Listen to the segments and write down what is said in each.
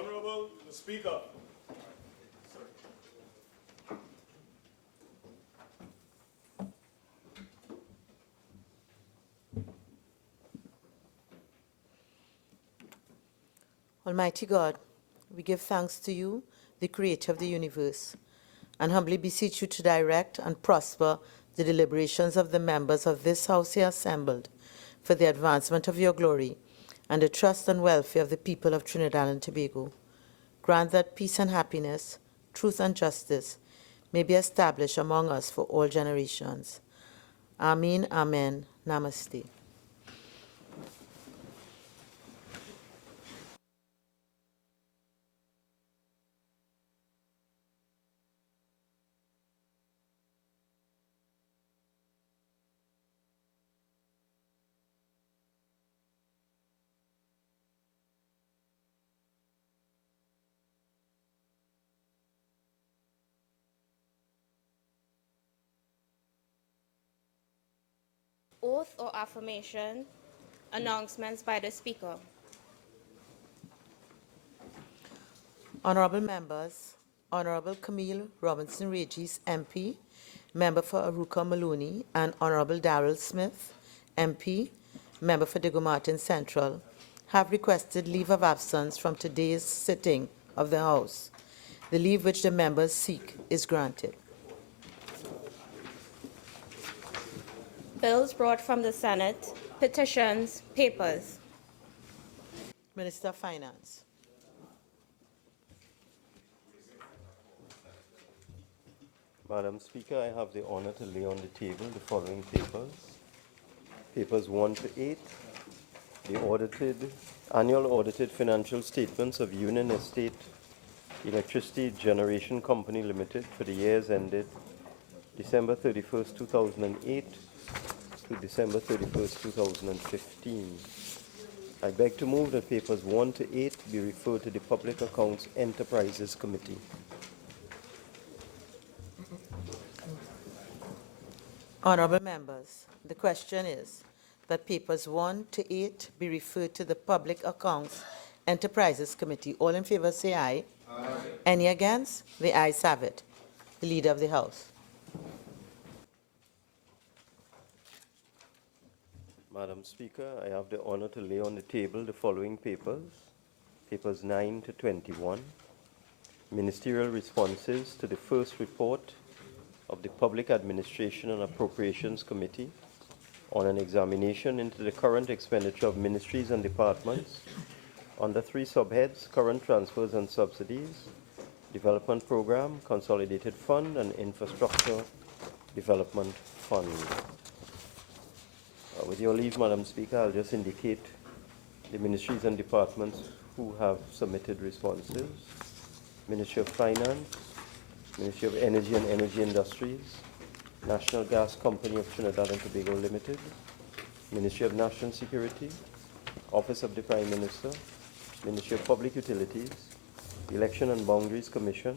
Honorable Speaker. Almighty God, we give thanks to you, the creator of the universe, and humbly beseech you to direct and prosper the deliberations of the members of this house here assembled for the advancement of your glory and the trust and welfare of the people of Trinidad and Tobago. Grant that peace and happiness, truth and justice may be established among us for all generations. Amen, amen, namaste. Oath or affirmation, announcements by the Speaker. Honorable members, Honorable Camille Robinson Regis, MP, Member for Aruka Maloney, and Honorable Darrell Smith, MP, Member for Diego Martin Central, have requested leave of absence from today's sitting of the House. The leave which the members seek is granted. Bills brought from the Senate, petitions, papers. Minister of Finance. Madam Speaker, I have the honor to lay on the table the following papers. Papers 1 to 8, the annual audited financial statements of Union Estate Electricity Generation Company Limited for the years ended December 31st, 2008 to December 31st, 2015. I beg to move that papers 1 to 8 be referred to the Public Accounts Enterprises Committee. Honorable members, the question is that papers 1 to 8 be referred to the Public Accounts Enterprises Committee. All in favor say aye. Aye. Any against? The ayes have it. The Leader of the House. Madam Speaker, I have the honor to lay on the table the following papers. Papers 9 to 21. Ministerial responses to the first report of the Public Administration and Appropriations Committee on an examination into the current expenditure of ministries and departments under 3 subheads: current transfers and subsidies, development program, consolidated fund, and infrastructure development fund. With your leave, Madam Speaker, I'll just indicate the ministries and departments who have submitted responses. Ministry of Finance, Ministry of Energy and Energy Industries, National Gas Company of Trinidad and Tobago Limited, Ministry of National Security, Office of the Prime Minister, Ministry of Public Utilities, Election and Boundaries Commission,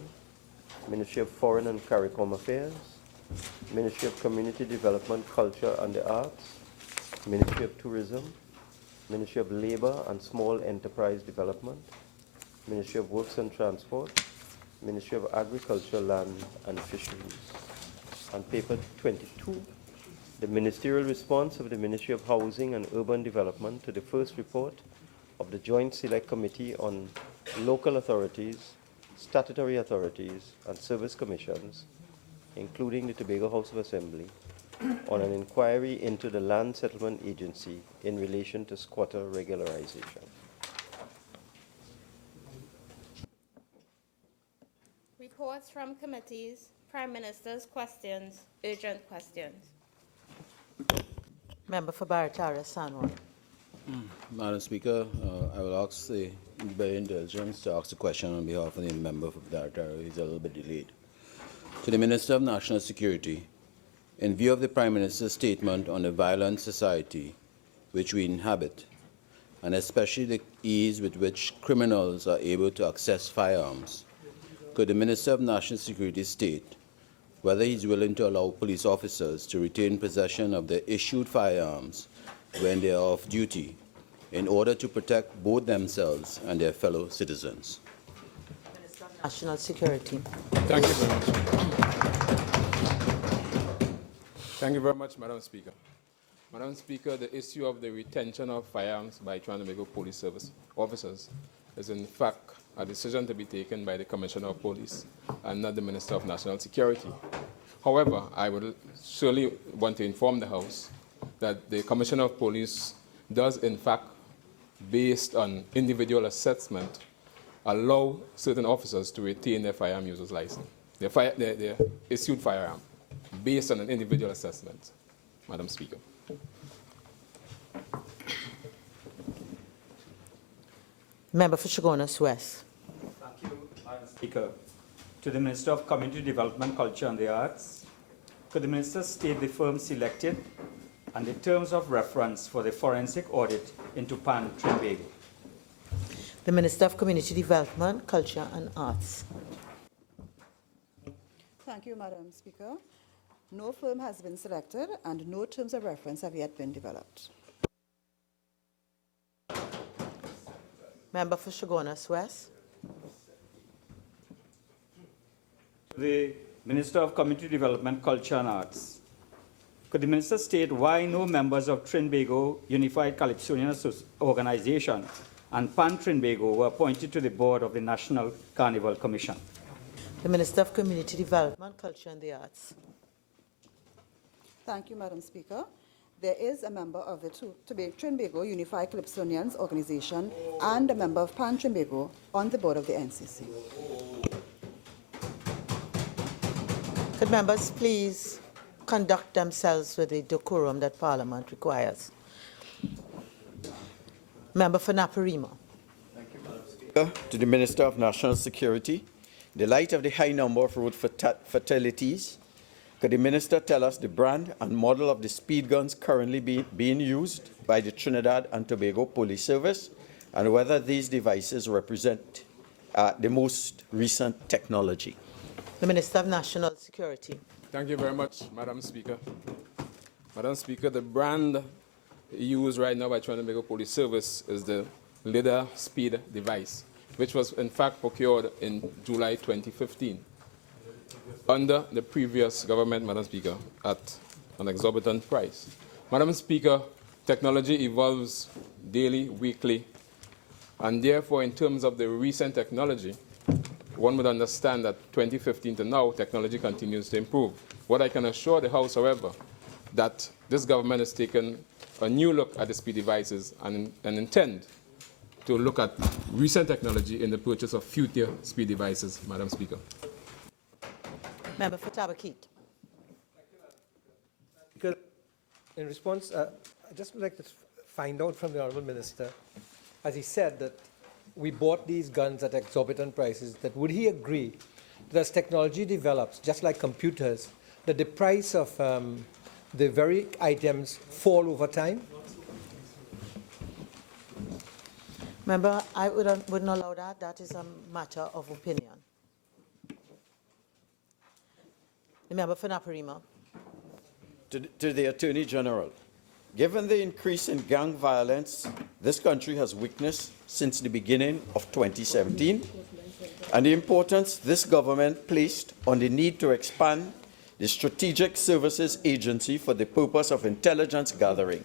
Ministry of Foreign and CARICOM Affairs, Ministry of Community Development, Culture and the Arts, Ministry of Tourism, Ministry of Labor and Small Enterprise Development, Ministry of Works and Transport, Ministry of Agriculture, Land and Fisheries. On paper 22, the ministerial response of the Ministry of Housing and Urban Development to the first report of the Joint Select Committee on Local Authorities, Statutory Authorities and Service Commissions, including the Tobago House of Assembly, on an inquiry into the Land Settlement Agency in relation to squatter regularization. Reports from committees, Prime Minister's questions, urgent questions. Member for Baratara, Sanwan. Madam Speaker, I will ask the very indulgence to ask the question on behalf of the member for Baratara. He's a little bit delayed. To the Minister of National Security, in view of the Prime Minister's statement on the violent society which we inhabit, and especially the ease with which criminals are able to access firearms, could the Minister of National Security state whether he is willing to allow police officers to retain possession of their issued firearms when they are off duty in order to protect both themselves and their fellow citizens? National Security. Thank you very much. Thank you very much, Madam Speaker. Madam Speaker, the issue of the retention of firearms by Trinidad Police Service officers is in fact a decision to be taken by the Commissioner of Police and not the Minister of National Security. However, I would surely want to inform the House that the Commissioner of Police does in fact, based on individual assessment, allow certain officers to retain their firearm user's license, their issued firearm, based on an individual assessment, Madam Speaker. Member for Chaguanas West. Thank you, Madam Speaker. To the Minister of Community Development, Culture and the Arts, could the Minister state the firm selected and the terms of reference for the forensic audit into Pan Trinbago? The Minister of Community Development, Culture and Arts. Thank you, Madam Speaker. No firm has been selected and no terms of reference have yet been developed. Member for Chaguanas West. To the Minister of Community Development, Culture and Arts, could the Minister state why no members of Trinbago Unified Calypsonian Organization and Pan Trinbago were appointed to the board of the National Carnival Commission? The Minister of Community Development, Culture and the Arts. Thank you, Madam Speaker. There is a member of the Trinbago Unified Calypsonians Organization and a member of Pan Trinbago on the board of the NCC. Could members please conduct themselves with the decorum that Parliament requires? Member for Naparima. To the Minister of National Security, in the light of the high number of road fatalities, could the Minister tell us the brand and model of the speed guns currently being used by the Trinidad and Tobago Police Service and whether these devices represent the most recent technology? The Minister of National Security. Thank you very much, Madam Speaker. Madam Speaker, the brand used right now by Trinidad Police Service is the LIDAR speed device, which was in fact procured in July 2015 under the previous government, Madam Speaker, at an exorbitant price. Madam Speaker, technology evolves daily, weekly, and therefore in terms of the recent technology, one would understand that 2015 to now, technology continues to improve. What I can assure the House, however, that this government has taken a new look at the speed devices and intend to look at recent technology in the purchase of future speed devices, Madam Speaker. Member for Tabakit. In response, I just would like to find out from the Honourable Minister, as he said that we bought these guns at exorbitant prices, that would he agree that as technology develops, just like computers, that the price of the very items fall over time? Member, I wouldn't allow that. That is a matter of opinion. The member for Naparima. To the Attorney General, given the increase in gang violence this country has witnessed since the beginning of 2017, and the importance this government placed on the need to expand the Strategic Services Agency for the purpose of intelligence gathering,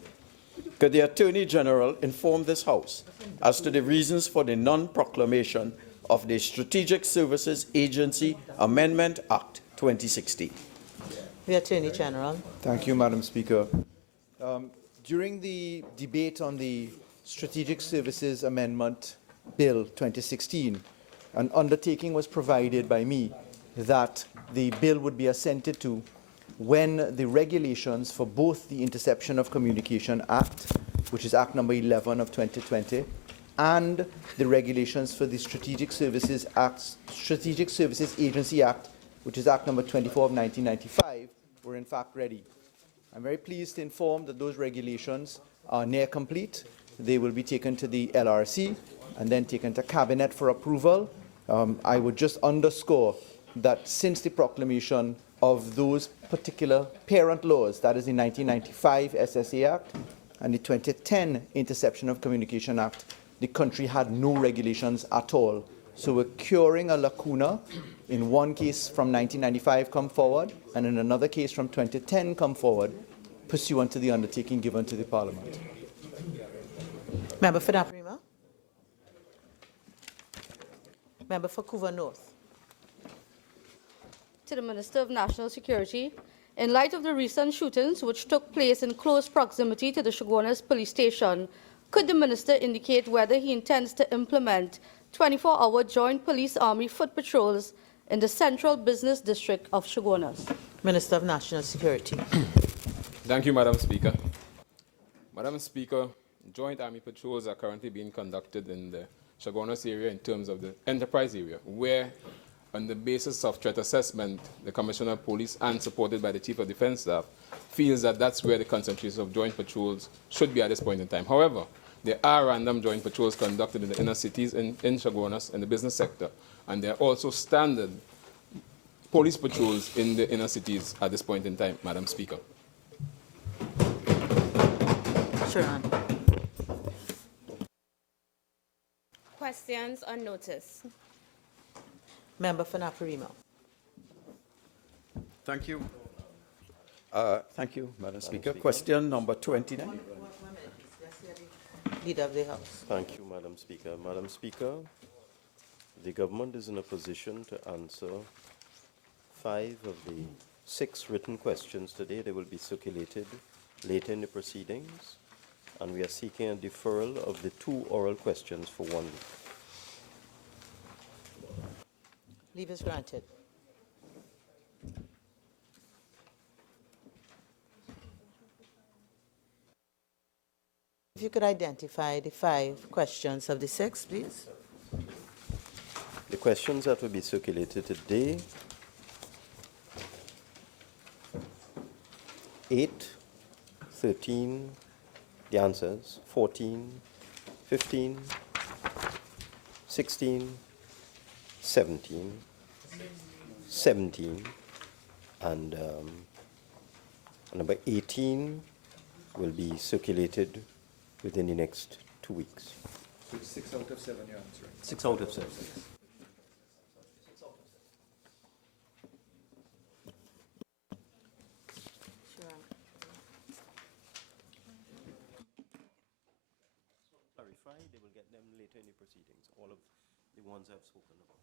could the Attorney General inform this House as to the reasons for the non-proclamation of the Strategic Services Agency Amendment Act 2016? The Attorney General. Thank you, Madam Speaker. During the debate on the Strategic Services Amendment Bill 2016, an undertaking was provided by me that the bill would be assented to when the regulations for both the Interception of Communication Act, which is Act number 11 of 2020, and the regulations for the Strategic Services Agency Act, which is Act number 24 of 1995, were in fact ready. I'm very pleased to inform that those regulations are near complete. They will be taken to the LRC and then taken to Cabinet for approval. I would just underscore that since the proclamation of those particular parent laws, that is the 1995 SSA Act and the 2010 Interception of Communication Act, the country had no regulations at all. So we're curing a lacuna. In one case from 1995 come forward, and in another case from 2010 come forward, pursuant to the undertaking given to the Parliament. Member for Naparima. Member for Couva North. To the Minister of National Security, in light of the recent shootings which took place in close proximity to the Chaguanas police station, could the Minister indicate whether he intends to implement 24-hour joint police-army foot patrols in the central business district of Chaguanas? Minister of National Security. Thank you, Madam Speaker. Madam Speaker, joint army patrols are currently being conducted in the Chaguanas area in terms of the enterprise area, where on the basis of threat assessment, the Commissioner of Police and supported by the Chief of Defense Staff feels that that's where the concentration of joint patrols should be at this point in time. However, there are random joint patrols conducted in the inner cities in Chaguanas in the business sector, and there are also standard police patrols in the inner cities at this point in time, Madam Speaker. Sharon. Questions on notice. Member for Naparima. Thank you. Thank you, Madam Speaker. Question number 29. Leader of the House. Thank you, Madam Speaker. Madam Speaker, the government is in a position to answer 5 of the 6 written questions today. They will be circulated later in the proceedings, and we are seeking a deferral of the 2 oral questions for 1 week. Leave is granted. If you could identify the 5 questions of the 6, please. The questions that will be circulated today: 8, 13, the answers, 14, 15, 16, 17, 17, and number 18 will be circulated within the next 2 weeks. 6 out of 7 you're answering. 6 out of 7. Clarify, they will get them later in the proceedings, all of the ones I've spoken about.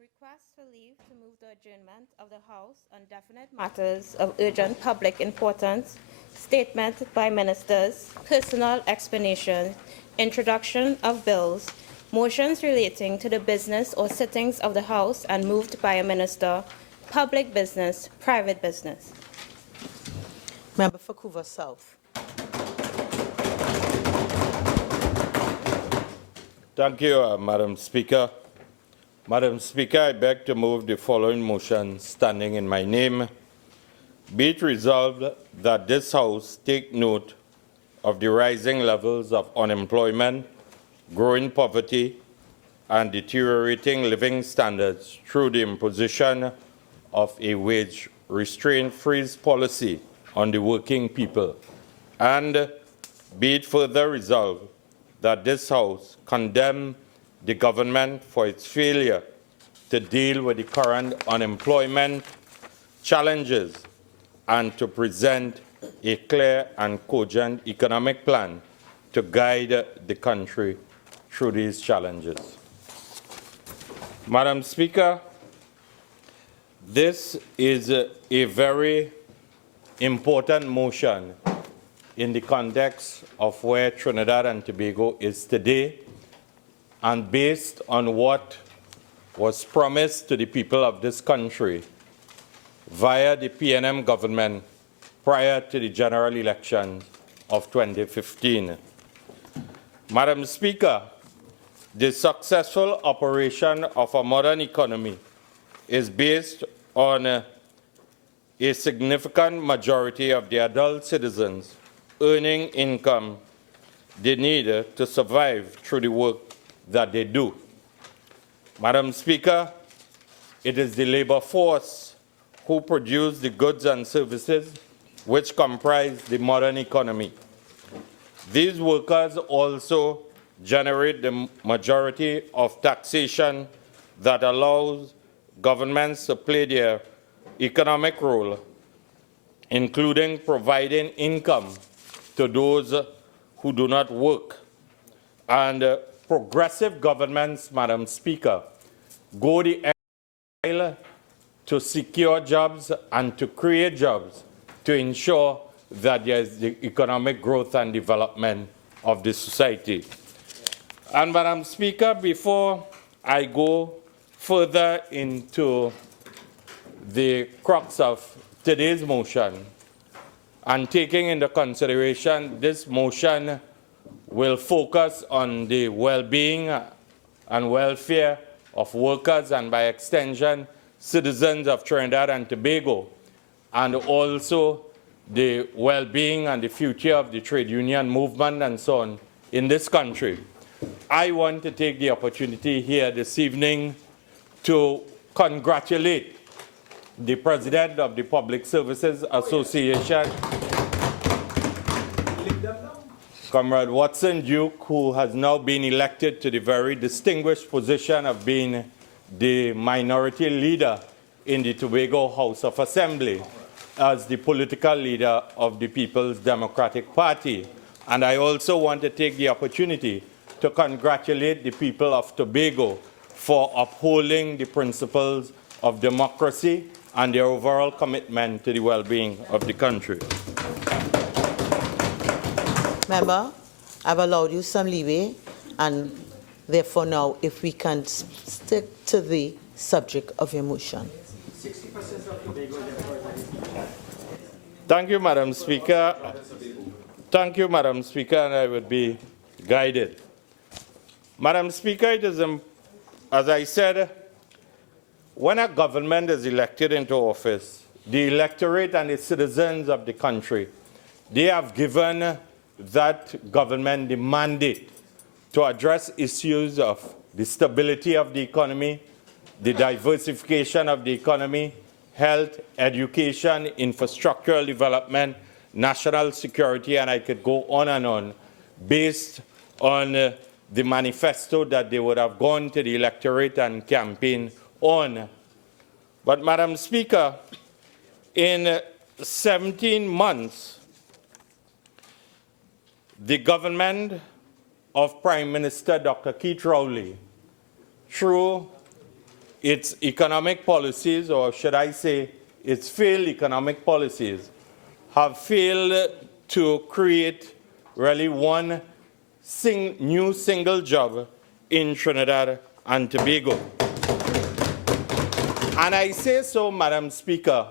Request for leave to move the adjournment of the House on definite matters of urgent public importance, statement by ministers, personal explanation, introduction of bills, motions relating to the business or sittings of the House and moved by a minister, public business, private business. Member for Couva South. Thank you, Madam Speaker. Madam Speaker, I beg to move the following motion standing in my name. Be it resolved that this House take note of the rising levels of unemployment, growing poverty, and deteriorating living standards through the imposition of a wage restraint freeze policy on the working people. And be it further resolved that this House condemn the government for its failure to deal with the current unemployment challenges and to present a clear and cogent economic plan to guide the country through these challenges. Madam Speaker, this is a very important motion in the context of where Trinidad and Tobago is today, and based on what was promised to the people of this country via the PNM government prior to the general election of 2015. Madam Speaker, the successful operation of a modern economy is based on a significant majority of the adult citizens earning income they need to survive through the work that they do. Madam Speaker, it is the labor force who produce the goods and services which comprise the modern economy. These workers also generate the majority of taxation that allows governments to play their economic role, including providing income to those who do not work. And progressive governments, Madam Speaker, go the extra mile to secure jobs and to create jobs to ensure that there is the economic growth and development of the society. And Madam Speaker, before I go further into the crux of today's motion, and taking into consideration this motion will focus on the well-being and welfare of workers and by extension citizens of Trinidad and Tobago, and also the well-being and the future of the trade union movement and so on in this country. I want to take the opportunity here this evening to congratulate the President of the Public Services Association, Comrade Watson Duke, who has now been elected to the very distinguished position of being the minority leader in the Tobago House of Assembly as the political leader of the People's Democratic Party. And I also want to take the opportunity to congratulate the people of Tobago for upholding the principles of democracy and their overall commitment to the well-being of the country. Member, I've allowed you some leeway, and therefore now, if we can stick to the subject of your motion. Thank you, Madam Speaker. Thank you, Madam Speaker, and I would be guided. Madam Speaker, it is, as I said, when a government is elected into office, the electorate and the citizens of the country, they have given that government the mandate to address issues of the stability of the economy, the diversification of the economy, health, education, infrastructural development, national security, and I could go on and on, based on the manifesto that they would have gone to the electorate and campaign on. But, Madam Speaker, in 17 months, the government of Prime Minister Dr. Keith Rowley, through its economic policies, or should I say its failed economic policies, have failed to create really one new single job in Trinidad and Tobago. And I say so, Madam Speaker,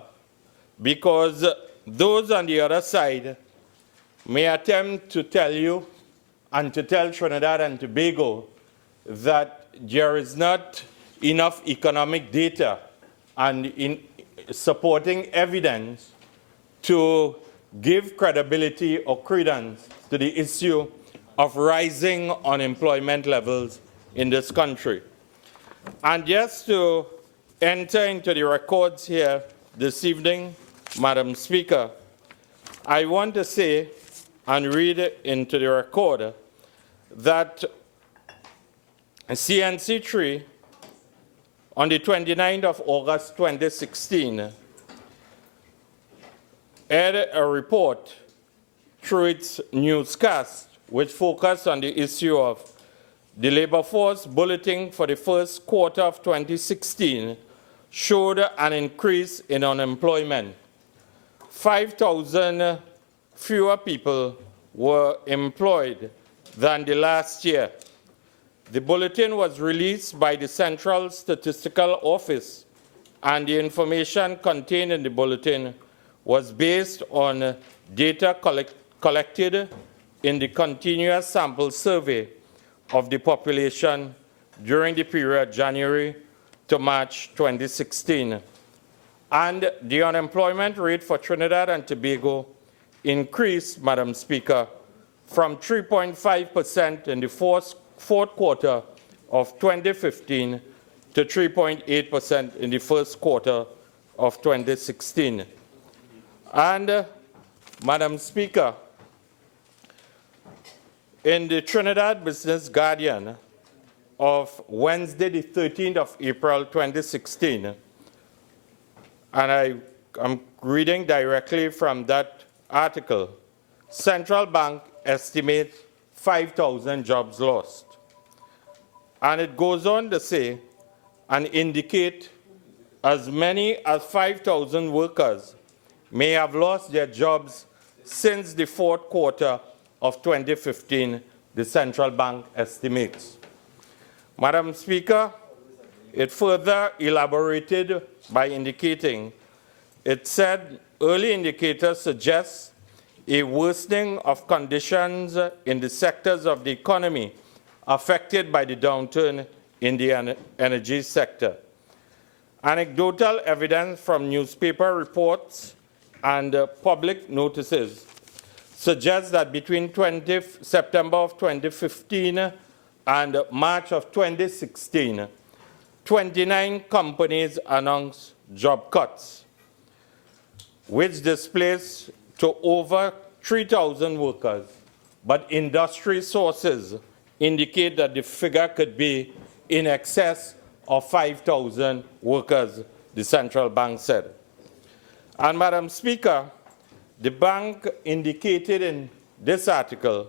because those on the other side may attempt to tell you and to tell Trinidad and Tobago that there is not enough economic data and in supporting evidence to give credibility or credence to the issue of rising unemployment levels in this country. And just to enter into the records here this evening, Madam Speaker, I want to say and read into the record that CNC3 on the 29th of August 2016 aired a report through its newscast which focused on the issue of the labor force bulletin for the first quarter of 2016 showed an increase in unemployment. 5,000 fewer people were employed than the last year. The bulletin was released by the Central Statistical Office, and the information contained in the bulletin was based on data collected in the continuous sample survey of the population during the period January to March 2016. And the unemployment rate for Trinidad and Tobago increased, Madam Speaker, from 3.5% in the fourth quarter of 2015 to 3.8% in the first quarter of 2016. And, Madam Speaker, In the Trinidad Business Guardian of Wednesday, the 13th of April, 2016, and I'm reading directly from that article, Central Bank estimates 5,000 jobs lost. And it goes on to say and indicate as many as 5,000 workers may have lost their jobs since the fourth quarter of 2015, the central bank estimates. Madam Speaker, it further elaborated by indicating, it said early indicators suggest a worsening of conditions in the sectors of the economy affected by the downturn in the energy sector. Anecdotal evidence from newspaper reports and public notices suggests that between September of 2015 and March of 2016, 29 companies announced job cuts, which displaced to over 3,000 workers. But industry sources indicate that the figure could be in excess of 5,000 workers, the central bank said. And Madam Speaker, the bank indicated in this article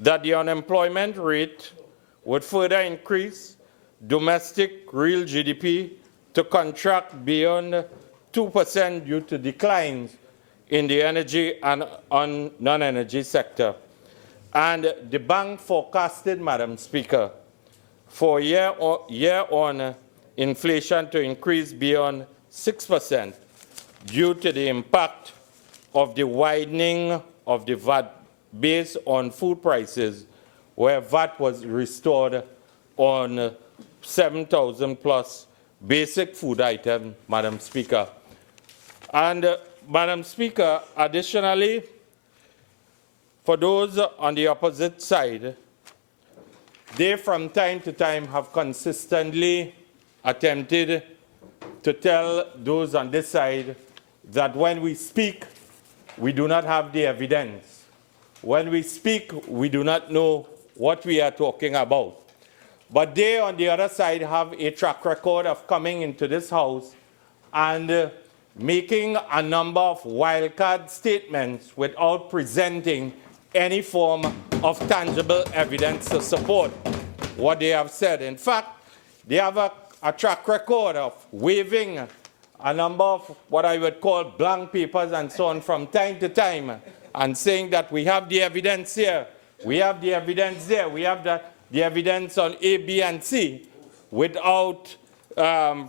that the unemployment rate would further increase domestic real GDP to contract beyond 2% due to declines in the energy and non-energy sector. And the bank forecasted, Madam Speaker, for year-on inflation to increase beyond 6% due to the impact of the widening of the VAT based on food prices, where VAT was restored on 7,000 plus basic food items, Madam Speaker. And Madam Speaker, additionally, for those on the opposite side, they from time to time have consistently attempted to tell those on this side that when we speak, we do not have the evidence. When we speak, we do not know what we are talking about. But they, on the other side, have a track record of coming into this House and making a number of wildcard statements without presenting any form of tangible evidence to support what they have said. In fact, they have a track record of waving a number of what I would call blank papers and so on from time to time and saying that we have the evidence here, we have the evidence there, we have the evidence on A, B, and C without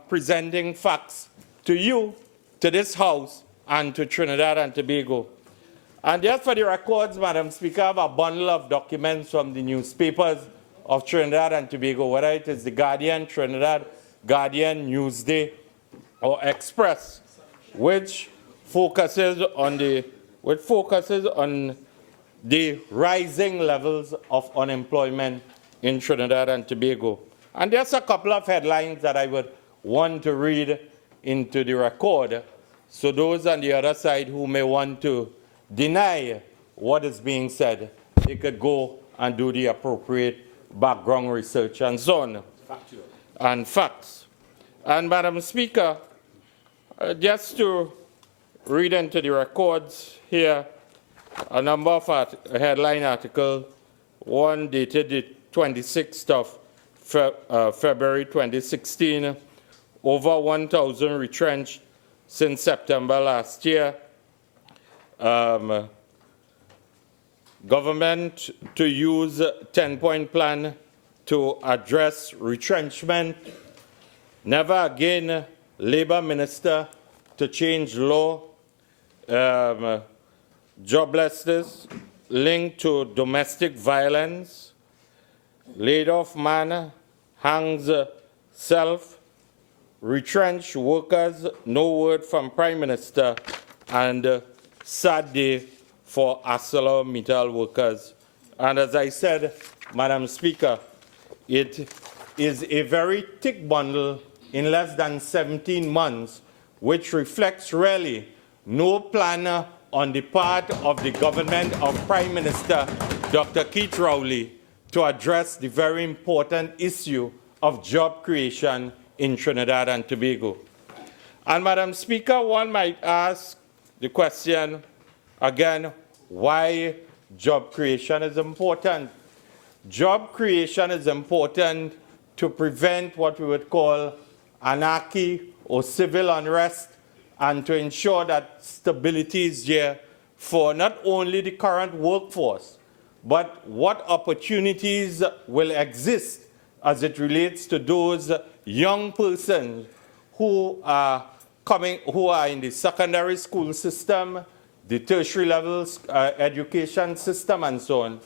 presenting facts to you, to this House, and to Trinidad and Tobago. And just for the records, Madam Speaker, I have a bundle of documents from the newspapers of Trinidad and Tobago, whether it is the Guardian, Trinidad, Guardian, Newsday, or Express, which focuses on the rising levels of unemployment in Trinidad and Tobago. And there's a couple of headlines that I would want to read into the record, so those on the other side who may want to deny what is being said, they could go and do the appropriate background research and so on. Factual. And facts. And Madam Speaker, just to read into the records here, a number of headline articles, one dated the 26th of February 2016, over 1,000 retrenched since September last year. Government to use 10-point plan to address retrenchment. Never again, Labour Minister to change law. Joblessness linked to domestic violence. Laid off man hangs self. Retrenched workers, no word from Prime Minister, and sad day for ArcelorMittal workers. And as I said, Madam Speaker, it is a very thick bundle in less than 17 months, which reflects really no plan on the part of the government of Prime Minister Dr. Keith Rowley to address the very important issue of job creation in Trinidad and Tobago. And Madam Speaker, one might ask the question again, why job creation is important. Job creation is important to prevent what we would call anarchy or civil unrest, and to ensure that stability is there for not only the current workforce, but what opportunities will exist as it relates to those young persons who are in the secondary school system, the tertiary levels education system, and so on.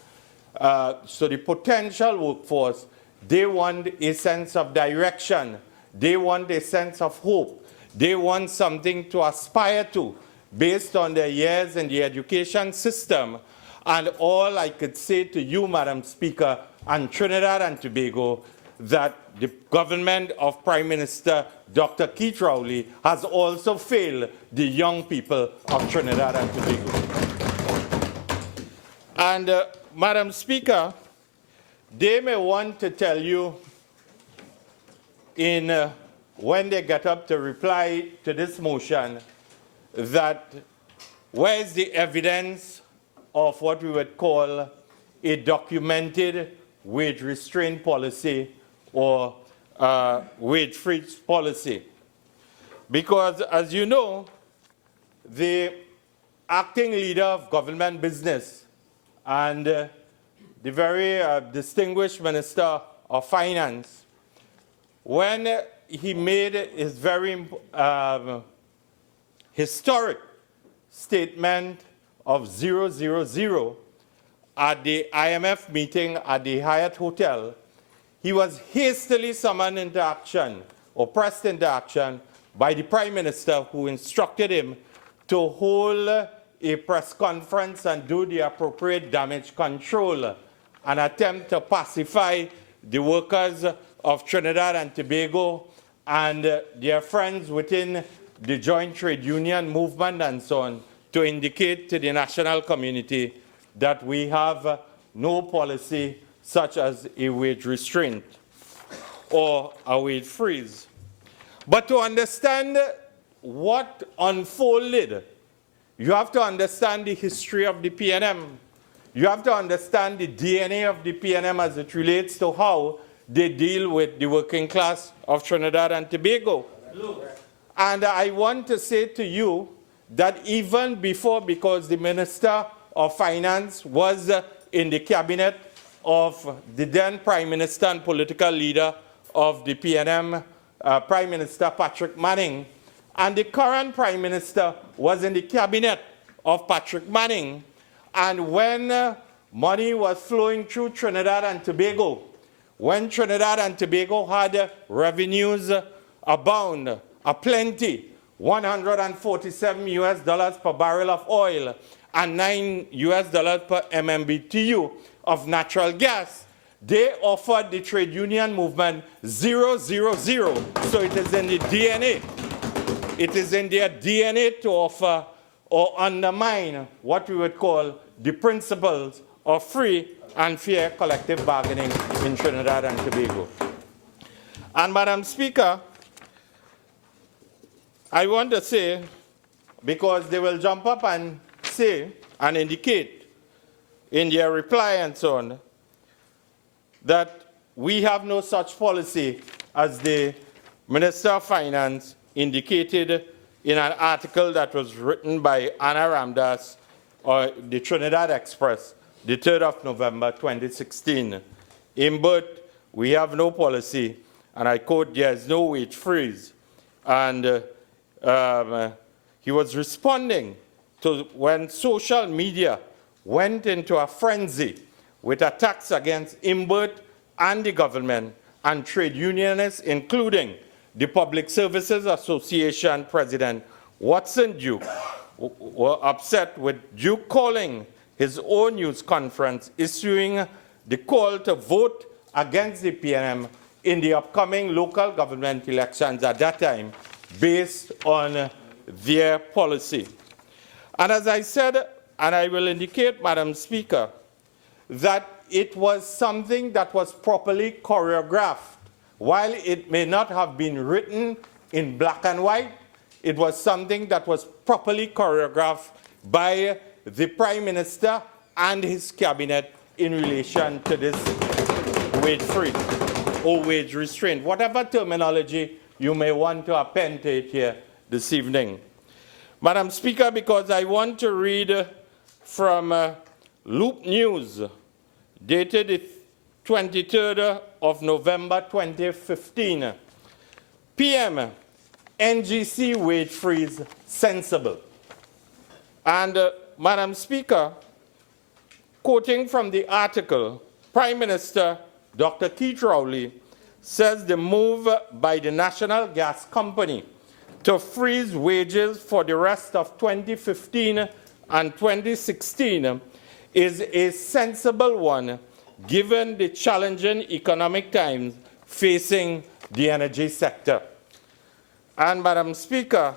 So the potential workforce, they want a sense of direction. They want a sense of hope. They want something to aspire to based on their years in the education system. And all I could say to you, Madam Speaker, and Trinidad and Tobago, that the government of Prime Minister Dr. Keith Rowley has also failed the young people of Trinidad and Tobago. And Madam Speaker, they may want to tell you when they get up to reply to this motion that where is the evidence of what we would call a documented wage restraint policy or wage freeze policy. Because as you know, the acting leader of government business and the very distinguished Minister of Finance, when he made his very historic statement of 000 at the IMF meeting at the Hyatt Hotel, he was hastily summoned into action or pressed into action by the Prime Minister, who instructed him to hold a press conference and do the appropriate damage control, an attempt to pacify the workers of Trinidad and Tobago and their friends within the joint trade union movement and so on, to indicate to the national community that we have no policy such as a wage restraint or a wage freeze. But to understand what unfolded, you have to understand the history of the PNM. You have to understand the DNA of the PNM as it relates to how they deal with the working class of Trinidad and Tobago. And I want to say to you that even before, because the Minister of Finance was in the cabinet of the then Prime Minister and political leader of the PNM, Prime Minister Patrick Manning, and the current Prime Minister was in the cabinet of Patrick Manning. And when money was flowing through Trinidad and Tobago, when Trinidad and Tobago had revenues abound, aplenty, $147 per barrel of oil and $9 per MMBTU of natural gas, they offered the trade union movement 000. So it is in the DNA. It is in their DNA to offer or undermine what we would call the principles of free and fair collective bargaining in Trinidad and Tobago. And Madam Speaker, I want to say, because they will jump up and say and indicate in their reply and so on, that we have no such policy as the Minister of Finance indicated in an article that was written by Anna Ramdas or the Trinidad Express, the 3rd of November, 2016. Imbert, we have no policy, and I quote, there is no wage freeze. And he was responding to when social media went into a frenzy with attacks against Imbert and the government and trade unionists, including the Public Services Association President Watson Duke, were upset with Duke calling his own news conference, issuing the call to vote against the PNM in the upcoming local government elections at that time, based on their policy. And as I said, and I will indicate, Madam Speaker, that it was something that was properly choreographed. While it may not have been written in black and white, it was something that was properly choreographed by the Prime Minister and his cabinet in relation to this wage freeze or wage restraint, whatever terminology you may want to append to it here this evening. Madam Speaker, because I want to read from Loop News, dated the 23rd of November 2015. PM, NGC wage freeze sensible. And Madam Speaker, quoting from the article, Prime Minister Dr. Keith Rowley says the move by the National Gas Company to freeze wages for the rest of 2015 and 2016 is a sensible one given the challenging economic times facing the energy sector. And Madam Speaker,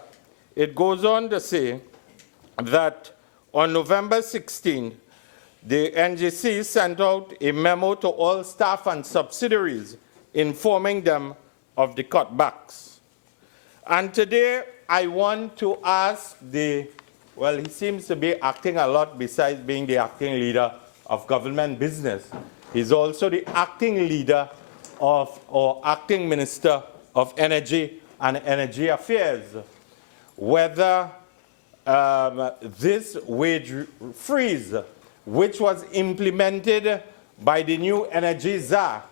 it goes on to say that on November 16, the NGC sent out a memo to all staff and subsidiaries informing them of the cutbacks. And today I want to ask well, he seems to be acting a lot besides being the acting leader of government business. He's also the acting leader of, or acting minister of energy and energy affairs. Whether this wage freeze, which was implemented by the new energy czar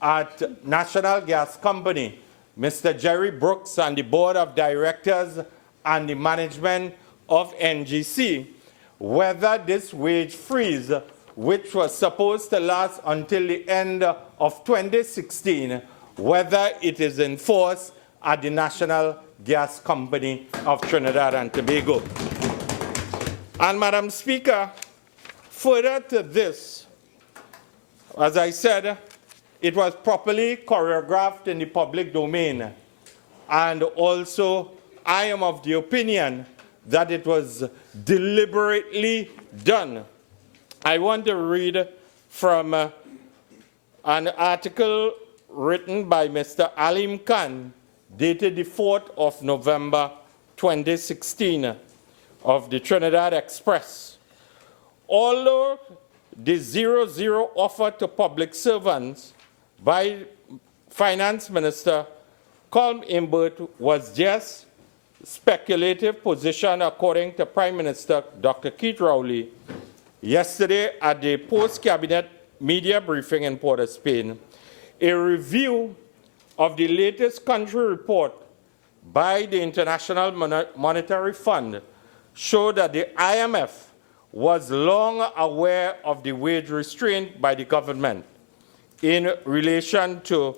at National Gas Company, Mr. Jerry Brooks, and the board of directors and the management of NGC, whether this wage freeze, which was supposed to last until the end of 2016, whether it is enforced at the National Gas Company of Trinidad and Tobago. And Madam Speaker, further to this, as I said, it was properly choreographed in the public domain. And also, I am of the opinion that it was deliberately done. I want to read from an article written by Mr. Alim Khan, dated the 4th of November 2016, of the Trinidad Express. Although the 0-0 offer to public servants by Finance Minister Colm Imbert was just speculative position, according to Prime Minister Dr. Keith Rowley, yesterday at the post-cabinet media briefing in Port of Spain, a review of the latest country report by the International Monetary Fund showed that the IMF was long aware of the wage restraint by the government in relation to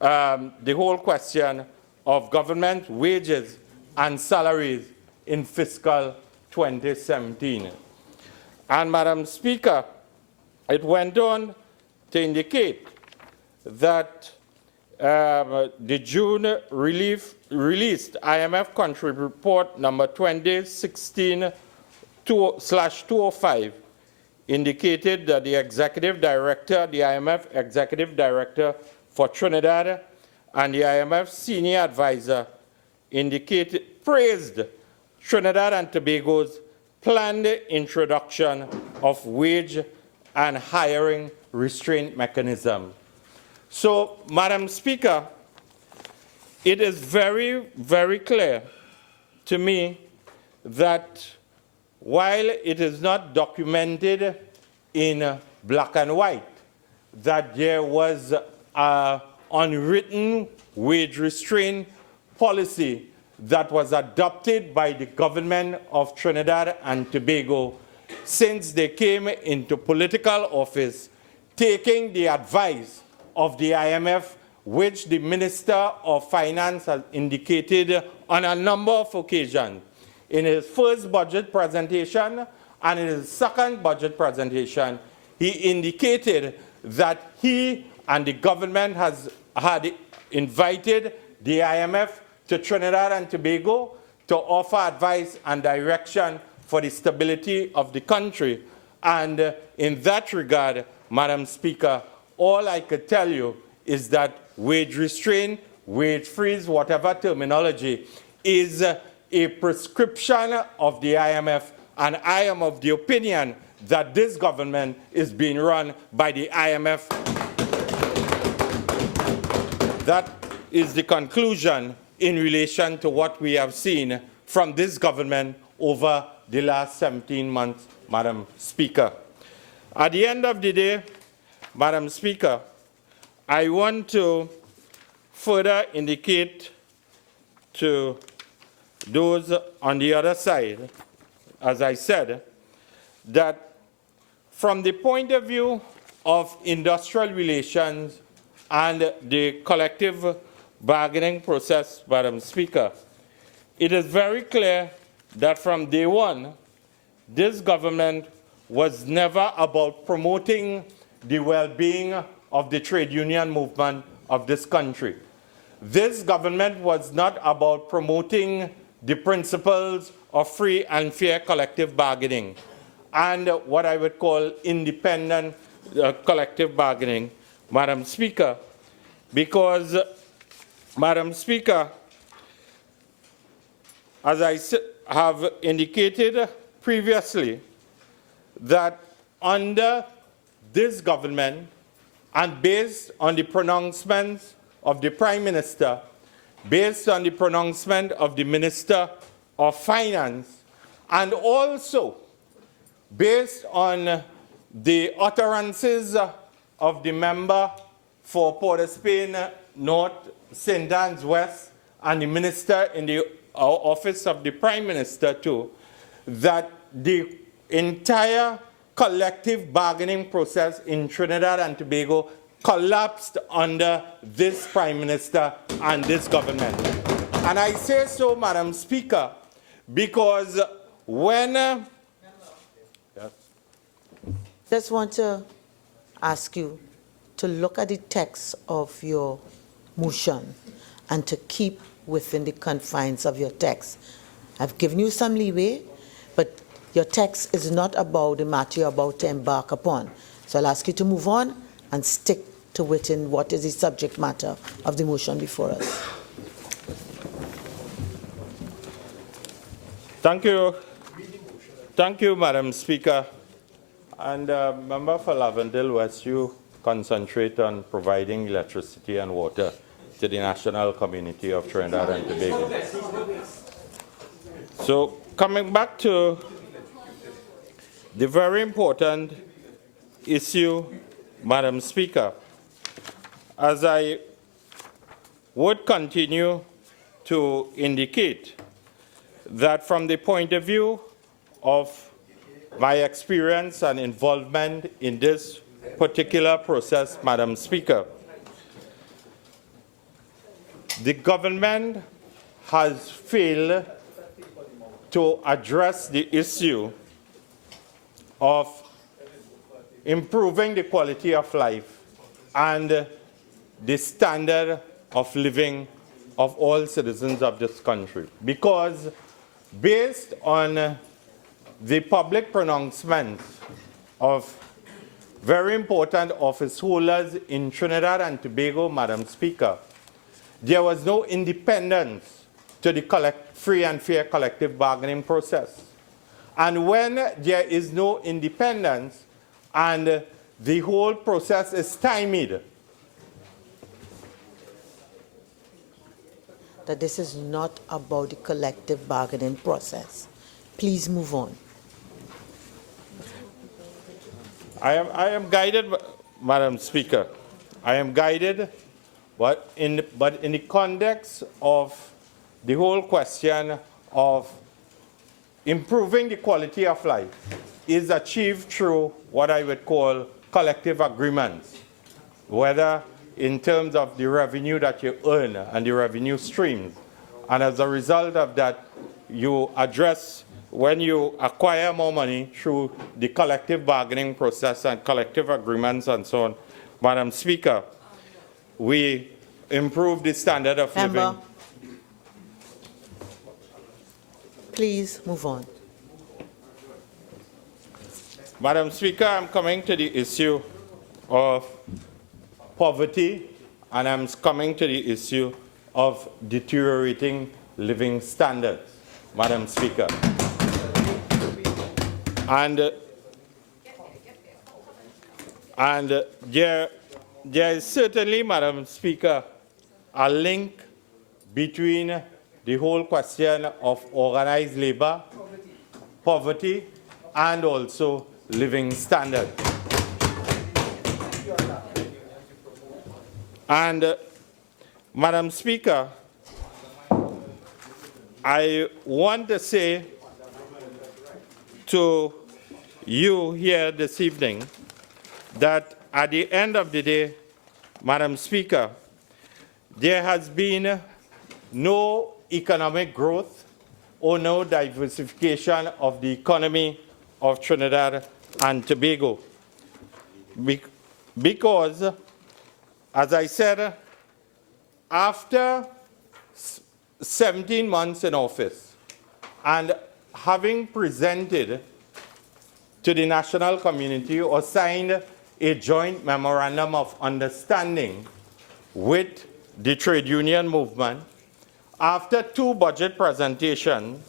the whole question of government wages and salaries in fiscal 2017. And Madam Speaker, it went on to indicate that the June released IMF country report number 2016/205 indicated that the executive director, the IMF executive director for Trinidad, and the IMF senior advisor praised Trinidad and Tobago's planned introduction of wage and hiring restraint mechanism. So, Madam Speaker, it is very, very clear to me that while it is not documented in black and white that there was an unwritten wage restraint policy that was adopted by the government of Trinidad and Tobago since they came into political office, taking the advice of the IMF, which the Minister of Finance has indicated on a number of occasions. In his first budget presentation and in his second budget presentation, he indicated that he and the government had invited the IMF to Trinidad and Tobago to offer advice and direction for the stability of the country. And in that regard, Madam Speaker, all I could tell you is that wage restraint, wage freeze, whatever terminology, is a prescription of the IMF, and I am of the opinion that this government is being run by the IMF. That is the conclusion in relation to what we have seen from this government over the last 17 months, Madam Speaker. At the end of the day, Madam Speaker, I want to further indicate to those on the other side, as I said, that from the point of view of industrial relations and the collective bargaining process, Madam Speaker, it is very clear that from day one, this government was never about promoting the well-being of the trade union movement of this country. This government was not about promoting the principles of free and fair collective bargaining and what I would call independent collective bargaining, Madam Speaker, because, Madam Speaker, as I have indicated previously, that under this government and based on the pronouncements of the Prime Minister, based on the pronouncement of the Minister of Finance, and also based on the utterances of the member for Port of Spain North, St. Anne's West, and the Minister in the office of the Prime Minister too, that the entire collective bargaining process in Trinidad and Tobago collapsed under this Prime Minister and this government. And I say so, Madam Speaker, because when... Just want to ask you to look at the text of your motion and to keep within the confines of your text. I've given you some leeway, but your text is not about the matter you're about to embark upon. So I'll ask you to move on and stick to within what is the subject matter of the motion before us. Thank you. Thank you, Madam Speaker. And Member for Lavendale West, you concentrate on providing electricity and water to the national community of Trinidad and Tobago. So coming back to the very important issue, Madam Speaker, as I would continue to indicate that from the point of view of my experience and involvement in this particular process, Madam Speaker, the government has failed to address the issue of improving the quality of life and the standard of living of all citizens of this country. Because based on the public pronouncements of very important office holders in Trinidad and Tobago, Madam Speaker, there was no independence to the free and fair collective bargaining process. And when there is no independence and the whole process is stymied, that this is not about the collective bargaining process. Please move on. I am guided, Madam Speaker. I am guided, but in the context of the whole question of improving the quality of life is achieved through what I would call collective agreements, whether in terms of the revenue that you earn and the revenue streams. And as a result of that, you address when you acquire more money through the collective bargaining process and collective agreements and so on. Madam Speaker, we improve the standard of living. Please move on. Madam Speaker, I'm coming to the issue of poverty, and I'm coming to the issue of deteriorating living standards, Madam Speaker. And there is certainly, Madam Speaker, a link between the whole question of organized labor, poverty, and also living standards. And, Madam Speaker, I want to say to you here this evening that at the end of the day, Madam Speaker, there has been no economic growth or no diversification of the economy of Trinidad and Tobago. Because, as I said, after 17 months in office and having presented to the national community or signed a joint memorandum of understanding with the trade union movement, after 2 budget presentations,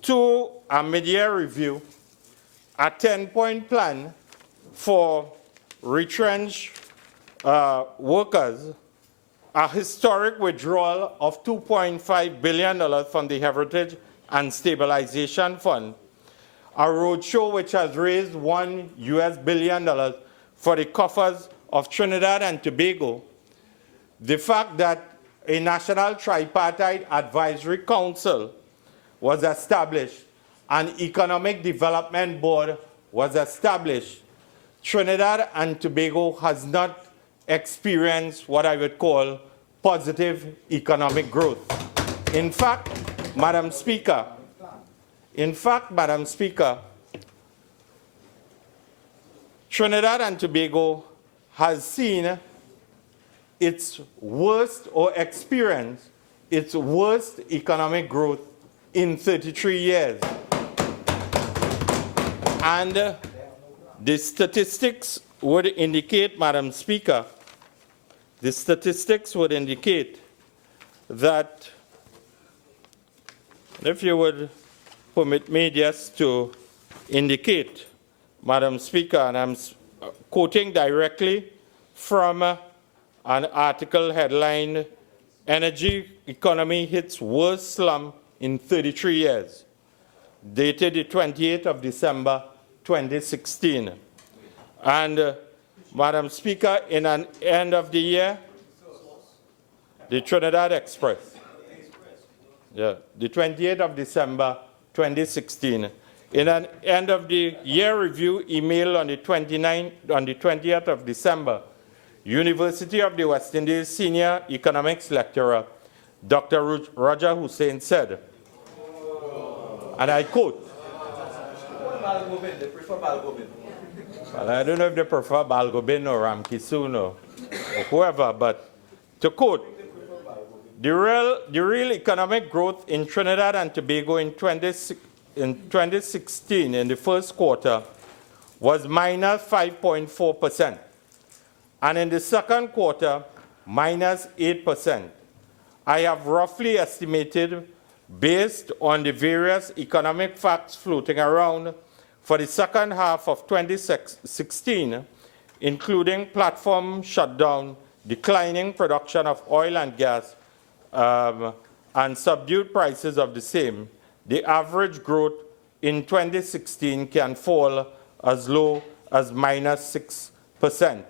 2 a mid-year review, a 10-point plan for retrenched workers, a historic withdrawal of $2.5 billion from the Heritage and Stabilization Fund, a roadshow which has raised $1 billion for the coffers of Trinidad and Tobago, the fact that a National Tripartite Advisory Council was established, an Economic Development Board was established, Trinidad and Tobago has not experienced what I would call positive economic growth. In fact, Madam Speaker, Trinidad and Tobago has seen its worst or experienced its worst economic growth in 33 years. And the statistics would indicate, Madam Speaker, the statistics would indicate that, if you would permit me just to indicate, Madam Speaker, and I'm quoting directly from an article headlined, "Energy Economy Hits Worst Slump in 33 Years," dated the 28th of December, 2016. And, Madam Speaker, in an end of the year, the Trinidad Express, the 28th of December, 2016, in an end of the year review email on the 20th of December, University of the West Indies senior economics lecturer, Dr. Roger Hussain said, and I quote, well, I don't know if they prefer Balgobin or Ramkisoon or whoever, but to quote, the real economic growth in Trinidad and Tobago in 2016, in the first quarter, was minus 5.4%. And in the second quarter, minus 8%. I have roughly estimated, based on the various economic facts floating around, for the second half of 2016, including platform shutdown, declining production of oil and gas, and subdued prices of the same, the average growth in 2016 can fall as low as minus 6%.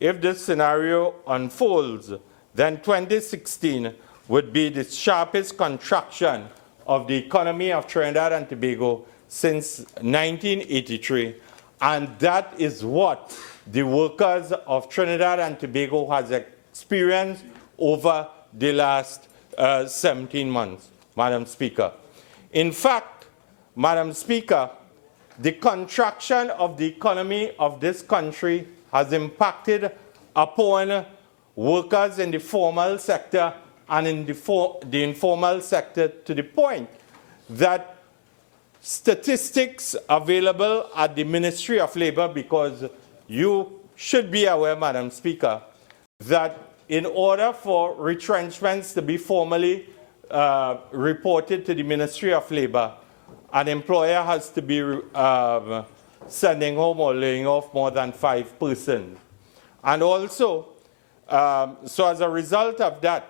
If this scenario unfolds, then 2016 would be the sharpest contraction of the economy of Trinidad and Tobago since 1983, and that is what the workers of Trinidad and Tobago has experienced over the last 17 months, Madam Speaker. In fact, Madam Speaker, the contraction of the economy of this country has impacted upon workers in the formal sector and in the informal sector to the point that statistics available at the Ministry of Labor, because you should be aware, Madam Speaker, that in order for retrenchments to be formally reported to the Ministry of Labor, an employer has to be sending home or laying off more than 5 persons. And also, so as a result of that,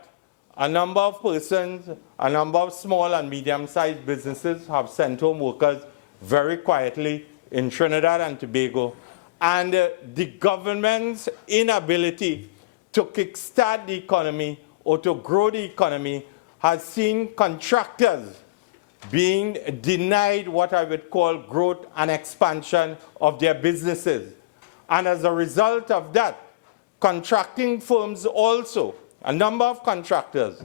a number of persons, a number of small and medium-sized businesses have sent home workers very quietly in Trinidad and Tobago. And the government's inability to kickstart the economy or to grow the economy has seen contractors being denied what I would call growth and expansion of their businesses. And as a result of that, contracting firms also, a number of contractors,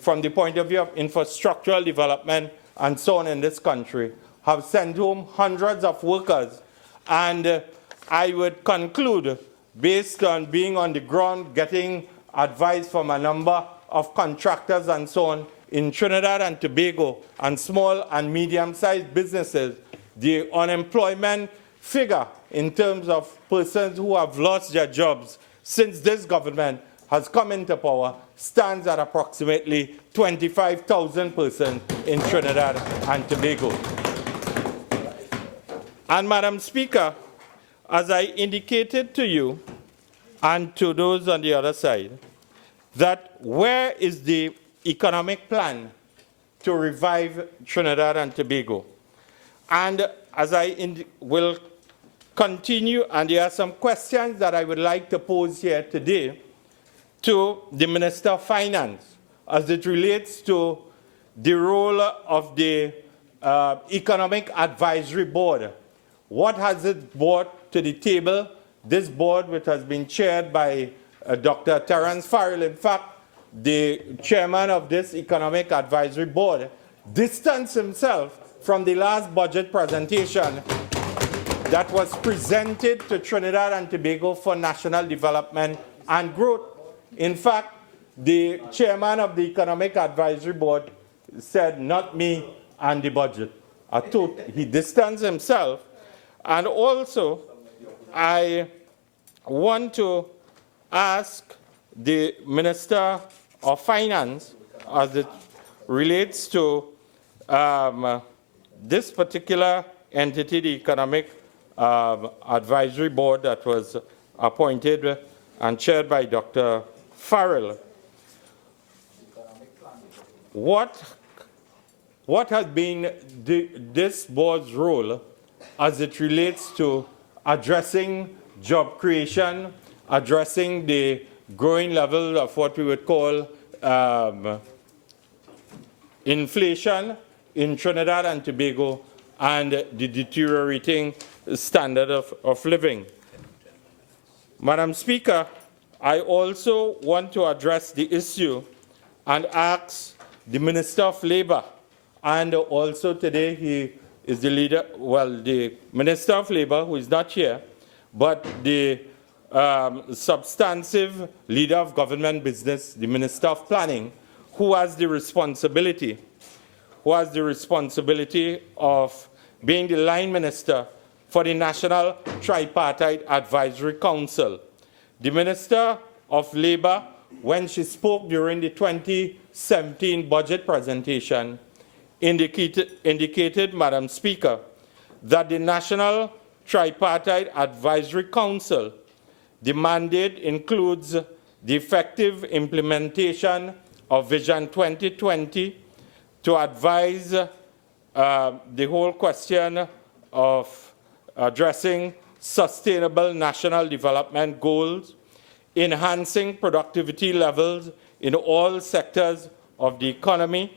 from the point of view of infrastructural development and so on in this country, have sent home hundreds of workers. And I would conclude, based on being on the ground, getting advice from a number of contractors and so on in Trinidad and Tobago and small and medium-sized businesses, the unemployment figure in terms of persons who have lost their jobs since this government has come into power stands at approximately 25,000 persons in Trinidad and Tobago. And Madam Speaker, as I indicated to you and to those on the other side, that where is the economic plan to revive Trinidad and Tobago? And as I will continue, and there are some questions that I would like to pose here today to the Minister of Finance as it relates to the role of the Economic Advisory Board. What has it brought to the table? This board, which has been chaired by Dr. Terence Farrell, in fact, the chairman of this Economic Advisory Board, distanced himself from the last budget presentation that was presented to Trinidad and Tobago for national development and growth. In fact, the chairman of the Economic Advisory Board said, not me and the budget. He distanced himself. And also, I want to ask the Minister of Finance, as it relates to this particular entity, the Economic Advisory Board that was appointed and chaired by Dr. Farrell. What has been this board's role as it relates to addressing job creation, addressing the growing level of what we would call inflation in Trinidad and Tobago and the deteriorating standard of living? Madam Speaker, I also want to address the issue and ask the Minister of Labor, and also today he is the leader, well, the Minister of Labor, who is not here, but the substantive leader of government business, the Minister of Planning, who has the responsibility of being the line minister for the National Tripartite Advisory Council. The Minister of Labor, when she spoke during the 2017 budget presentation, indicated, Madam Speaker, that the National Tripartite Advisory Council, the mandate includes the effective implementation of Vision 2020 to advise the whole question of addressing sustainable national development goals, enhancing productivity levels in all sectors of the economy,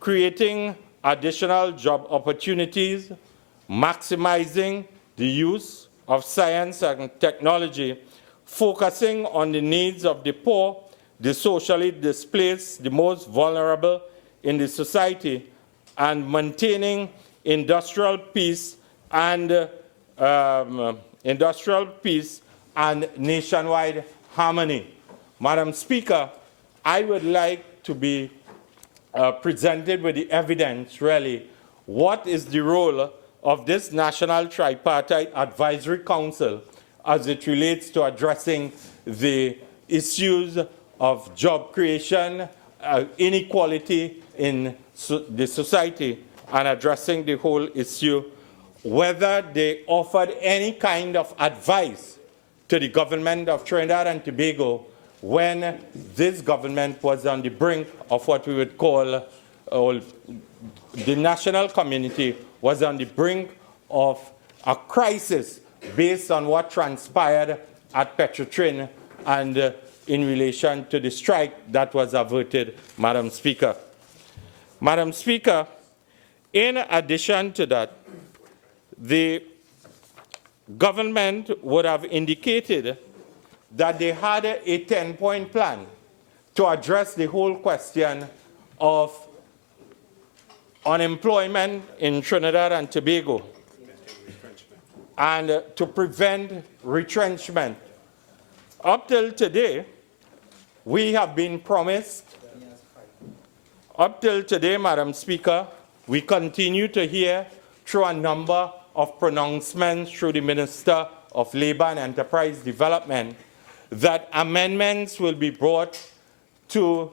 creating additional job opportunities, maximizing the use of science and technology, focusing on the needs of the poor, the socially displaced, the most vulnerable in the society, and maintaining industrial peace and nationwide harmony. Madam Speaker, I would like to be presented with the evidence, really, what is the role of this National Tripartite Advisory Council as it relates to addressing the issues of job creation, inequality in the society, and addressing the whole issue, whether they offered any kind of advice to the government of Trinidad and Tobago when this government was on the brink of what we would call, the national community was on the brink of a crisis based on what transpired at Petrotrin and in relation to the strike that was averted, Madam Speaker. Madam Speaker, in addition to that, the government would have indicated that they had a 10-point plan to address the whole question of unemployment in Trinidad and Tobago and to prevent retrenchment. Up till today, we have been promised, up till today, Madam Speaker, we continue to hear through a number of pronouncements through the Minister of Labour and Enterprise Development that amendments will be brought to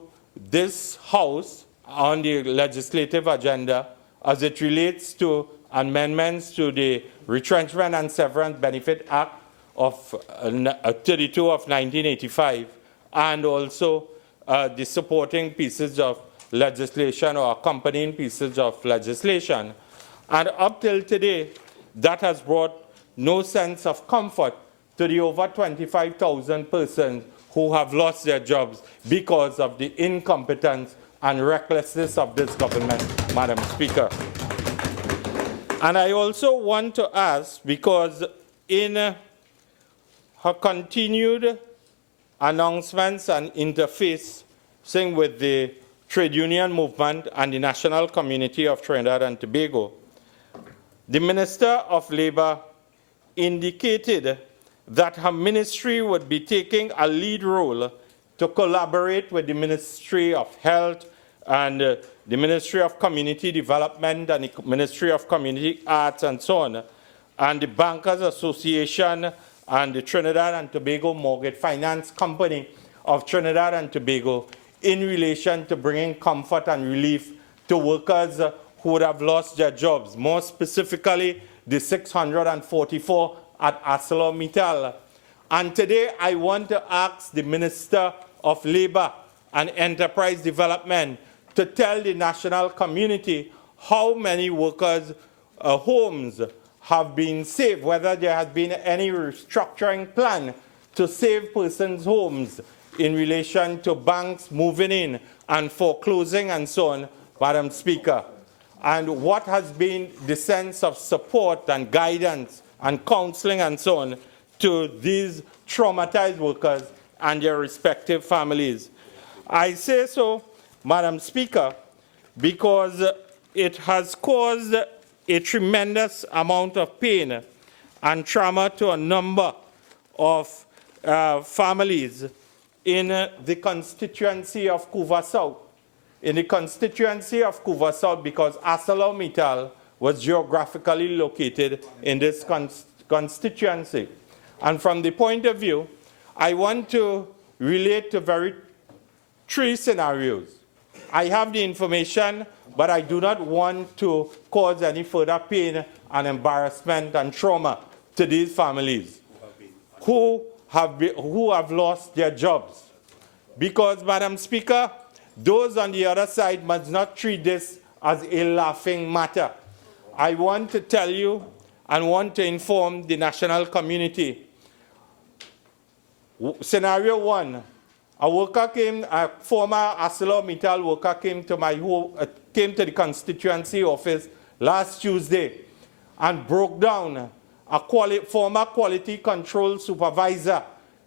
this House on the legislative agenda as it relates to amendments to the Retrenchment and Severance Benefit Act of 32 of 1985 and also the supporting pieces of legislation or accompanying pieces of legislation. And up till today, that has brought no sense of comfort to the over 25,000 persons who have lost their jobs because of the incompetence and recklessness of this government, Madam Speaker. And I also want to ask, because in her continued announcements and interfacing with the trade union movement and the national community of Trinidad and Tobago, the Minister of Labour indicated that her ministry would be taking a lead role to collaborate with the Ministry of Health and the Ministry of Community Development and the Ministry of Community Arts and so on, and the Bankers Association and the Trinidad and Tobago Mortgage Finance Company of Trinidad and Tobago in relation to bringing comfort and relief to workers who would have lost their jobs, more specifically the 644 at ArcelorMittal. And today I want to ask the Minister of Labour and Enterprise Development to tell the national community how many workers' homes have been saved, whether there has been any restructuring plan to save persons' homes in relation to banks moving in and foreclosing and so on, Madam Speaker. And what has been the sense of support and guidance and counseling and so on to these traumatized workers and their respective families. I say so, Madam Speaker, because it has caused a tremendous amount of pain and trauma to a number of families in the constituency of Couva South. In the constituency of Couva South, because ArcelorMittal was geographically located in this constituency. And from the point of view, I want to relate to three scenarios. I have the information, but I do not want to cause any further pain and embarrassment and trauma to these families who have lost their jobs. Because, Madam Speaker, those on the other side must not treat this as a laughing matter. I want to tell you and want to inform the national community. Scenario one, a former ArcelorMittal worker came to my home, came to the constituency office last Tuesday and broke down. A former quality control supervisor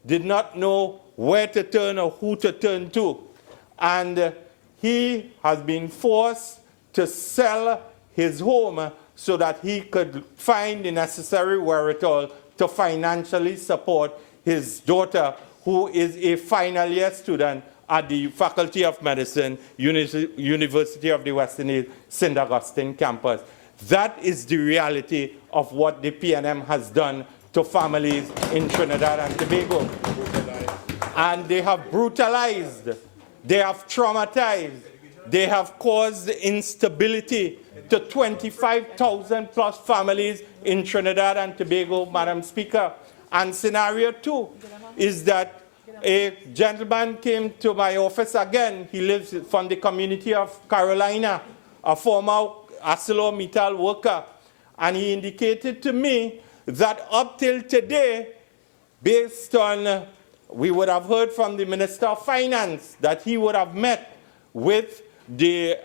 did not know where to turn or who to turn to. And he has been forced to sell his home so that he could find the necessary wherewithal to financially support his daughter, who is a final year student at the Faculty of Medicine, University of the West Indies, St. Augustine campus. That is the reality of what the PNM has done to families in Trinidad and Tobago. And they have brutalized, they have traumatized, they have caused instability to 25,000 plus families in Trinidad and Tobago, Madam Speaker. And scenario 2 is that a gentleman came to my office again. He lives from the community of Carolina, a former ArcelorMittal worker. And he indicated to me that up till today, based on, we would have heard from the Minister of Finance that he would have met with the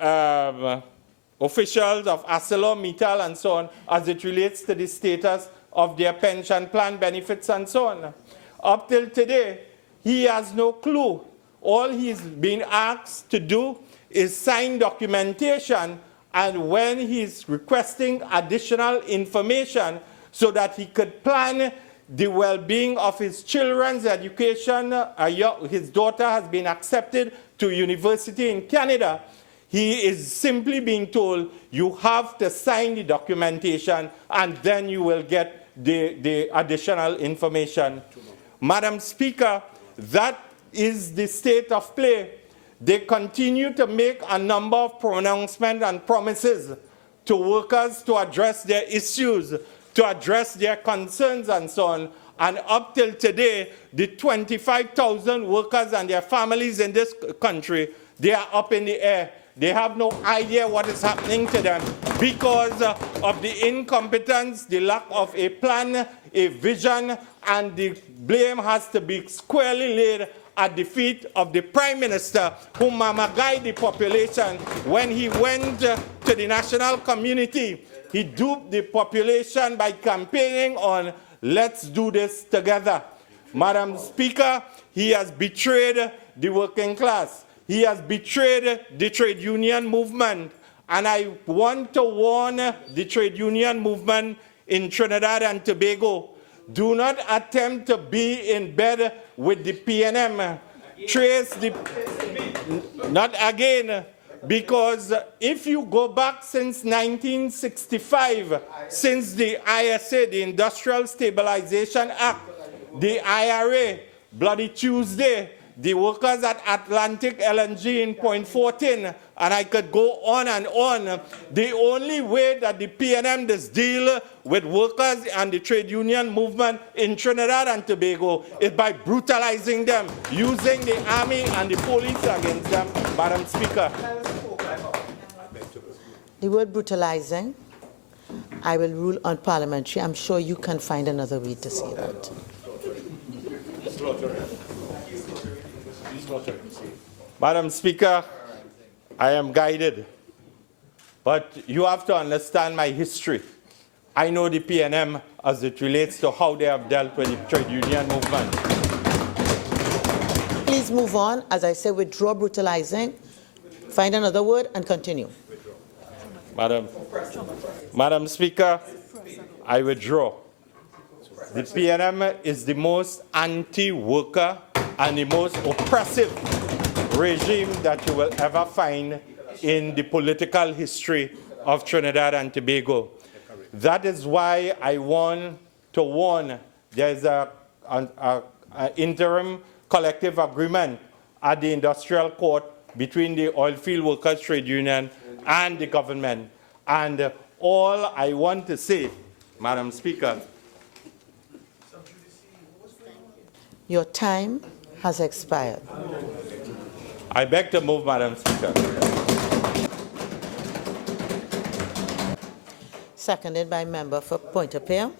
officials of ArcelorMittal and so on as it relates to the status of their pension plan benefits and so on. Up till today, he has no clue. All he's been asked to do is sign documentation, and when he's requesting additional information so that he could plan the well-being of his children's education, his daughter has been accepted to university in Canada, he is simply being told, you have to sign the documentation and then you will get the additional information. Madam Speaker, that is the state of play. They continue to make a number of pronouncements and promises to workers to address their issues, to address their concerns and so on. And up till today, the 25,000 workers and their families in this country, they are up in the air. They have no idea what is happening to them because of the incompetence, the lack of a plan, a vision, and the blame has to be squarely laid at the feet of the Prime Minister, who mama-guided the population when he went to the national community. He duped the population by campaigning on, let's do this together. Madam Speaker, he has betrayed the working class. He has betrayed the trade union movement. And I want to warn the trade union movement in Trinidad and Tobago, do not attempt to be in bed with the PNM. Trace the, not again, because if you go back since 1965, since the ISA, the Industrial Stabilization Act, the IRA, Bloody Tuesday, the workers at Atlantic LNG in Point 14, and I could go on and on. The only way that the PNM does deal with workers and the trade union movement in Trinidad and Tobago is by brutalizing them, using the army and the police against them, Madam Speaker. The word brutalizing, I will rule unparliamentary. I'm sure you can find another way to say that. Madam Speaker, I am guided, but you have to understand my history. I know the PNM as it relates to how they have dealt with the trade union movement. Please move on. As I said, withdraw brutalizing. Find another word and continue. Madam Speaker, I withdraw. The PNM is the most anti-worker and the most oppressive regime that you will ever find in the political history of Trinidad and Tobago. That is why I want to warn there's an interim collective agreement at the industrial court between the Oilfield Workers Trade Union and the government. And all I want to say, Madam Speaker, your time has expired. I beg to move, Madam Speaker. Seconded by member for Point of Appeal.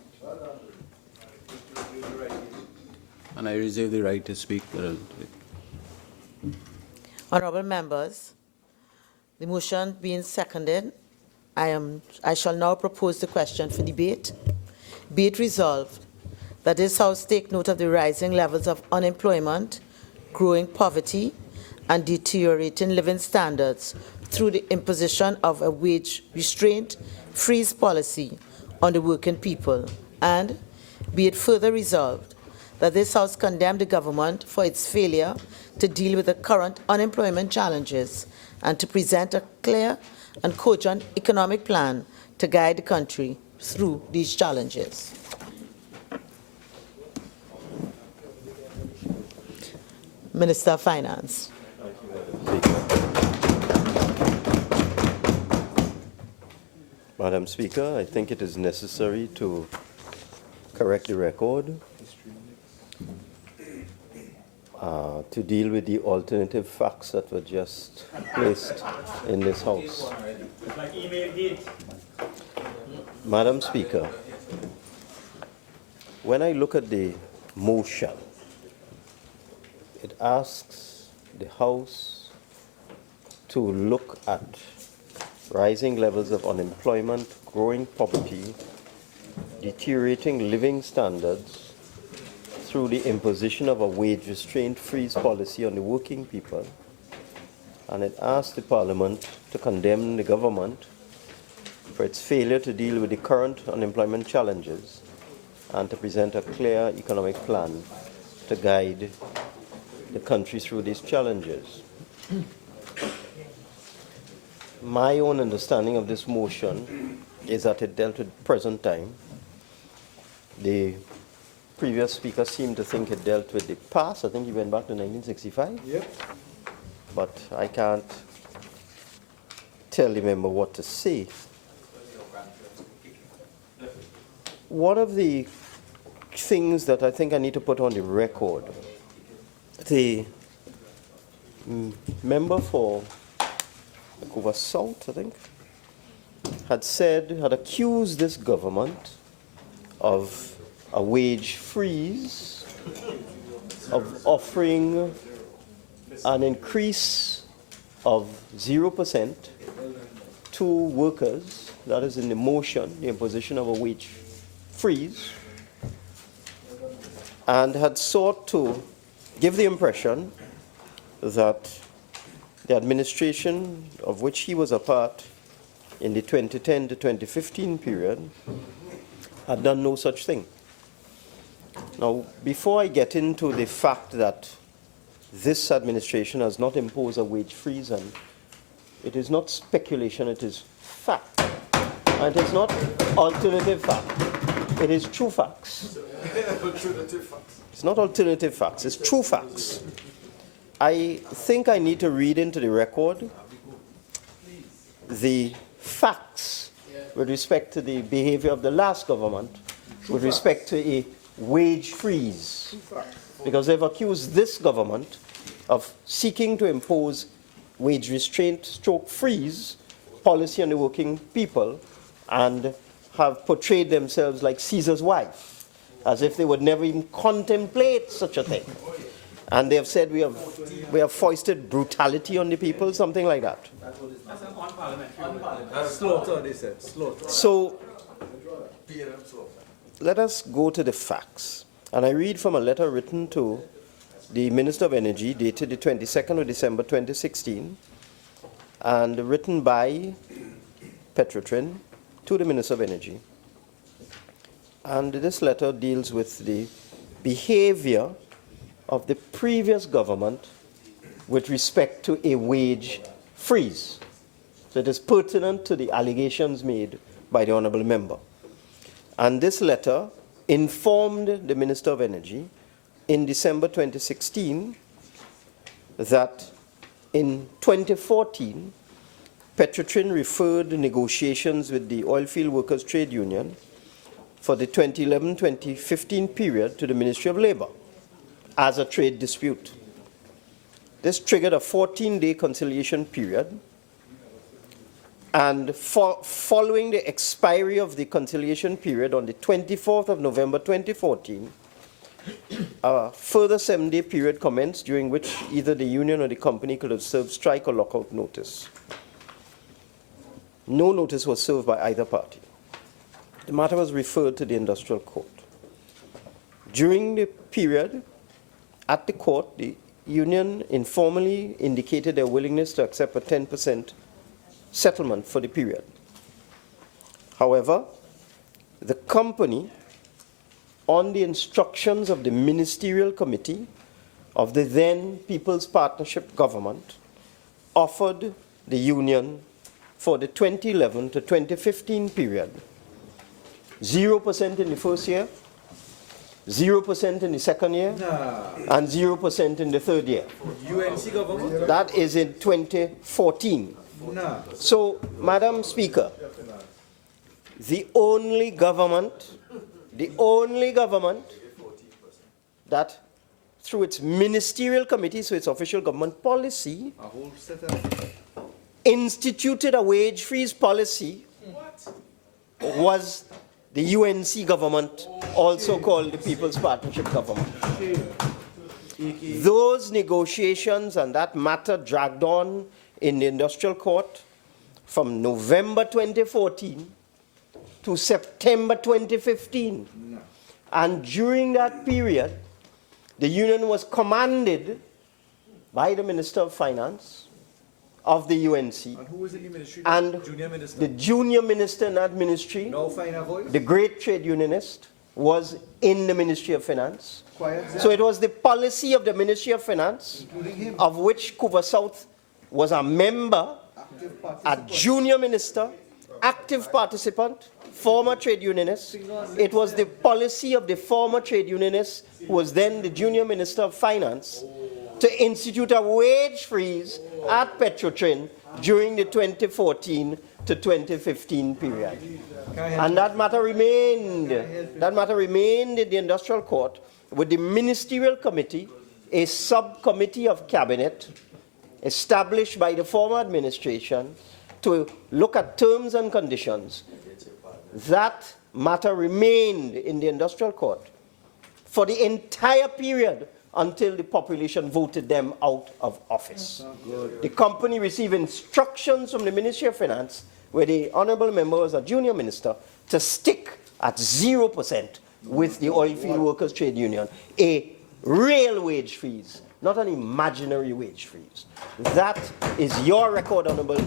And I reserve the right to speak. Honorable members, the motion being seconded, I shall now propose the question for debate. Be it resolved that this House take note of the rising levels of unemployment, growing poverty, and deteriorating living standards through the imposition of a wage restraint freeze policy on the working people, and be it further resolved that this House condemn the government for its failure to deal with the current unemployment challenges and to present a clear and cogent economic plan to guide the country through these challenges. Minister of Finance. Madam Speaker, I think it is necessary to correct the record, to deal with the alternative facts that were just placed in this House. Madam Speaker, when I look at the motion, it asks the House to look at rising levels of unemployment, growing poverty, deteriorating living standards through the imposition of a wage restraint freeze policy on the working people, and it asks the Parliament to condemn the government for its failure to deal with the current unemployment challenges and to present a clear economic plan to guide the country through these challenges. My own understanding of this motion is that it dealt with present time. The previous speaker seemed to think it dealt with the past. I think he went back to 1965. Yep. But I can't tell the member what to say. One of the things that I think I need to put on the record, the member for Vancouver South, I think, had accused this government of a wage freeze, of offering an increase of 0% to workers, that is in the motion, the imposition of a wage freeze, and had sought to give the impression that the administration of which he was a part in the 2010 to 2015 period had done no such thing. Now, before I get into the fact that this administration has not imposed a wage freeze, and it is not speculation, it is fact. And it is not alternative fact, it is true facts. It's not alternative facts, it's true facts. I think I need to read into the record the facts with respect to the behavior of the last government with respect to a wage freeze, because they've accused this government of seeking to impose wage restraint stroke freeze policy on the working people and have portrayed themselves like Caesar's wife, as if they would never even contemplate such a thing. And they have said we have foisted brutality on the people, something like that. Slaughter, they said. Slaughter. So let us go to the facts. And I read from a letter written to the Minister of Energy dated the 22nd of December 2016 and written by Petrotrin to the Minister of Energy. And this letter deals with the behavior of the previous government with respect to a wage freeze. So it is pertinent to the allegations made by the Honourable Member. And this letter informed the Minister of Energy in December 2016 that in 2014, Petrotrin referred negotiations with the Oilfield Workers Trade Union for the 2011-2015 period to the Ministry of Labour as a trade dispute. This triggered a 14-day conciliation period, and following the expiry of the conciliation period on the 24th of November 2014, a further 7-day period commenced during which either the union or the company could have served strike or lockout notice. No notice was served by either party. The matter was referred to the Industrial Court. During the period at the court, the union informally indicated their willingness to accept a 10% settlement for the period. However, the company, on the instructions of the Ministerial Committee of the then People's Partnership Government, offered the union for the 2011 to 2015 period. 0% in the first year, 0% in the second year, and 0% in the third year. UNC government? That is in 2014. So, Madam Speaker, the only government that through its ministerial committee, so its official government policy, instituted a wage freeze policy was the UNC government, also called the People's Partnership Government. Those negotiations and that matter dragged on in the industrial court from November 2014 to September 2015. And during that period, the union was commanded by the Minister of Finance of the UNC. And who was in the ministry? And Junior minister? the junior minister in that ministry, No finer voice? the great trade unionist, was in the Ministry of Finance. Quiet. So it was the policy of the Ministry of Finance, Including him. of which Couva South was a member, Active a participant. junior minister, active participant, former trade unionist. It was the policy of the former trade unionist, who was then the junior minister of finance, to institute a wage freeze at Petrotrin during the 2014 to 2015 period. And that matter remained in the industrial court with the ministerial committee, a subcommittee of cabinet established by the former administration to look at terms and conditions. That matter remained in the industrial court for the entire period until the population voted them out of office. The company received instructions from the Ministry of Finance, where the honorable member was a junior minister, to stick at 0% with the Oilfield Workers Trade Union, a real wage freeze, not an imaginary wage freeze. That is your record, Honorable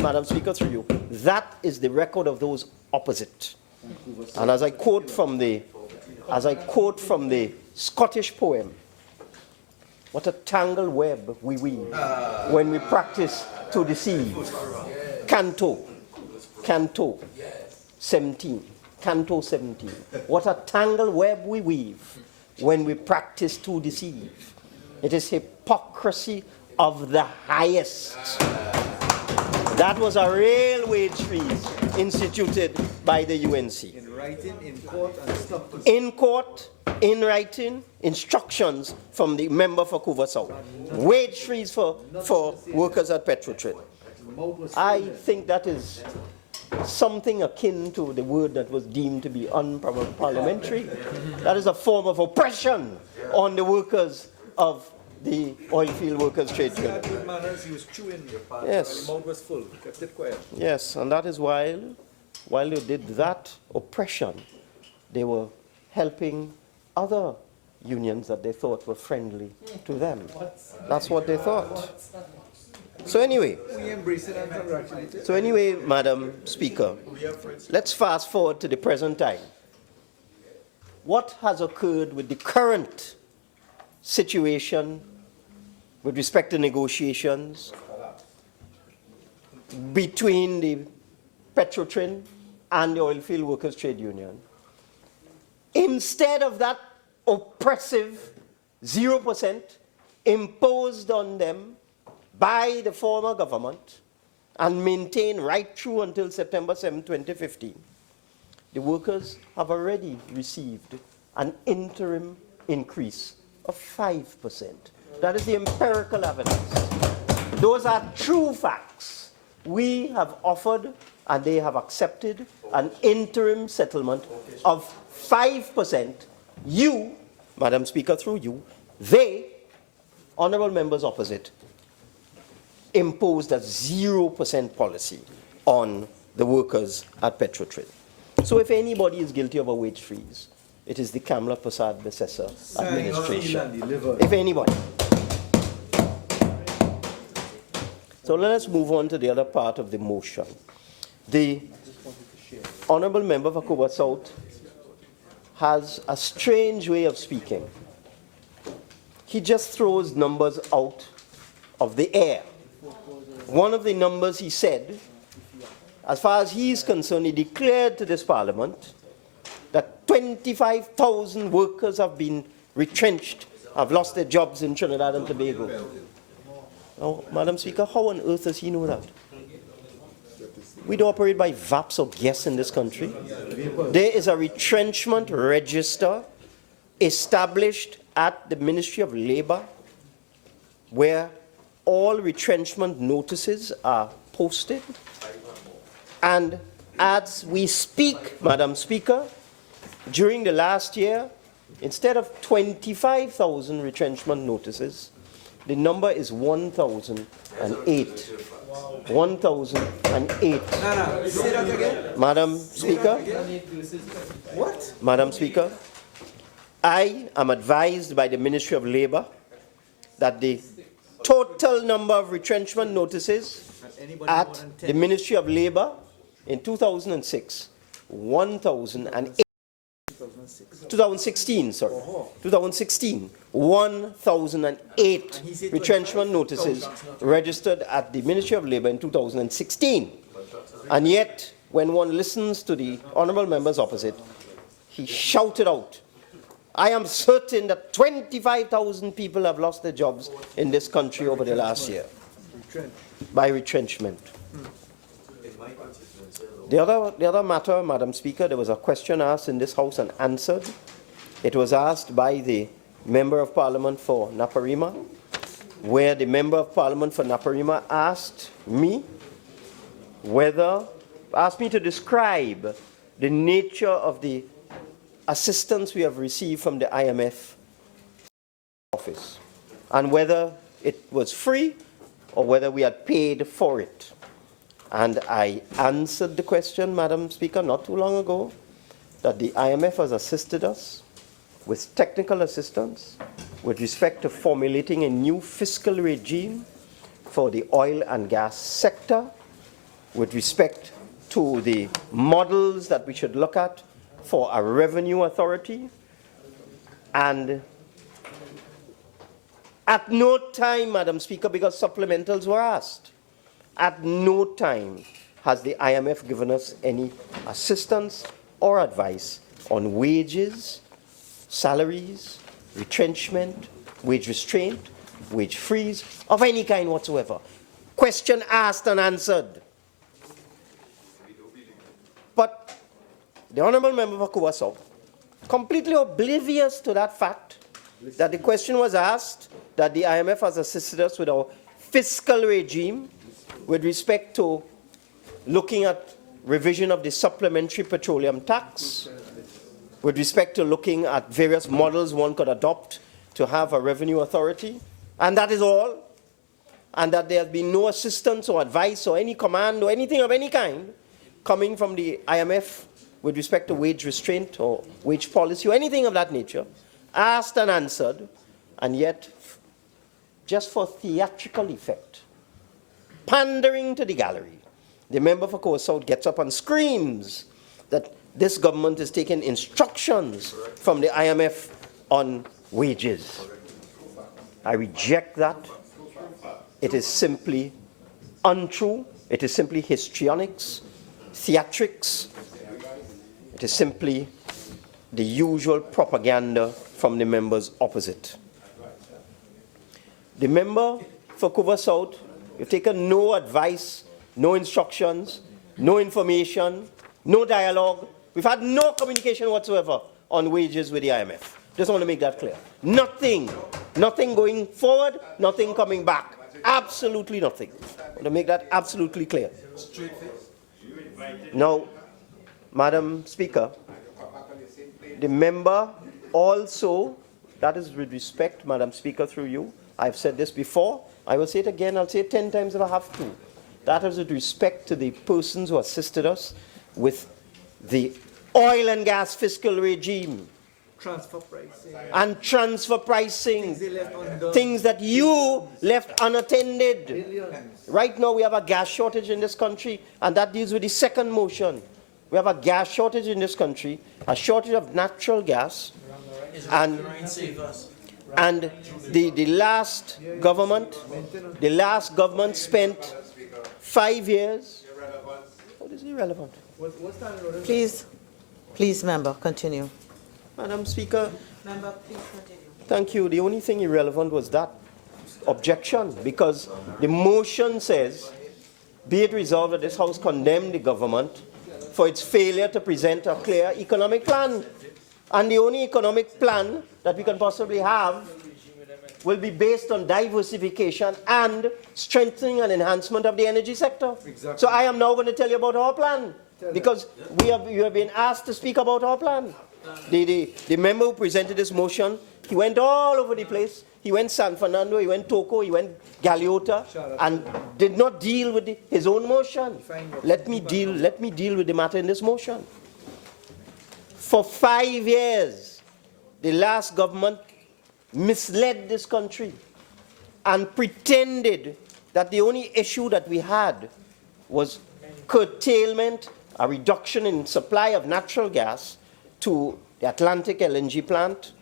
Madam Speaker, through you. That is the record of those opposite. And as I quote from the Scottish poem, what a tangled web we weave when we practice to deceive. Canto 17. What a tangled web we weave when we practice to deceive. It is hypocrisy of the highest. That was a real wage freeze instituted by the UNC. In writing, in court, and stuff. In court, in writing, instructions from the member for Couva South. Wage freeze for workers at Petrotrin. I think that is something akin to the word that was deemed to be unparliamentary. That is a form of oppression on the workers of the Oilfield Workers Trade Union. Good manners, he was chewing. Yes. The mouth was full, kept it quiet. Yes, and that is while they did that oppression, they were helping other unions that they thought were friendly to them. That's what they thought. So anyway, We embrace it and congratulate it. So anyway, Madam Speaker, let's fast forward to the present time. What has occurred with the current situation with respect to negotiations between the Petrotrin and the Oilfield Workers Trade Union? Instead of that oppressive 0% imposed on them by the former government and maintained right through until September 7, 2015, the workers have already received an interim increase of 5%. That is the empirical evidence. Those are true facts. We have offered and they have accepted an interim settlement of 5%. You, Madam Speaker, through you, they, honorable members opposite, imposed a 0% policy on the workers at Petrotrin. So if anybody is guilty of a wage freeze, it is the Kamla Prasad Besessa administration. If anybody. So let us move on to the other part of the motion. The honorable member for Couva South has a strange way of speaking. He just throws numbers out of the air. One of the numbers he said as far as he is concerned, he declared to this Parliament that 25,000 workers have been retrenched, have lost their jobs in Trinidad and Tobago. Now, Madam Speaker, how on earth does he know that? We don't operate by VAPs or guess in this country. There is a retrenchment register established at the Ministry of Labour where all retrenchment notices are posted. And as we speak, Madam Speaker, during the last year, instead of 25,000 retrenchment notices, the number is 1,008. 1,008. Say that again. Madam Speaker, What? Madam Speaker, I am advised by the Ministry of Labour that the total number of retrenchment notices at the Ministry of Labour in 2006, 1,008. 2016, sorry. 2016, 1,008 retrenchment notices registered at the Ministry of Labour in 2016. And yet, when one listens to the honourable members opposite, he shouted out, I am certain that 25,000 people have lost their jobs in this country over the last year by retrenchment. The other matter, Madam Speaker, there was a question asked in this House and answered. It was asked by the Member of Parliament for Naparima, where the Member of Parliament for Naparima asked me to describe the nature of the assistance we have received from the IMF office, and whether it was free or whether we had paid for it. And I answered the question, Madam Speaker, not too long ago, that the IMF has assisted us with technical assistance with respect to formulating a new fiscal regime for the oil and gas sector, with respect to the models that we should look at for a revenue authority. And at no time, Madam Speaker, because supplementals were asked, at no time has the IMF given us any assistance or advice on wages, salaries, retrenchment, wage restraint, wage freeze, of any kind whatsoever. Question asked and answered. But the Honourable Member for Kubwa South, completely oblivious to that fact, that the question was asked that the IMF has assisted us with our fiscal regime with respect to looking at revision of the supplementary petroleum tax, with respect to looking at various models one could adopt to have a revenue authority, and that is all, and that there has been no assistance or advice or any command or anything of any kind coming from the IMF with respect to wage restraint or wage policy or anything of that nature, asked and answered, and yet, just for theatrical effect, pandering to the gallery, the member for Kubwa South gets up and screams that this government is taking instructions from the IMF on wages. I reject that. It is simply untrue. It is simply histrionics, theatrics. It is simply the usual propaganda from the members opposite. The member for Kubwa South, you've taken no advice, no instructions, no information, no dialogue. We've had no communication whatsoever on wages with the IMF. Just want to make that clear. Nothing. Nothing going forward, nothing coming back. Absolutely nothing. I want to make that absolutely clear. Now, Madam Speaker, the member also, that is with respect, Madam Speaker, through you, I've said this before, I will say it again, I'll say it 10 times if I have to. That is with respect to the persons who assisted us with the oil and gas fiscal regime. Transfer pricing. And transfer pricing. Things that you left unattended. Billions. Right now we have a gas shortage in this country, and that deals with the second motion. We have a gas shortage in this country, a shortage of natural gas, and the last government spent 5 years. is irrelevant. Please, member, continue. Madam Speaker, Member, please continue. thank you. The only thing irrelevant was that objection, because the motion says, be it resolved that this House condemn the government for its failure to present a clear economic plan. And the only economic plan that we can possibly have will be based on diversification and strengthening and enhancement of the energy sector. Exactly. So I am now going to tell you about our plan, because we have been asked to speak about our plan. The member who presented this motion, he went all over the place. He went San Fernando, he went Toco, he went Galeota, and did not deal with his own motion. Let me deal with the matter in this motion. For 5 years, the last government misled this country and pretended that the only issue that we had was curtailment, a reduction in supply of natural gas to the Atlantic LNG plant,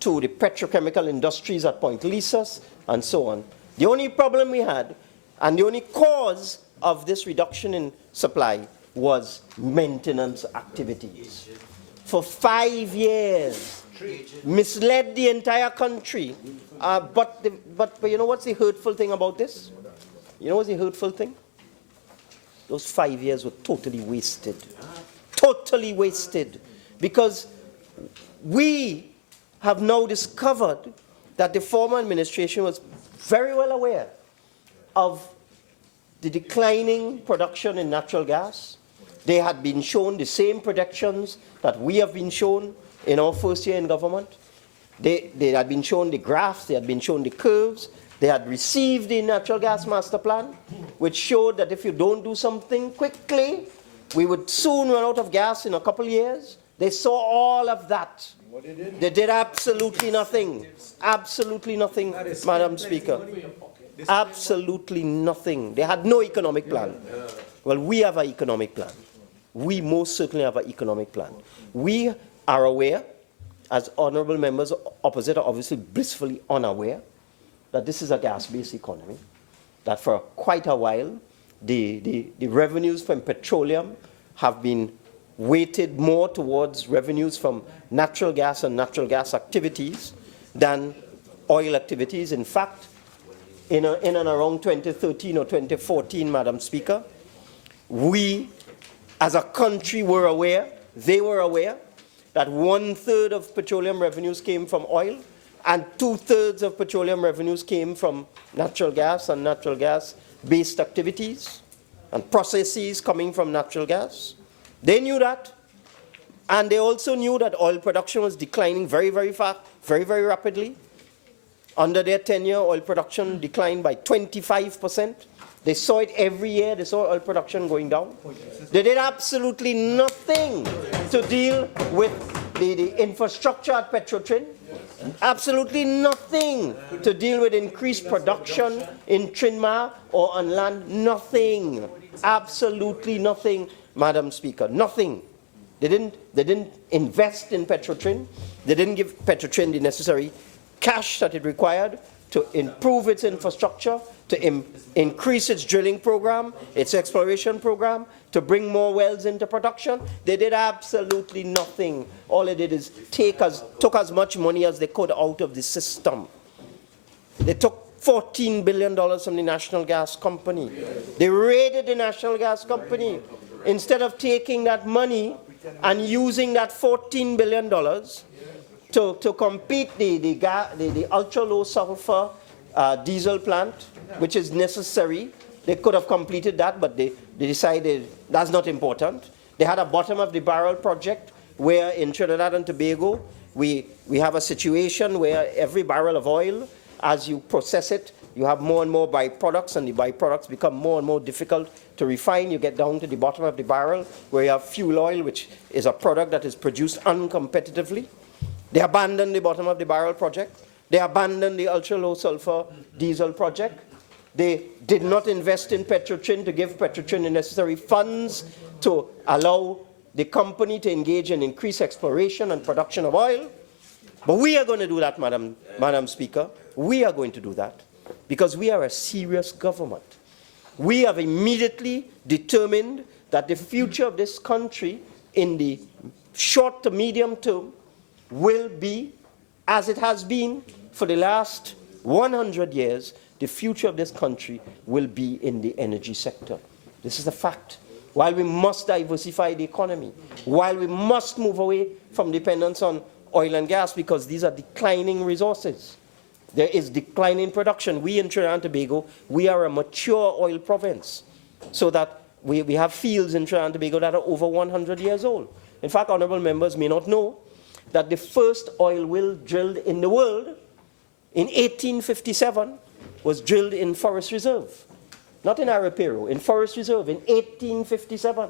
to the petrochemical industries at Point Lisas, and so on. The only problem we had, and the only cause of this reduction in supply, was maintenance activities. For 5 years, misled the entire country. But you know what's the hurtful thing about this? You know what's the hurtful thing? Those 5 years were totally wasted. Totally wasted. Because we have now discovered that the former administration was very well aware of the declining production in natural gas. They had been shown the same projections that we have been shown in our first year in government. They had been shown the graphs, they had been shown the curves, they had received the natural gas master plan, which showed that if you don't do something quickly, we would soon run out of gas in a couple of years. They saw all of that. They did absolutely nothing. Absolutely nothing, Madam Speaker. Absolutely nothing. They had no economic plan. Well, we have an economic plan. We most certainly have an economic plan. We are aware, as honourable members opposite are obviously blissfully unaware, that this is a gas-based economy, that for quite a while the revenues from petroleum have been weighted more towards revenues from natural gas and natural gas activities than oil activities. In fact, in and around 2013 or 2014, Madam Speaker, we as a country were aware, they were aware, that 1/3 of petroleum revenues came from oil and 2/3 of petroleum revenues came from natural gas and natural gas-based activities and processes coming from natural gas. They knew that, and they also knew that oil production was declining very, very fast, very, very rapidly. Under their tenure, oil production declined by 25%. They saw it every year. They saw oil production going down. They did absolutely nothing to deal with the infrastructure at Petrotrin. Absolutely nothing to deal with increased production in Trinma or on land. Nothing. Absolutely nothing, Madam Speaker. Nothing. They didn't invest in Petrotrin. They didn't give Petrotrin the necessary cash that it required to improve its infrastructure, to increase its drilling program, its exploration program, to bring more wells into production. They did absolutely nothing. All they did is took as much money as they could out of the system. They took $14 billion from the National Gas Company. They raided the National Gas Company. Instead of taking that money and using that $14 billion to compete the ultra-low sulfur diesel plant, which is necessary. They could have completed that, but they decided that's not important. They had a bottom-of-the-barrel project where in Trinidad and Tobago, we have a situation where every barrel of oil, as you process it, you have more and more byproducts, and the byproducts become more and more difficult to refine. You get down to the bottom of the barrel, where you have fuel oil, which is a product that is produced uncompetitively. They abandoned the bottom-of-the-barrel project. They abandoned the ultra-low sulfur diesel project. They did not invest in Petrotrin to give Petrotrin the necessary funds to allow the company to engage in increased exploration and production of oil. But we are going to do that, Madam Speaker. We are going to do that because we are a serious government. We have immediately determined that the future of this country in the short to medium term will be, as it has been for the last 100 years, the future of this country will be in the energy sector. This is a fact. While we must diversify the economy, while we must move away from dependence on oil and gas because these are declining resources, there is declining production. We in Trinidad and Tobago, we are a mature oil province, so that we have fields in Trinidad and Tobago that are over 100 years old. In fact, honorable members may not know that the first oil well drilled in the world in 1857 was drilled in Forest Reserve. Not in Arapero, in Forest Reserve in 1857.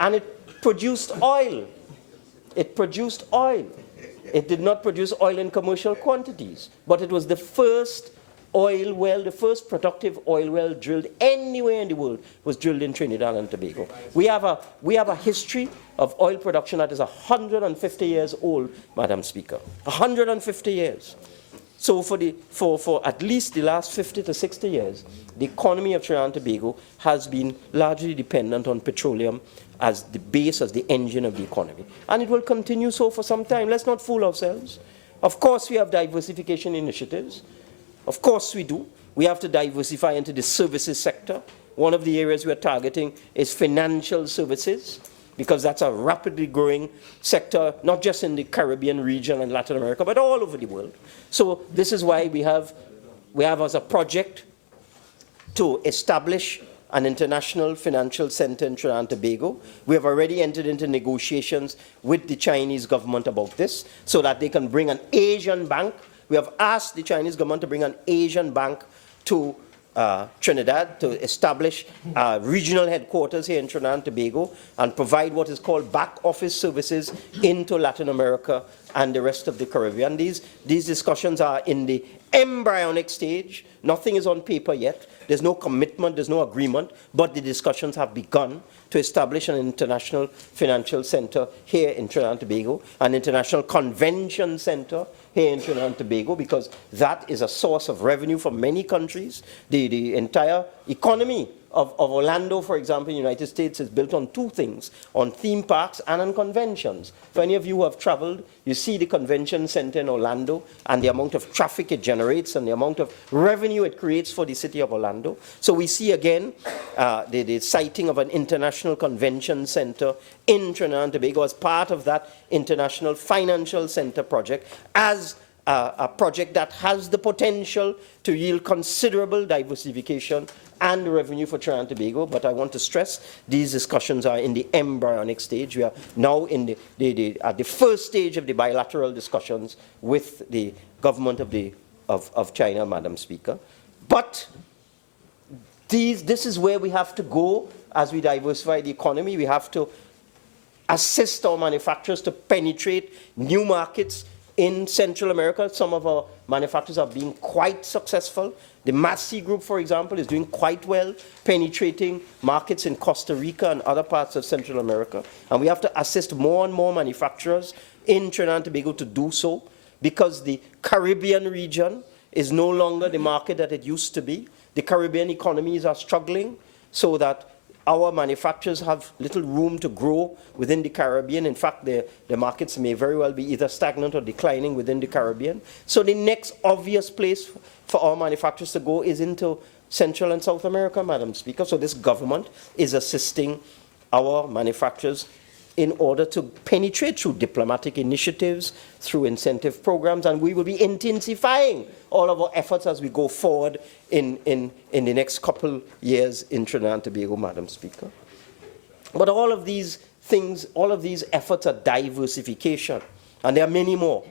And it produced oil. It produced oil. It did not produce oil in commercial quantities, but it was the first oil well, the first productive oil well drilled anywhere in the world was drilled in Trinidad and Tobago. We have a history of oil production that is 150 years old, Madam Speaker. 150 years. So for at least the last 50 to 60 years, the economy of Trinidad and Tobago has been largely dependent on petroleum as the base, as the engine of the economy. And it will continue so for some time. Let's not fool ourselves. Of course, we have diversification initiatives. Of course we do. We have to diversify into the services sector. One of the areas we are targeting is financial services, because that's a rapidly growing sector, not just in the Caribbean region and Latin America, but all over the world. So this is why we have as a project to establish an international financial center in Trinidad and Tobago. We have already entered into negotiations with the Chinese government about this, so that they can bring an Asian bank. We have asked the Chinese government to bring an Asian bank to Trinidad to establish regional headquarters here in Trinidad and Tobago and provide what is called back office services into Latin America and the rest of the Caribbean. These discussions are in the embryonic stage. Nothing is on paper yet. There's no commitment, there's no agreement, but the discussions have begun to establish an international financial center here in Trinidad and Tobago, an international convention center here in Trinidad and Tobago, because that is a source of revenue for many countries. The entire economy of Orlando, for example, in the United States, is built on two things, on theme parks and on conventions. For any of you who have traveled, you see the convention center in Orlando and the amount of traffic it generates and the amount of revenue it creates for the city of Orlando. So we see again the siting of an international convention center in Trinidad and Tobago as part of that international financial center project, as a project that has the potential to yield considerable diversification and revenue for Trinidad and Tobago. But I want to stress, these discussions are in the embryonic stage. We are now in at the first stage of the bilateral discussions with the government of China, Madam Speaker. But this is where we have to go as we diversify the economy. We have to assist our manufacturers to penetrate new markets in Central America. Some of our manufacturers have been quite successful. The Massey Group, for example, is doing quite well, penetrating markets in Costa Rica and other parts of Central America. And we have to assist more and more manufacturers in Trinidad and Tobago to do so, because the Caribbean region is no longer the market that it used to be. The Caribbean economies are struggling, so that our manufacturers have little room to grow within the Caribbean. In fact, the markets may very well be either stagnant or declining within the Caribbean. So the next obvious place for our manufacturers to go is into Central and South America, Madam Speaker. So this government is assisting our manufacturers in order to penetrate through diplomatic initiatives, through incentive programs, and we will be intensifying all of our efforts as we go forward in the next couple years in Trinidad and Tobago, Madam Speaker. But all of these things, all of these efforts are diversification, and there are many more.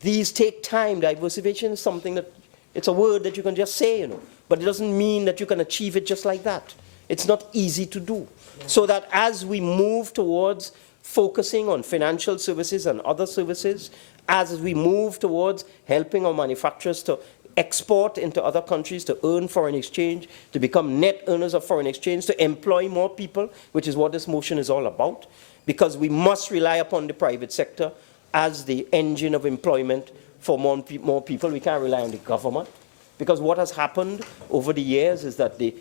These take time. Diversification is something that, it's a word that you can just say, but it doesn't mean that you can achieve it just like that. It's not easy to do. So that as we move towards focusing on financial services and other services, as we move towards helping our manufacturers to export into other countries, to earn foreign exchange, to become net earners of foreign exchange, to employ more people, which is what this motion is all about, because we must rely upon the private sector as the engine of employment for more people. We can't rely on the government, because what has happened over the years is that the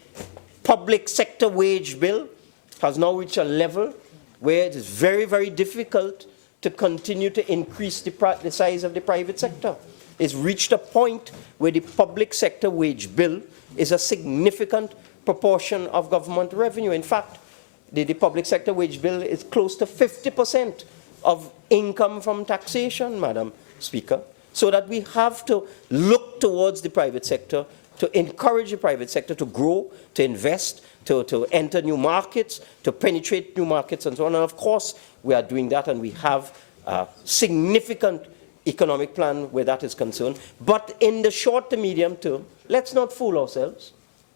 public sector wage bill has now reached a level where it is very, very difficult to continue to increase the size of the private sector. It's reached a point where the public sector wage bill is a significant proportion of government revenue. In fact, the public sector wage bill is close to 50% of income from taxation, Madam Speaker. So that we have to look towards the private sector to encourage the private sector to grow, to invest, to enter new markets, to penetrate new markets and so on. And of course, we are doing that, and we have a significant economic plan where that is concerned. But in the short to medium term, let's not fool ourselves.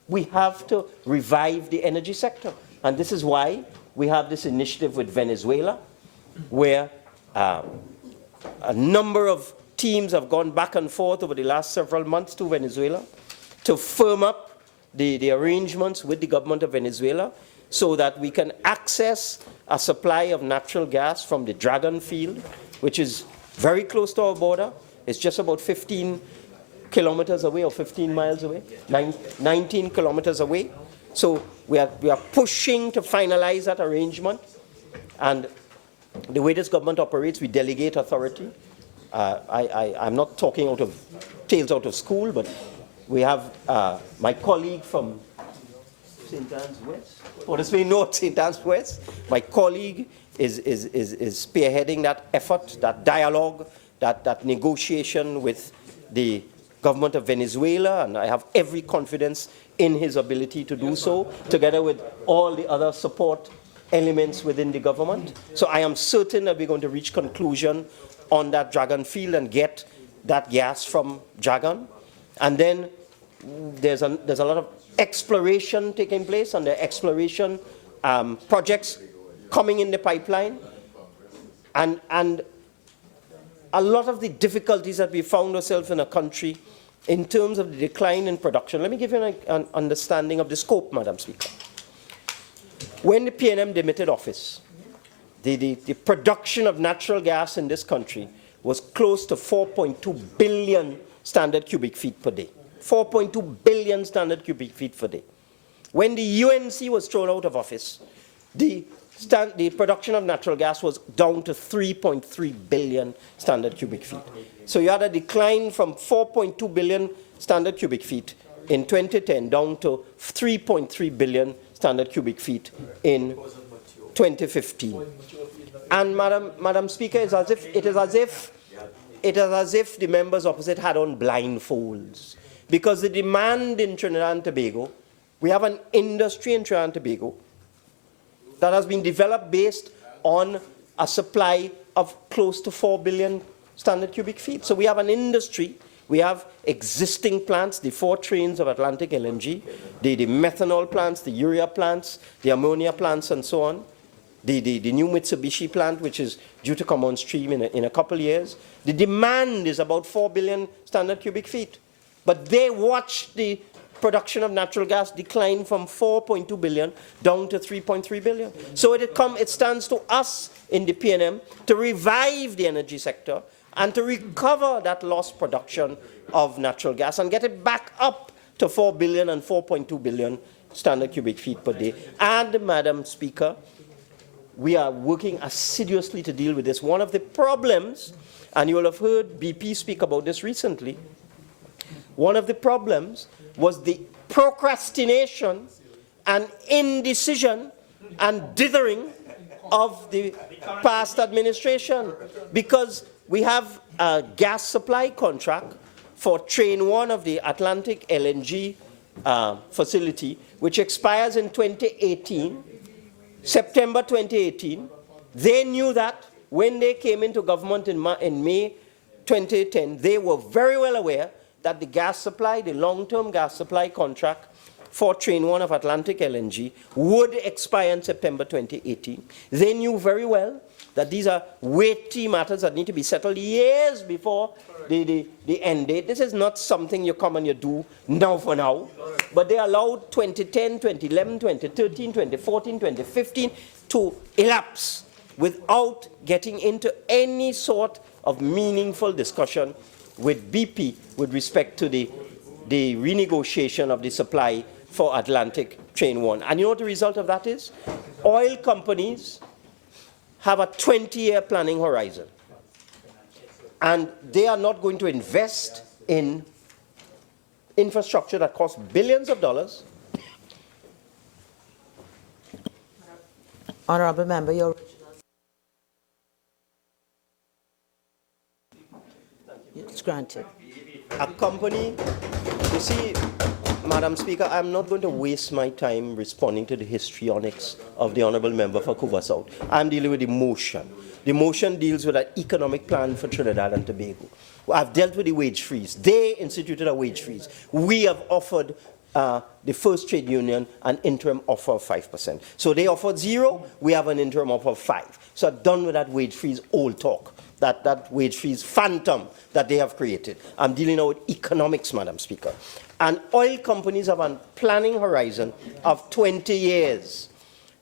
We have to revive the energy sector. And this is why we have this initiative with Venezuela, where a number of teams have gone back and forth over the last several months to Venezuela to firm up the arrangements with the government of Venezuela so that we can access a supply of natural gas from the Dragon field, which is very close to our border. It's just about 15 kilometers away or 15 miles away, 19 kilometers away. So we are pushing to finalize that arrangement. And the way this government operates, we delegate authority. I'm not talking out of tales out of school, but we have my colleague from St. Anne's West, or this way North St. Anne's West. My colleague is spearheading that effort, that dialogue, that negotiation with the government of Venezuela, and I have every confidence in his ability to do so, together with all the other support elements within the government. So I am certain that we're going to reach conclusion on that Dragon field and get that gas from Dragon. And then there's a lot of exploration taking place, and the exploration projects coming in the pipeline. And a lot of the difficulties that we found ourselves in a country in terms of the decline in production. Let me give you an understanding of the scope, Madam Speaker. When the PNM demitted office, the production of natural gas in this country was close to 4.2 billion standard cubic feet per day. 4.2 billion standard cubic feet per day. When the UNC was thrown out of office, the production of natural gas was down to 3.3 billion standard cubic feet. So you had a decline from 4.2 billion standard cubic feet in 2010 down to 3.3 billion standard cubic feet in 2015. And Madam Speaker, it is as if the members opposite had on blindfolds, because the demand in Trinidad and Tobago, we have an industry in Trinidad and Tobago that has been developed based on a supply of close to 4 billion standard cubic feet. So we have an industry, we have existing plants, the 4 trains of Atlantic LNG, the methanol plants, the urea plants, the ammonia plants, and so on. The new Mitsubishi plant, which is due to come on stream in a couple of years. The demand is about 4 billion standard cubic feet. But they watched the production of natural gas decline from 4.2 billion down to 3.3 billion. So it stands to us in the PNM to revive the energy sector and to recover that lost production of natural gas and get it back up to 4 billion and 4.2 billion standard cubic feet per day. And, Madam Speaker, we are working assiduously to deal with this. One of the problems, and you will have heard BP speak about this recently, one of the problems was the procrastination and indecision and dithering of the past administration, because we have a gas supply contract for Train 1 of the Atlantic LNG facility, which expires in 2018, September 2018. They knew that when they came into government in May 2010. They were very well aware that the gas supply, the long-term gas supply contract for Train 1 of Atlantic LNG would expire in September 2018. They knew very well that these are weighty matters that need to be settled years before the end date. This is not something you come and you do now for now. But they allowed 2010, 2011, 2013, 2014, 2015 to elapse without getting into any sort of meaningful discussion with BP with respect to the renegotiation of the supply for Atlantic Train 1. And you know what the result of that is? Oil companies have a 20-year planning horizon. And they are not going to invest in infrastructure that costs billions of dollars. Honorable Member, your it's granted. A company, you see, Madam Speaker, I'm not going to waste my time responding to the histrionics of the Honourable Member for Couva South. I'm dealing with the motion. The motion deals with an economic plan for Trinidad and Tobago. I've dealt with the wage freeze. They instituted a wage freeze. We have offered the first trade union an interim offer of 5%. So they offered 0, we have an interim offer of 5. So I'm done with that wage freeze old talk, that wage freeze phantom that they have created. I'm dealing now with economics, Madam Speaker. And oil companies have a planning horizon of 20 years.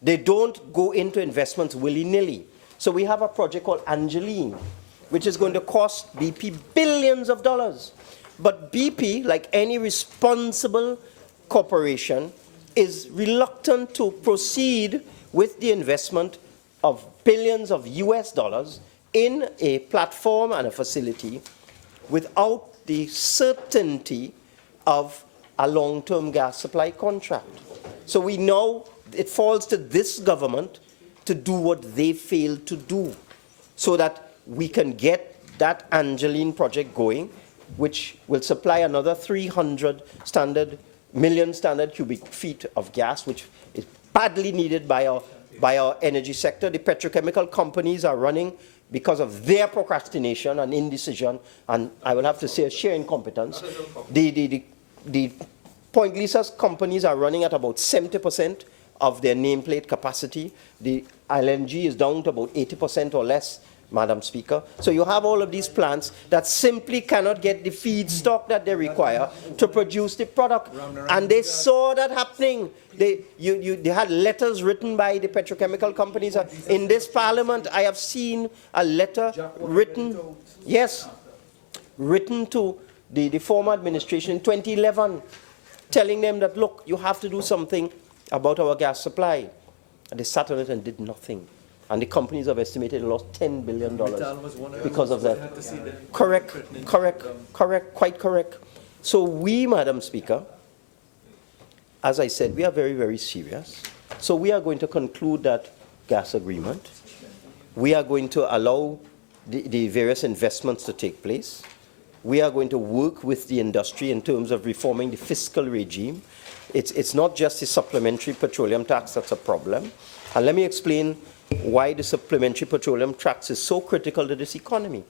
They don't go into investments willy-nilly. So we have a project called Angeline, which is going to cost BP billions of dollars. But BP, like any responsible corporation, is reluctant to proceed with the investment of billions of US dollars in a platform and a facility without the certainty of a long-term gas supply contract. So we know it falls to this government to do what they failed to do so that we can get that Angeline project going, which will supply another 300 million standard cubic feet of gas, which is badly needed by our energy sector. The petrochemical companies are running because of their procrastination and indecision, and I will have to say a sheer incompetence. The Point Lisa's companies are running at about 70% of their nameplate capacity. The LNG is down to about 80% or less, Madam Speaker. So you have all of these plants that simply cannot get the feedstock that they require to produce the product. And they saw that happening. They had letters written by the petrochemical companies. In this parliament, I have seen a letter written, yes, written to the former administration in 2011, telling them that, look, you have to do something about our gas supply. And they sat on it and did nothing. And the companies have estimated lost $10 billion because of that. Correct, quite correct. So we, Madam Speaker, as I said, we are very, very serious. So we are going to conclude that gas agreement. We are going to allow the various investments to take place. We are going to work with the industry in terms of reforming the fiscal regime. It's not just the supplementary petroleum tax that's a problem. And let me explain why the supplementary petroleum tax is so critical to this economy.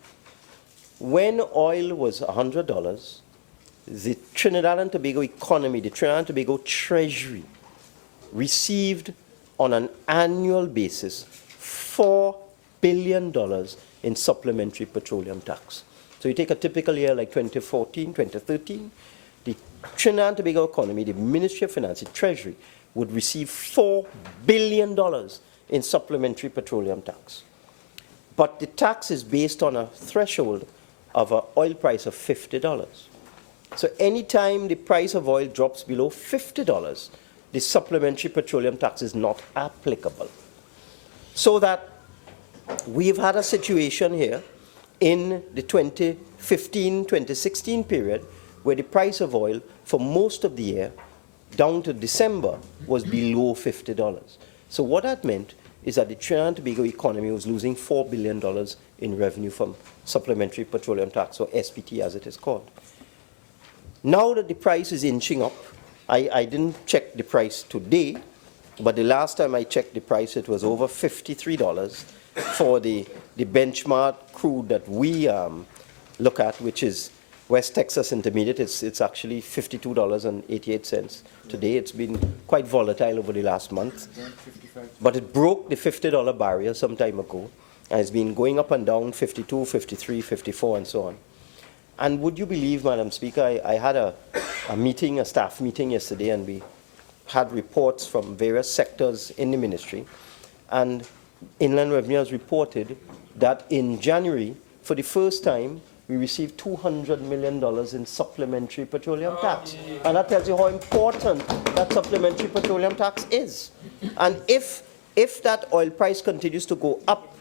When oil was $100, the Trinidad and Tobago economy, the Trinidad and Tobago Treasury, received on an annual basis $4 billion in supplementary petroleum tax. So you take a typical year like 2014, 2013, the Trinidad and Tobago economy, the Ministry of Finance, the Treasury, would receive $4 billion in supplementary petroleum tax. But the tax is based on a threshold of an oil price of $50. So anytime the price of oil drops below $50, the supplementary petroleum tax is not applicable. So that we've had a situation here in the 2015-2016 period where the price of oil for most of the year, down to December, was below $50. So what that meant is that the Trinidad and Tobago economy was losing $4 billion in revenue from supplementary petroleum tax, or SPT as it is called. Now that the price is inching up, I didn't check the price today, but the last time I checked the price, it was over $53 for the benchmark crude that we look at, which is West Texas Intermediate. It's actually $52.88 today. It's been quite volatile over the last month. But it broke the $50 barrier some time ago, and it's been going up and down, 52, 53, 54, and so on. And would you believe, Madam Speaker, I had a meeting, a staff meeting yesterday, and we had reports from various sectors in the ministry. And Inland Revenue has reported that in January, for the first time, we received $200 million in supplementary petroleum tax. And that tells you how important that supplementary petroleum tax is. And if that oil price continues to go up,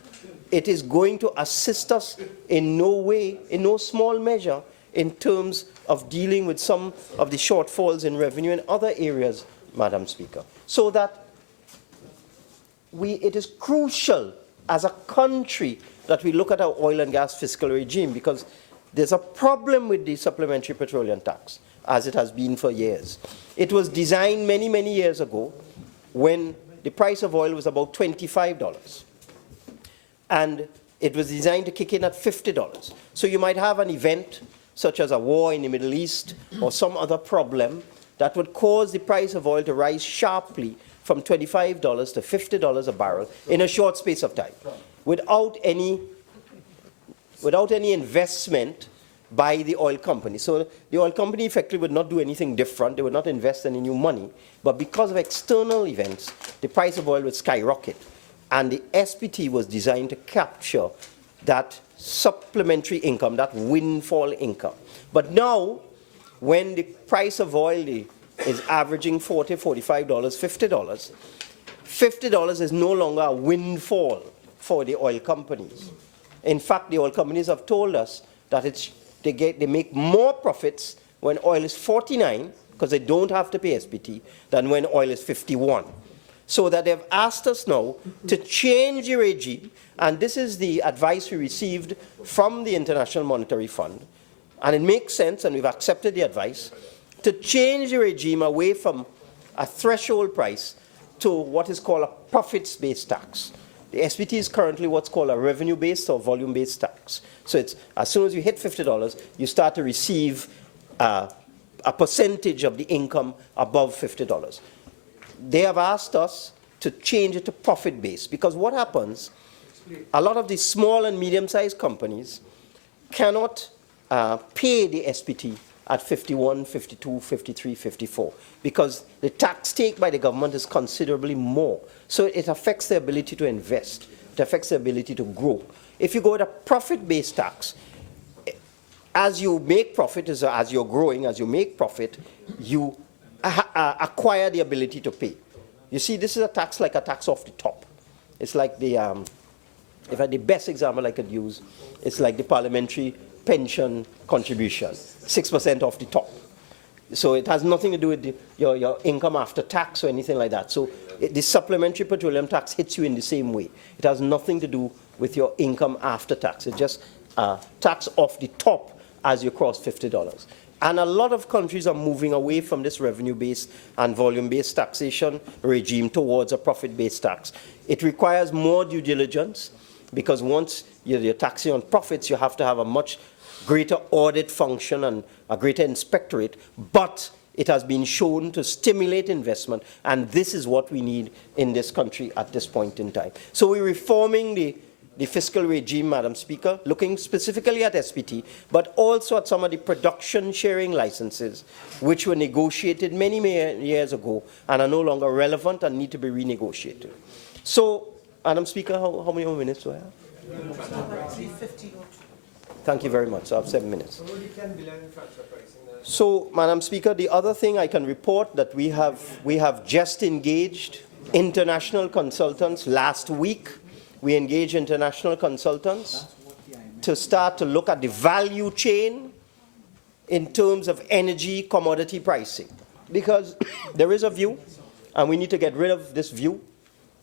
it is going to assist us in no way, in no small measure, in terms of dealing with some of the shortfalls in revenue in other areas, Madam Speaker. So that it is crucial as a country that we look at our oil and gas fiscal regime, because there's a problem with the supplementary petroleum tax, as it has been for years. It was designed many, many years ago when the price of oil was about $25. And it was designed to kick in at $50. So you might have an event such as a war in the Middle East or some other problem that would cause the price of oil to rise sharply from $25 to $50 a barrel in a short space of time, without any investment by the oil company. So the oil company effectively would not do anything different. They would not invest any new money. But because of external events, the price of oil would skyrocket. And the SPT was designed to capture that supplementary income, that windfall income. But now, when the price of oil is averaging $40, $45, $50, $50 is no longer a windfall for the oil companies. In fact, the oil companies have told us that they make more profits when oil is 49, because they don't have to pay SPT, than when oil is 51. So that they've asked us now to change the regime, and this is the advice we received from the International Monetary Fund, and it makes sense, and we've accepted the advice, to change the regime away from a threshold price to what is called a profits-based tax. The SPT is currently what's called a revenue-based or volume-based tax. So it's, as soon as you hit $50, you start to receive a percentage of the income above $50. They have asked us to change it to profit-based, because what happens, a lot of these small and medium-sized companies cannot pay the SPT at 51, 52, 53, 54, because the tax take by the government is considerably more. So it affects their ability to invest. It affects their ability to grow. If you go with a profit-based tax, as you make profit, as you're growing, as you make profit, you acquire the ability to pay. You see, this is a tax like a tax off the top. It's like the, if I had the best example I could use, it's like the parliamentary pension contribution, 6% off the top. So it has nothing to do with your income after tax or anything like that. So the supplementary petroleum tax hits you in the same way. It has nothing to do with your income after tax. It's just tax off the top as you cross $50. And a lot of countries are moving away from this revenue-based and volume-based taxation regime towards a profit-based tax. It requires more due diligence, because once you're taxing on profits, you have to have a much greater audit function and a greater inspectorate, but it has been shown to stimulate investment, and this is what we need in this country at this point in time. So we're reforming the fiscal regime, Madam Speaker, looking specifically at SPT, but also at some of the production sharing licenses, which were negotiated many years ago and are no longer relevant and need to be renegotiated. So, Madam Speaker, how many more minutes do I have? Thank you very much. So I have 7 minutes. So, Madam Speaker, the other thing I can report that we have just engaged international consultants last week. We engaged international consultants to start to look at the value chain in terms of energy commodity pricing. Because there is a view, and we need to get rid of this view.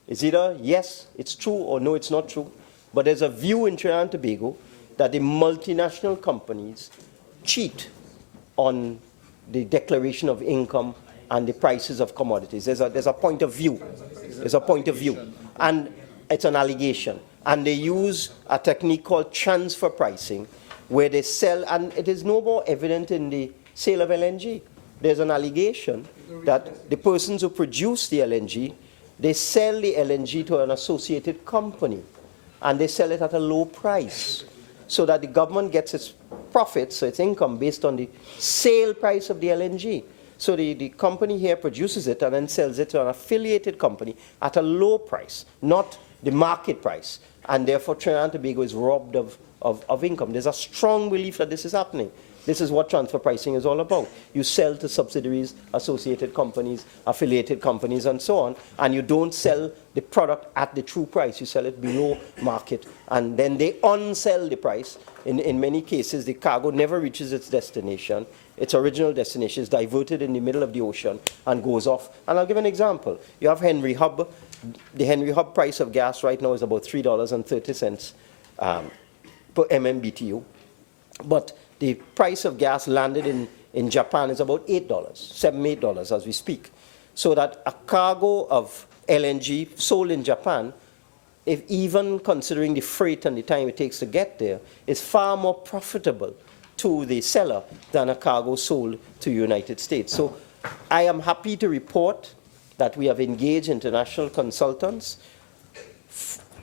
It's either yes, it's true, or no, it's not true. But there's a view in Trinidad and Tobago that the multinational companies cheat on the declaration of income and the prices of commodities. There's a point of view. There's a point of view. And it's an allegation. And they use a technique called transfer pricing, where they sell, and it is no more evident in the sale of LNG. There's an allegation that the persons who produce the LNG, they sell the LNG to an associated company, and they sell it at a low price, so that the government gets its profits, so its income, based on the sale price of the LNG. So the company here produces it and then sells it to an affiliated company at a low price, not the market price. and therefore Trinidad and Tobago is robbed of income. There's a strong belief that this is happening. This is what transfer pricing is all about. You sell to subsidiaries, associated companies, affiliated companies, and so on, and you don't sell the product at the true price. You sell it below market, and then they unsell the price. In many cases, the cargo never reaches its destination. Its original destination is diverted in the middle of the ocean and goes off. And I'll give an example. You have Henry Hub. The Henry Hub price of gas right now is about $3.30 per MMBTU. But the price of gas landed in Japan is about $8, $7, $8 as we speak. So that a cargo of LNG sold in Japan, if even considering the freight and the time it takes to get there, is far more profitable to the seller than a cargo sold to the United States. So I am happy to report that we have engaged international consultants.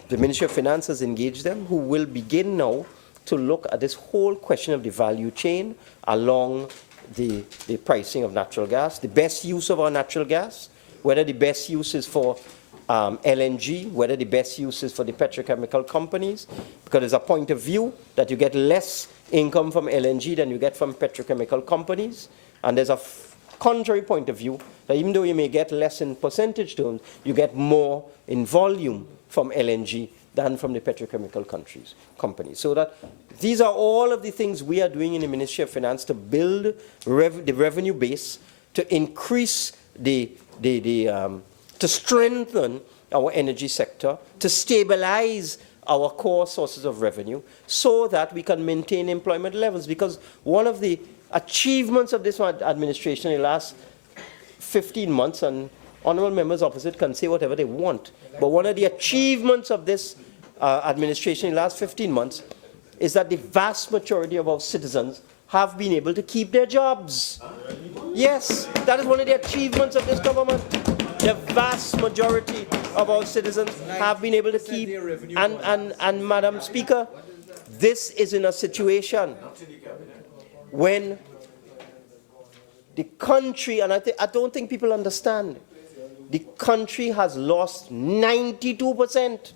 The Ministry of Finance has engaged them, who will begin now to look at this whole question of the value chain along the pricing of natural gas, the best use of our natural gas, whether the best use is for LNG, whether the best use is for the petrochemical companies, because there's a point of view that you get less income from LNG than you get from petrochemical companies, and there's a contrary point of view that even though you may get less in percentage terms, you get more in volume from LNG than from the petrochemical companies. So that these are all of the things we are doing in the Ministry of Finance to build the revenue base, to increase to strengthen our energy sector, to stabilize our core sources of revenue so that we can maintain employment levels. Because one of the achievements of this administration in the last 15 months, and honorable members opposite can say whatever they want, but one of the achievements of this administration in the last 15 months is that the vast majority of our citizens have been able to keep their jobs. Yes, that is one of the achievements of this government. The vast majority of our citizens have been able to keep, and Madam Speaker, this is in a situation when the country, and I don't think people understand, the country has lost 92%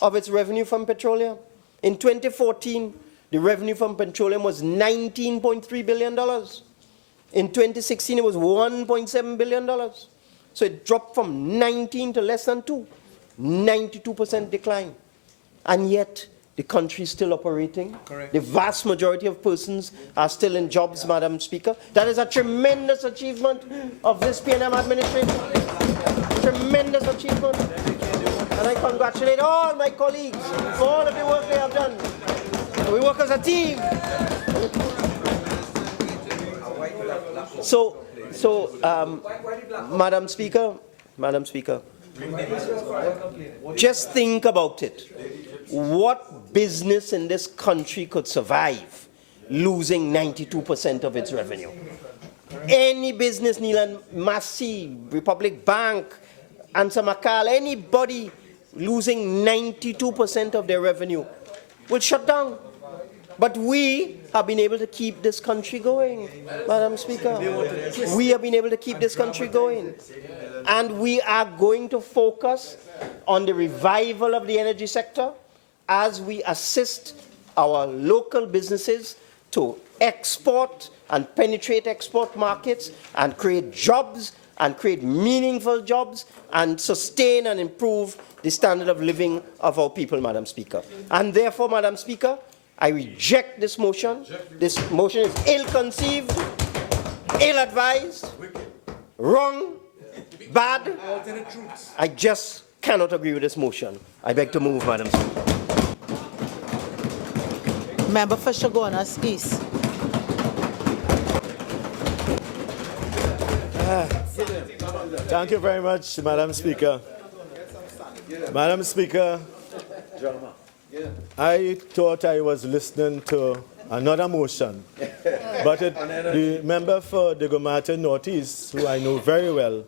of its revenue from petroleum. In 2014, the revenue from petroleum was $19.3 billion. In 2016, it was $1.7 billion. So it dropped from 19 to less than 2, 92% decline. And yet, the country is still operating. Correct. The vast majority of persons are still in jobs, Madam Speaker. That is a tremendous achievement of this PNM administration. Tremendous achievement. And I congratulate all my colleagues for all of the work they have done. We work as a team. So, Madam Speaker, just think about it. What business in this country could survive losing 92% of its revenue? Any business, Neelan Massey, Republic Bank, Ansa Makal, anybody losing 92% of their revenue will shut down. But we have been able to keep this country going, Madam Speaker. We have been able to keep this country going. And we are going to focus on the revival of the energy sector as we assist our local businesses to export and penetrate export markets and create jobs and create meaningful jobs and sustain and improve the standard of living of our people, Madam Speaker. And therefore, Madam Speaker, I reject this motion. This motion is ill-conceived, ill-advised, wrong, bad. I just cannot agree with this motion. I beg to move, Madam Speaker. Member for Chaguanas East. Thank you very much, Madam Speaker. Madam Speaker, I thought I was listening to another motion, but the member for Degomata Northeast, who I know very well,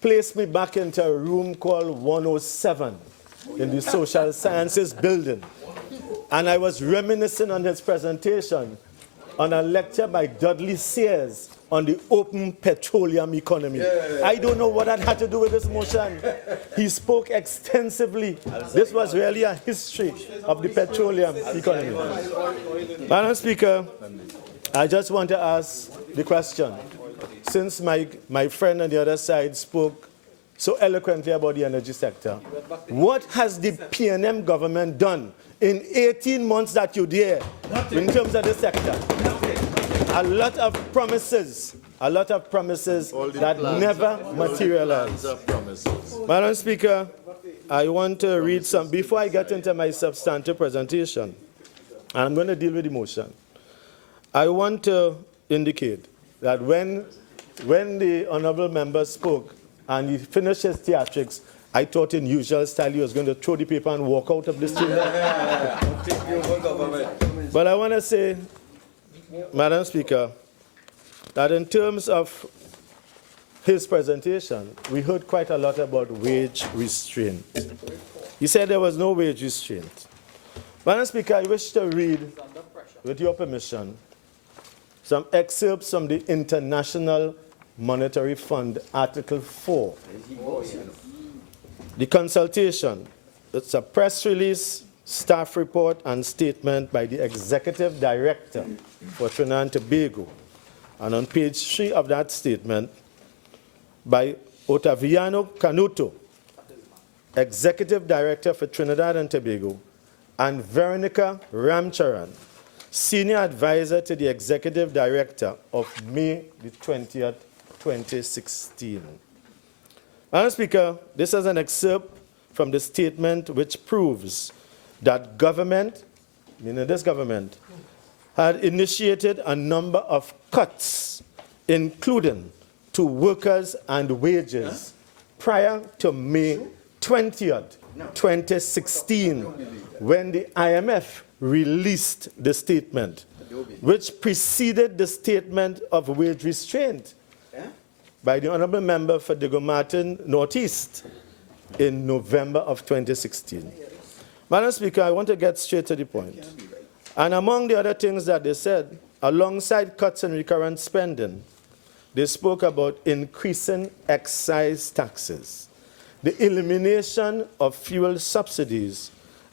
placed me back into a room called 107 in the Social Sciences building. And I was reminiscing on his presentation on a lecture by Dudley Sears on the open petroleum economy. I don't know what that had to do with this motion. He spoke extensively. This was really a history of the petroleum economy. Madam Speaker, I just want to ask the question. Since my friend on the other side spoke so eloquently about the energy sector, what has the PNM government done in 18 months that you're there in terms of this sector? A lot of promises that never materialized. Madam Speaker, I want to read some, before I get into my substantive presentation, and I'm going to deal with the motion. I want to indicate that when the honourable member spoke and he finished his theatrics, I thought in usual style he was going to throw the paper and walk out of this chamber. But I want to say, Madam Speaker, that in terms of his presentation, we heard quite a lot about wage restraint. He said there was no wage restraint. Madam Speaker, I wish to read, with your permission, some excerpts from the International Monetary Fund, Article 4. The consultation, it's a press release, staff report, and statement by the Executive Director for Trinidad and Tobago. And on page 3 of that statement, by Ottaviano Canuto, Executive Director for Trinidad and Tobago, and Veronica Ramcharan, Senior Advisor to the Executive Director of May the 20th, 2016. Madam Speaker, this is an excerpt from the statement which proves that government, meaning this government, had initiated a number of cuts, including to workers and wages, prior to May 20th, 2016, when the IMF released the statement, which preceded the statement of wage restraint by the Honourable Member for Digo-Martin Northeast in November of 2016. Madam Speaker, I want to get straight to the point. And among the other things that they said, alongside cuts in recurrent spending, they spoke about increasing excise taxes, the elimination of fuel subsidies,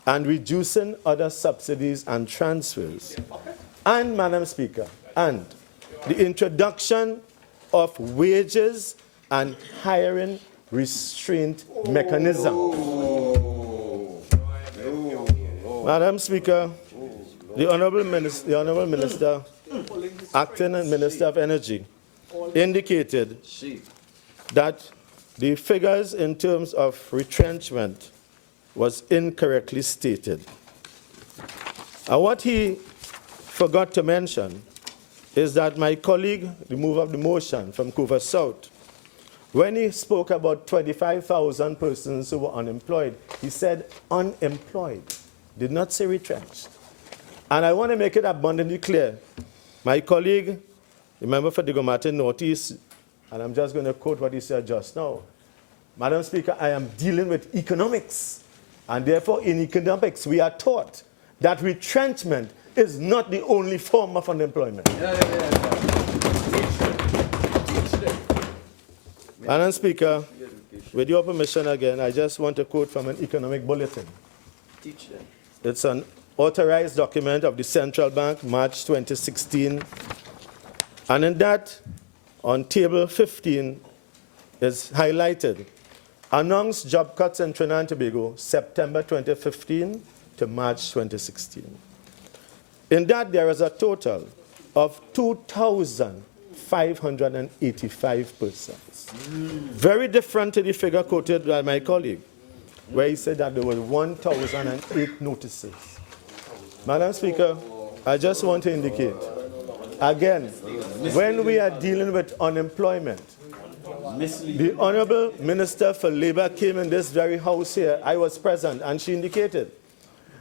and reducing other subsidies and transfers. And, Madam Speaker, and the introduction of wages and hiring restraint mechanism. Madam Speaker, the Honourable Minister, Acting Minister of Energy, indicated that the figures in terms of retrenchment was incorrectly stated. And what he forgot to mention is that my colleague, the mover of the motion from Couva South, when he spoke about 25,000 persons who were unemployed, he said unemployed, did not say retrenched. And I want to make it abundantly clear. My colleague, the member for Digo-Martin Northeast, and I'm just going to quote what he said just now. Madam Speaker, I am dealing with economics. And therefore, in economics, we are taught that retrenchment is not the only form of unemployment. Madam Speaker, with your permission again, I just want to quote from an economic bulletin. It's an authorized document of the Central Bank, March 2016. And in that, on table 15, is highlighted, announced job cuts in Trinidad and Tobago, September 2015 to March 2016. In that, there is a total of 2,585 persons. Very different to the figure quoted by my colleague, where he said that there were 1,008 notices. Madam Speaker, I just want to indicate, again, when we are dealing with unemployment, the Honourable Minister for Labour came in this very house here, I was present, and she indicated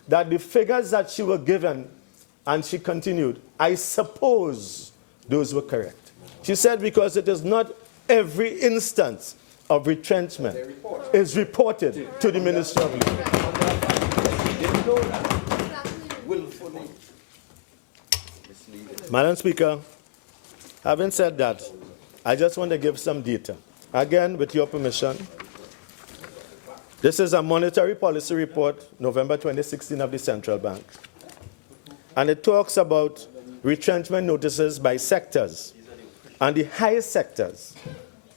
that the figures that she was given, and she continued, I suppose those were correct. She said because it is not every instance of retrenchment is reported to the Ministry of Labour. Madam Speaker, having said that, I just want to give some data. Again, with your permission, this is a monetary policy report, November 2016 of the Central Bank. And it talks about retrenchment notices by sectors. And the highest sectors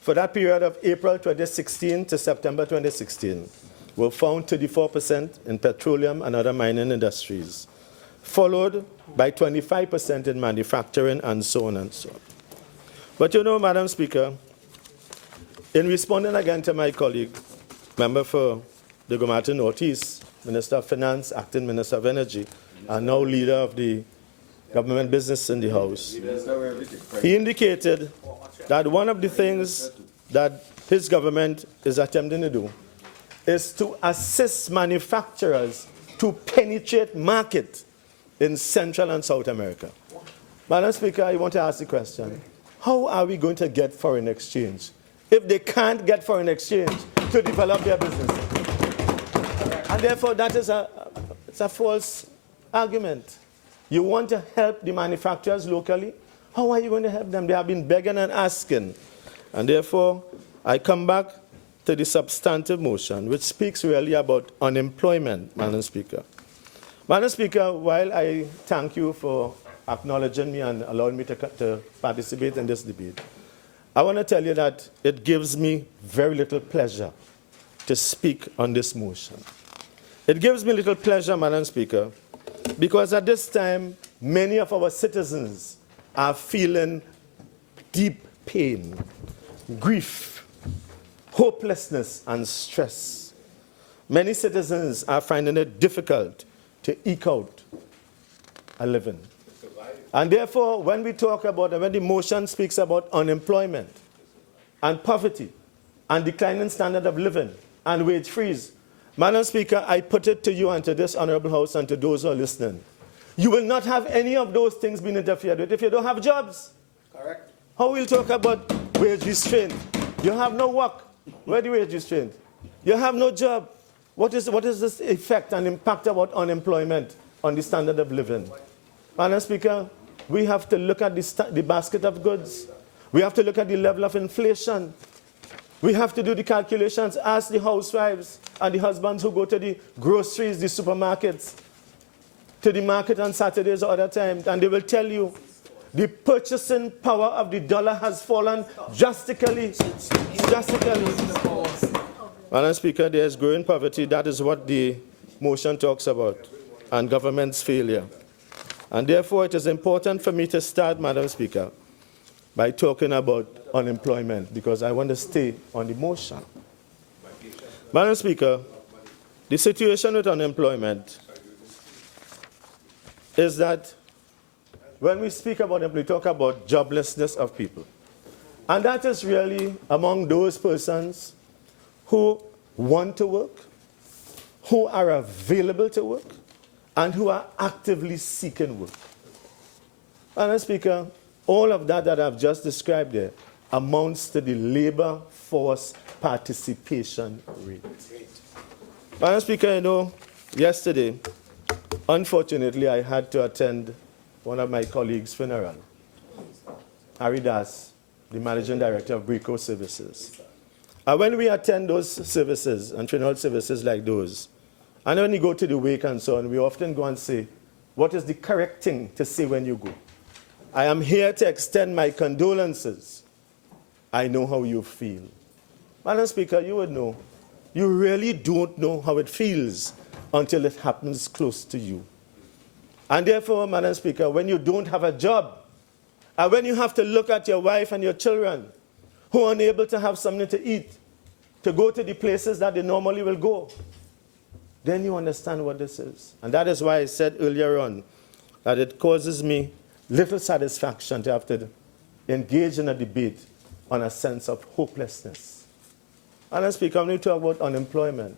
for that period of April 2016 to September 2016 were found 34% in petroleum and other mining industries, followed by 25% in manufacturing and so on and so on. But you know, Madam Speaker, in responding again to my colleague, member for the Gomata Northeast, Minister of Finance, Acting Minister of Energy, and now leader of the government business in the House, he indicated that one of the things that his government is attempting to do is to assist manufacturers to penetrate market in Central and South America. Madam Speaker, I want to ask the question, how are we going to get foreign exchange if they can't get foreign exchange to develop their business? And therefore, that is it's a false argument. You want to help the manufacturers locally? How are you going to help them? They have been begging and asking. And therefore, I come back to the substantive motion, which speaks really about unemployment, Madam Speaker. Madam Speaker, while I thank you for acknowledging me and allowing me to participate in this debate, I want to tell you that it gives me very little pleasure to speak on this motion. It gives me little pleasure, Madam Speaker, because at this time, many of our citizens are feeling deep pain, grief, hopelessness, and stress. Many citizens are finding it difficult to eke out a living. And therefore, when we talk about, when the motion speaks about unemployment and poverty and declining standard of living and wage freeze, Madam Speaker, I put it to you and to this Honorable House and to those who are listening. You will not have any of those things being interfered with if you don't have jobs. Correct. How will you talk about wage restraint? You have no work. Where the wage restraint? You have no job. What is this effect and impact about unemployment on the standard of living? Madam Speaker, we have to look at the basket of goods. We have to look at the level of inflation. We have to do the calculations, ask the housewives and the husbands who go to the groceries, the supermarkets, to the market on Saturdays or other times, and they will tell you the purchasing power of the dollar has fallen drastically. Madam Speaker, there is growing poverty. That is what the motion talks about, and government's failure. And therefore, it is important for me to start, Madam Speaker, by talking about unemployment, because I want to stay on the motion. Madam Speaker, the situation with unemployment is that when we speak about it, we talk about joblessness of people. And that is really among those persons who want to work, who are available to work, and who are actively seeking work. Madam Speaker, all of that I've just described there amounts to the labor force participation rate. Madam Speaker, you know, yesterday, unfortunately, I had to attend one of my colleagues' funeral, Harry Das, the Managing Director of Brico Services. And when we attend those services and funeral services like those, and when you go to the wake and so on, we often go and say, what is the correct thing to say when you go? I am here to extend my condolences. I know how you feel. Madam Speaker, you would know. You really don't know how it feels until it happens close to you. And therefore, Madam Speaker, when you don't have a job, and when you have to look at your wife and your children who are unable to have something to eat, to go to the places that they normally will go, then you understand what this is. And that is why I said earlier on that it causes me little satisfaction to have to engage in a debate on a sense of hopelessness. Madam Speaker, when we talk about unemployment,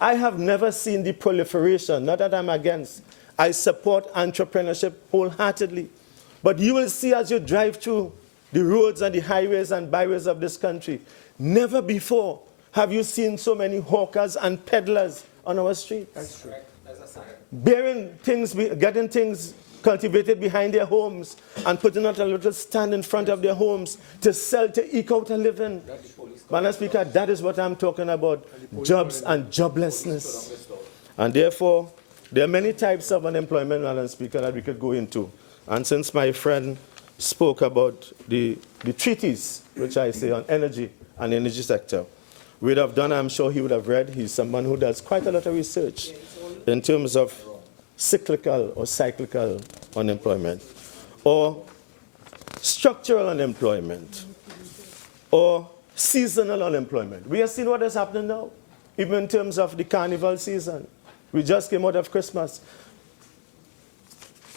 I have never seen the proliferation, not that I'm against. I support entrepreneurship wholeheartedly. But you will see as you drive through the roads and the highways and byways of this country, never before have you seen so many hawkers and peddlers on our streets. That's true. Bearing things, getting things cultivated behind their homes and putting out a little stand in front of their homes to sell, to eke out a living. Madam Speaker, that is what I'm talking about, jobs and joblessness. And therefore, there are many types of unemployment, Madam Speaker, that we could go into. And since my friend spoke about the treaties, which I say on energy and the energy sector, we'd have done, I'm sure he would have read. He's someone who does quite a lot of research in terms of cyclical or cyclical unemployment, or structural unemployment, or seasonal unemployment. We have seen what is happening now, even in terms of the carnival season. We just came out of Christmas.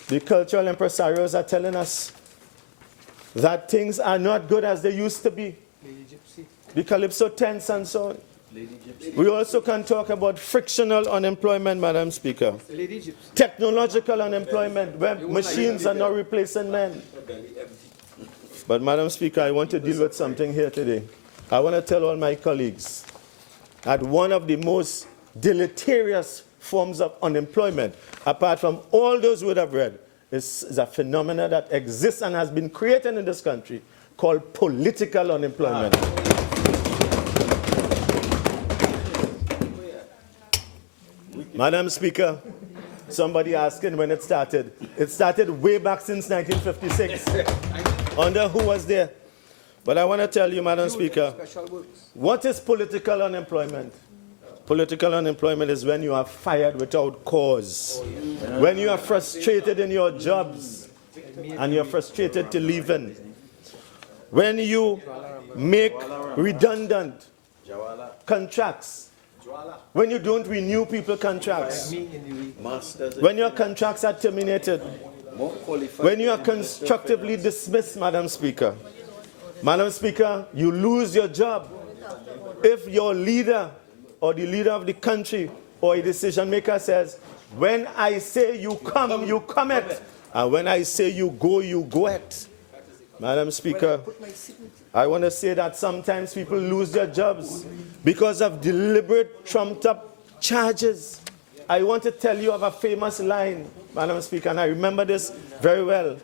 The cultural impresarios are telling us that things are not good as they used to be. The calypso tents and so on. We also can talk about frictional unemployment, Madam Speaker. Technological unemployment, where machines are now replacing men. But, Madam Speaker, I want to deal with something here today. I want to tell all my colleagues that one of the most deleterious forms of unemployment, apart from all those who would have read, is a phenomenon that exists and has been created in this country called political unemployment. Madam Speaker, somebody asking when it started. It started way back since 1956. Under who was there? But I want to tell you, Madam Speaker, what is political unemployment? Political unemployment is when you are fired without cause, when you are frustrated in your jobs and you're frustrated to leave in, when you make redundant contracts, when you don't renew people's contracts, when your contracts are terminated, when you are constructively dismissed, Madam Speaker. Madam Speaker, you lose your job if your leader or the leader of the country or a decision maker says, when I say you come it. And when I say you go it. Madam Speaker, I want to say that sometimes people lose their jobs because of deliberate trumped-up charges. I want to tell you of a famous line, Madam Speaker, and I remember this very well.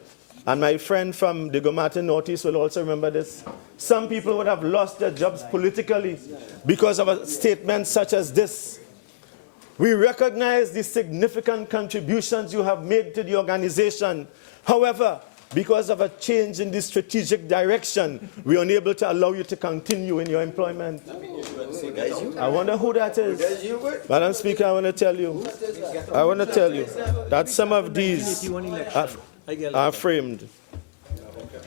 And my friend from the Gomartin Northeast will also remember this. Some people would have lost their jobs politically because of a statement such as this. We recognize the significant contributions you have made to the organization. However, because of a change in the strategic direction, we are unable to allow you to continue in your employment. I wonder who that is. Madam Speaker, I want to tell you that some of these are framed.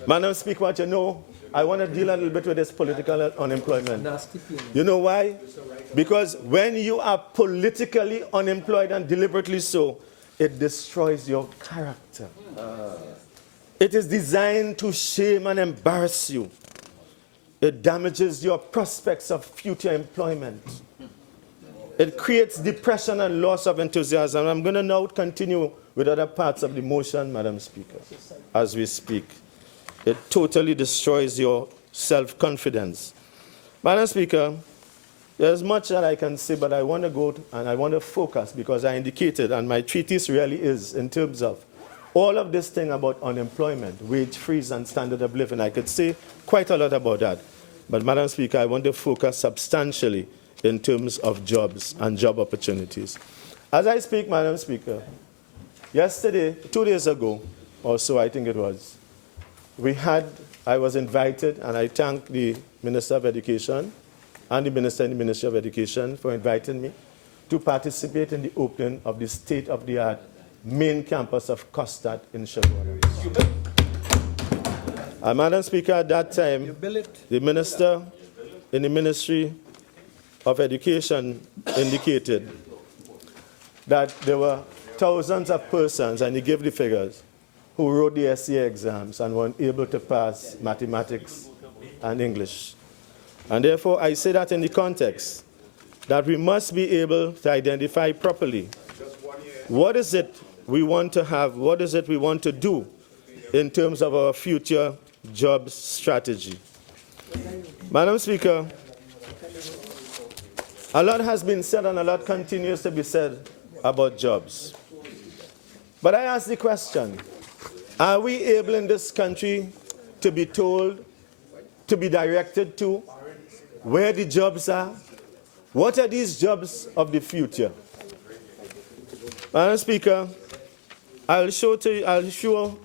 Madam Speaker, what you know, I want to deal a little bit with this political unemployment. You know why? Because when you are politically unemployed, and deliberately so, it destroys your character. It is designed to shame and embarrass you. It damages your prospects of future employment. It creates depression and loss of enthusiasm. I'm going to now continue with other parts of the motion, Madam Speaker, as we speak. It totally destroys your self-confidence. Madam Speaker, there's much that I can say, but I want to go and I want to focus because I indicated, and my treatise really is in terms of all of this thing about unemployment, wage freeze, and standard of living. I could say quite a lot about that. But, Madam Speaker, I want to focus substantially in terms of jobs and job opportunities. As I speak, Madam Speaker, yesterday, 2 days ago, or so I think it was, I was invited, and I thank the Minister of Education and the Minister in the Ministry of Education for inviting me to participate in the opening of the state-of-the-art main campus of COSTAT in Shagwana. Madam Speaker, at that time, the Minister in the Ministry of Education indicated that there were thousands of persons, and he gave the figures, who wrote the SCA exams and were unable to pass mathematics and English. And therefore, I say that in the context that we must be able to identify properly what is it we want to have, what is it we want to do in terms of our future job strategy. Madam Speaker, a lot has been said and a lot continues to be said about jobs. But I ask the question, are we able in this country to be told, to be directed to where the jobs are? What are these jobs of the future? Madam Speaker, I'll show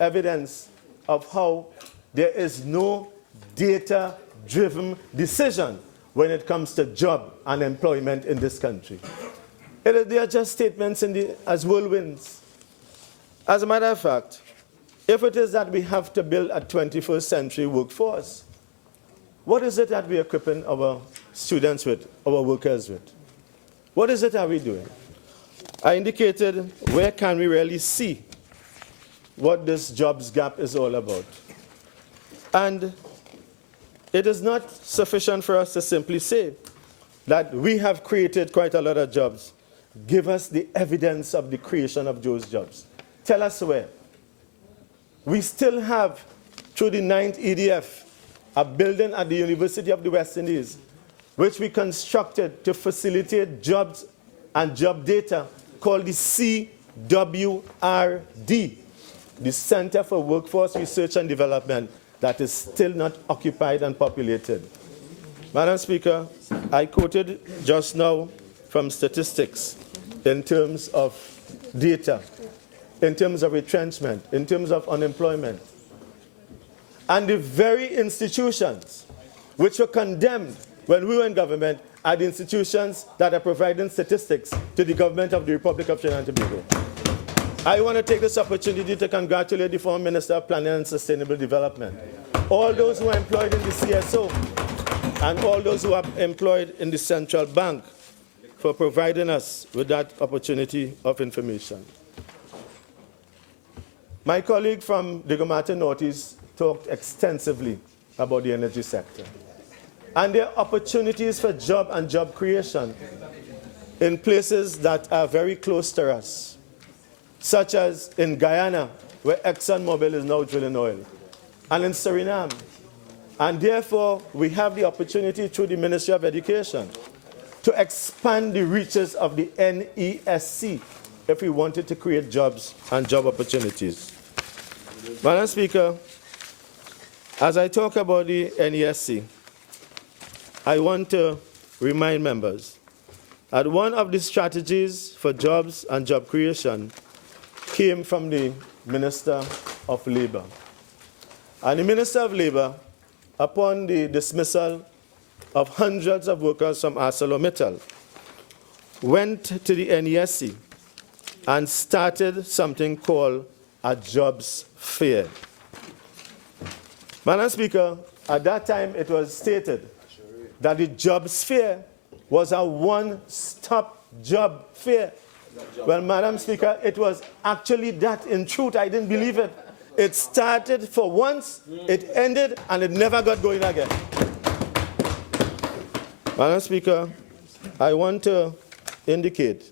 evidence of how there is no data-driven decision when it comes to job and employment in this country. They are just statements as whirlwinds. As a matter of fact, if it is that we have to build a 21st century workforce, what is it that we are equipping our students with, our workers with? What is it are we doing? I indicated where can we really see what this jobs gap is all about. And it is not sufficient for us to simply say that we have created quite a lot of jobs. Give us the evidence of the creation of those jobs. Tell us where. We still have, through the 9th EDF, a building at the University of the West Indies, which we constructed to facilitate jobs and job data, called the CWRD, the Center for Workforce Research and Development, that is still not occupied and populated. Madam Speaker, I quoted just now from statistics in terms of data, in terms of retrenchment, in terms of unemployment. And the very institutions which were condemned when we were in government are the institutions that are providing statistics to the government of the Republic of Trinidad and Tobago. I want to take this opportunity to congratulate the former Minister of Planning and Sustainable Development, all those who are employed in the CSO, and all those who are employed in the Central Bank for providing us with that opportunity of information. My colleague from Digomata Northeast talked extensively about the energy sector. And there are opportunities for job and job creation in places that are very close to us, such as in Guyana, where ExxonMobil is now drilling oil, and in Suriname. And therefore, we have the opportunity through the Ministry of Education to expand the reaches of the NESC if we wanted to create jobs and job opportunities. Madam Speaker, as I talk about the NESC, I want to remind members that one of the strategies for jobs and job creation came from the Minister of Labour. And the Minister of Labour, upon the dismissal of hundreds of workers from ArcelorMittal, went to the NESC and started something called a jobs fair. Madam Speaker, at that time it was stated that the jobs fair was a one-stop job fair. Well, Madam Speaker, it was actually that. In truth, I didn't believe it. It started for once, it ended, and it never got going again. Madam Speaker, I want to indicate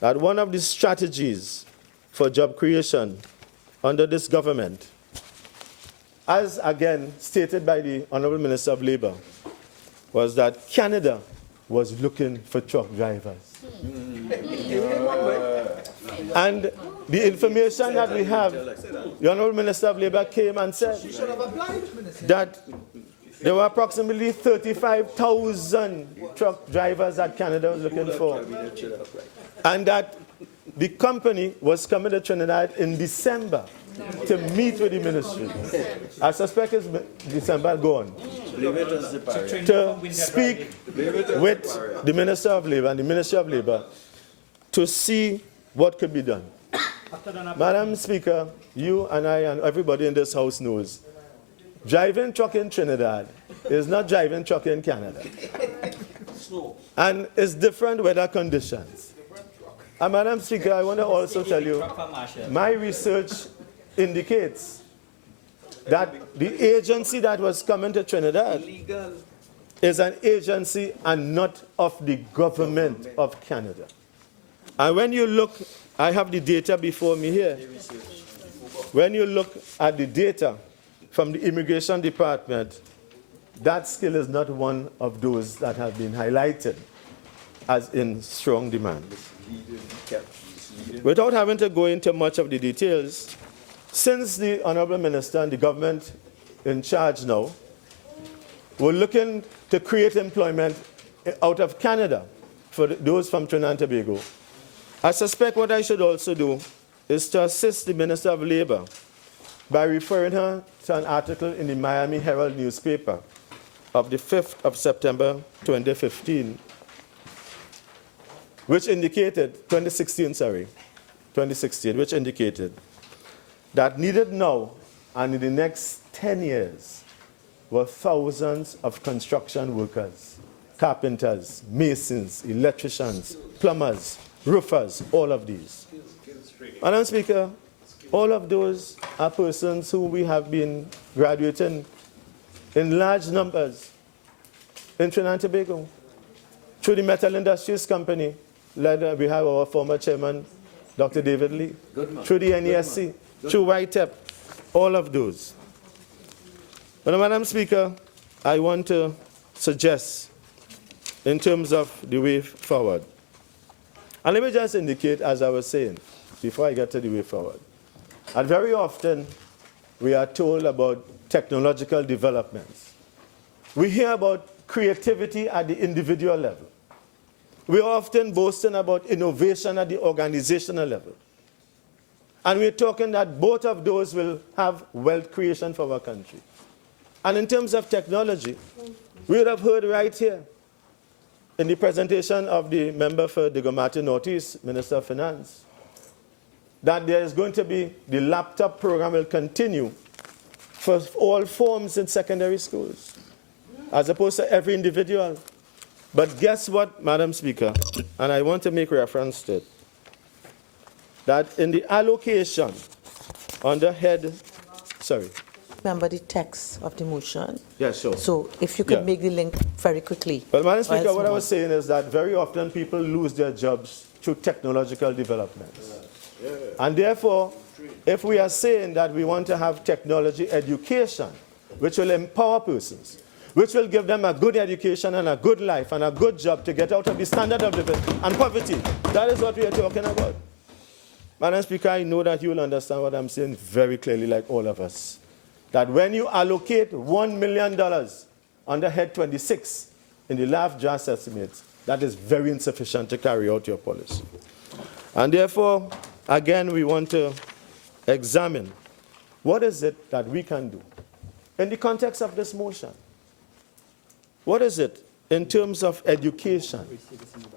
that one of the strategies for job creation under this government, as again stated by the Honourable Minister of Labour, was that Canada was looking for truck drivers. And the information that we have, the Honourable Minister of Labour came and said that there were approximately 35,000 truck drivers that Canada was looking for, and that the company was coming to Trinidad in December to meet with the ministry. I suspect it's December gone. To speak with the Minister of Labour and the Ministry of Labour to see what could be done. Madam Speaker, you and I and everybody in this House knows, driving truck in Trinidad is not driving truck in Canada. And it's different weather conditions. And Madam Speaker, I want to also tell you, my research indicates that the agency that was coming to Trinidad is an agency and not of the government of Canada. And when you look, I have the data before me here. When you look at the data from the Immigration Department, that skill is not one of those that have been highlighted as in strong demand. without having to go into much of the details, since the Honorable Minister and the government in charge now were looking to create employment out of Canada for those from Trinidad and Tobago, I suspect what I should also do is to assist the Minister of Labour by referring her to an article in the Miami Herald newspaper of the 5th of September 2015, which indicated, 2016, which indicated that needed now and in the next 10 years were thousands of construction workers, carpenters, masons, electricians, plumbers, roofers, all of these. Madam Speaker, all of those are persons who we have been graduating in large numbers in Trinidad and Tobago. Through the Metal Industries Company, led, we have our former chairman, Dr. David Lee. Through the NESC, through YTEP, all of those. But Madam Speaker, I want to suggest in terms of the way forward. And let me just indicate, as I was saying, before I get to the way forward, that very often we are told about technological developments. We hear about creativity at the individual level. We are often boasting about innovation at the organizational level. And we're talking that both of those will have wealth creation for our country. And in terms of technology, we would have heard right here in the presentation of the member for Digomati Northeast, Minister of Finance, that there is going to be, the laptop program will continue for all forms in secondary schools, as opposed to every individual. But guess what, Madam Speaker, and I want to make reference to it, that in the allocation under head, sorry. Remember the text of the motion. Yes, sure. So if you could make the link very quickly. Well, Madam Speaker, what I was saying is that very often people lose their jobs through technological developments. And therefore, if we are saying that we want to have technology education, which will empower persons, which will give them a good education and a good life and a good job to get out of the standard of living and poverty, that is what we are talking about. Madam Speaker, I know that you will understand what I'm saying very clearly, like all of us. That when you allocate $1 million under head 26 in the last draft estimates, that is very insufficient to carry out your policy. And therefore, again, we want to examine what is it that we can do in the context of this motion. What is it in terms of education?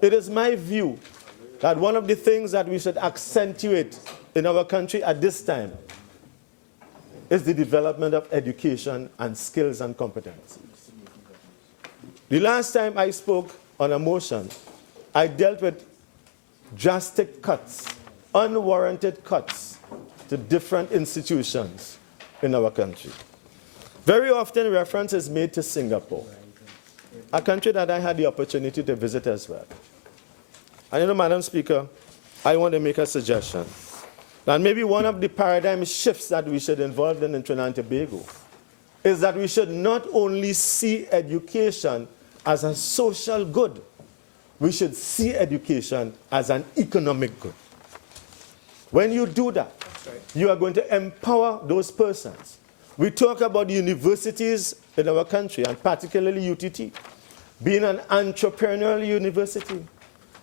It is my view that one of the things that we should accentuate in our country at this time is the development of education and skills and competencies. The last time I spoke on a motion, I dealt with drastic cuts, unwarranted cuts to different institutions in our country. Very often reference is made to Singapore, a country that I had the opportunity to visit as well. And you know, Madam Speaker, I want to make a suggestion. And maybe one of the paradigm shifts that we should involve in Trinidad and Tobago is that we should not only see education as a social good, we should see education as an economic good. When you do that, you are going to empower those persons. We talk about universities in our country, and particularly UTT, being an entrepreneurial university.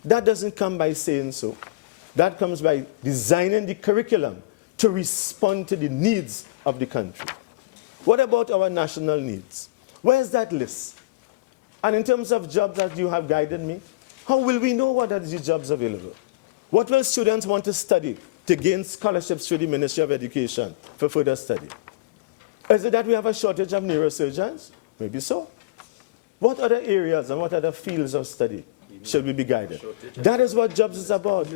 That doesn't come by saying so. That comes by designing the curriculum to respond to the needs of the country. What about our national needs? Where's that list? And in terms of jobs that you have guided me, how will we know what are the jobs available? What will students want to study to gain scholarships through the Ministry of Education for further study? Is it that we have a shortage of neurosurgeons? Maybe so. What other areas and what other fields of study should we be guided? That is what jobs is about.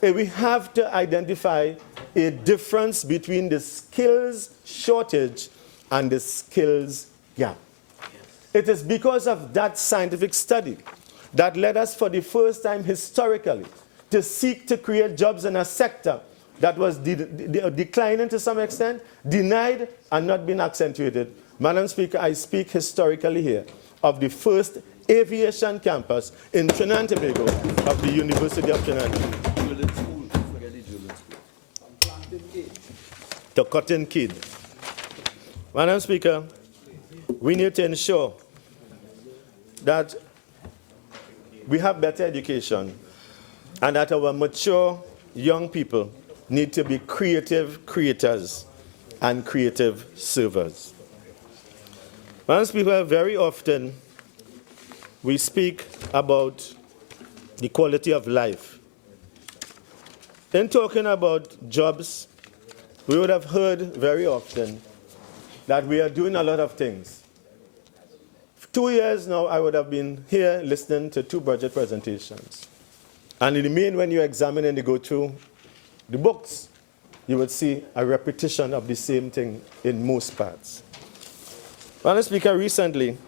We have to identify a difference between the skills shortage and the skills gap. It is because of that scientific study that led us for the first time historically to seek to create jobs in a sector that was declining to some extent, denied and not being accentuated. Madam Speaker, I speak historically here of the first aviation campus in Trinidad and Tobago of the University of Trinidad. to cotton kid. Madam Speaker, we need to ensure that we have better education and that our mature young people need to be creative creators and creative servers. Madam Speaker, very often we speak about the quality of life. In talking about jobs, we would have heard very often that we are doing a lot of things. For 2 years now, I would have been here listening to 2 budget presentations. And in the main, when you examine and you go through the books, you would see a repetition of the same thing in most parts. Madam Speaker, recently,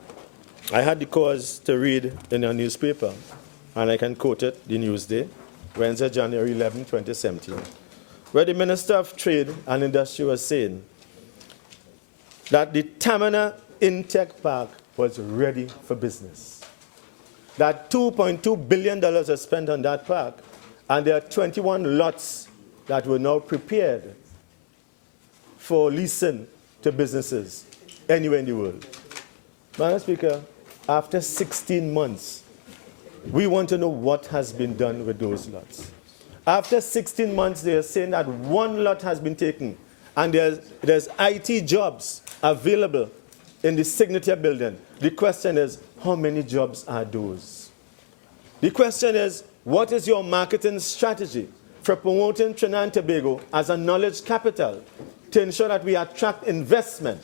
I had the cause to read in a newspaper, and I can quote it, the Newsday, Wednesday, January 11, 2017, where the Minister of Trade and Industry was saying that the Tamina Intech Park was ready for business. That $2.2 billion was spent on that park, and there are 21 lots that were now prepared for leasing to businesses anywhere in the world. Madam Speaker, after 16 months, we want to know what has been done with those lots. After 16 months, they are saying that 1 lot has been taken, and there's IT jobs available in the Signature building. The question is, how many jobs are those? The question is, what is your marketing strategy for promoting Trinidad and Tobago as a knowledge capital to ensure that we attract investment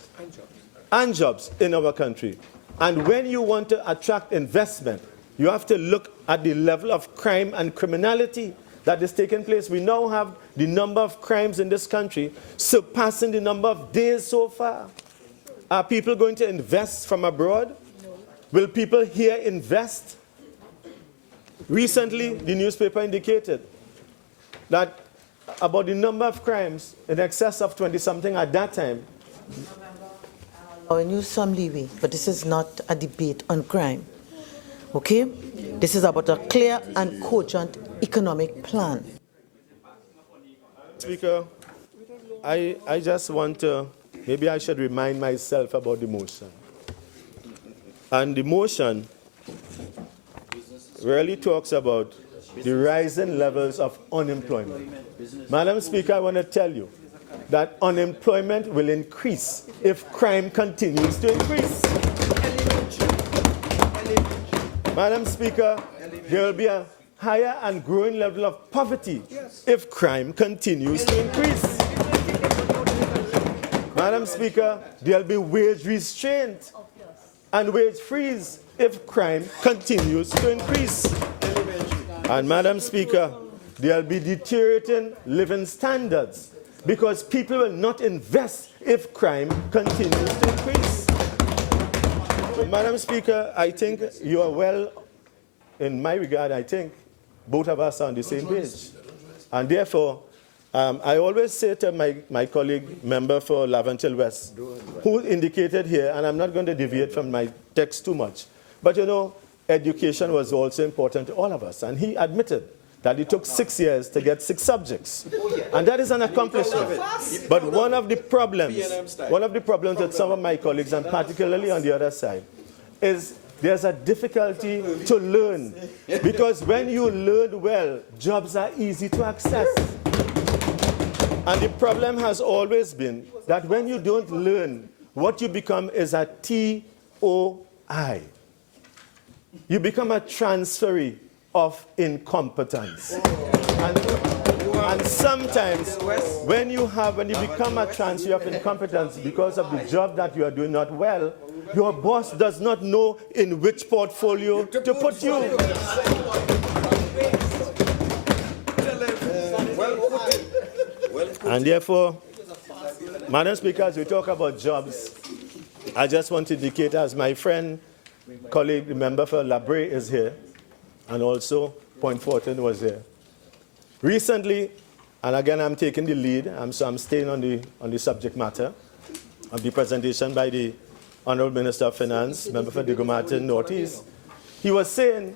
and jobs in our country? And when you want to attract investment, you have to look at the level of crime and criminality that is taking place. We now have the number of crimes in this country surpassing the number of days so far. Are people going to invest from abroad? Will people here invest? Recently, the newspaper indicated that about the number of crimes in excess of 20-something at that time. I use some leeway, but this is not a debate on crime. Okay? This is about a clear and cogent economic plan. Speaker, I just want to, maybe I should remind myself about the motion. And the motion really talks about the rising levels of unemployment. Madam Speaker, I want to tell you that unemployment will increase if crime continues to increase. Madam Speaker, there will be a higher and growing level of poverty if crime continues to increase. Madam Speaker, there will be wage restraint and wage freeze if crime continues to increase. And Madam Speaker, there will be deteriorating living standards because people will not invest if crime continues to increase. Madam Speaker, I think you are well, in my regard, I think both of us are on the same page. And therefore, I always say to my colleague, member for Laventille West, who indicated here, and I'm not going to deviate from my text too much, but you know, education was also important to all of us. And he admitted that it took 6 years to get 6 subjects. And that is an accomplishment. But one of the problems with some of my colleagues, and particularly on the other side, is there's a difficulty to learn. Because when you learn well, jobs are easy to access. And the problem has always been that when you don't learn, what you become is a TOI. You become a transferee of incompetence. And sometimes when you become a transferee of incompetence because of the job that you are doing not well, your boss does not know in which portfolio to put you. And therefore, Madam Speaker, as we talk about jobs, I just want to indicate, as my friend, colleague, the member for Labre is here, and also Point Fortin was here. Recently, and again I'm taking the lead, so I'm staying on the subject matter of the presentation by the Honourable Minister of Finance, member for Diego Martin Northeast. He was saying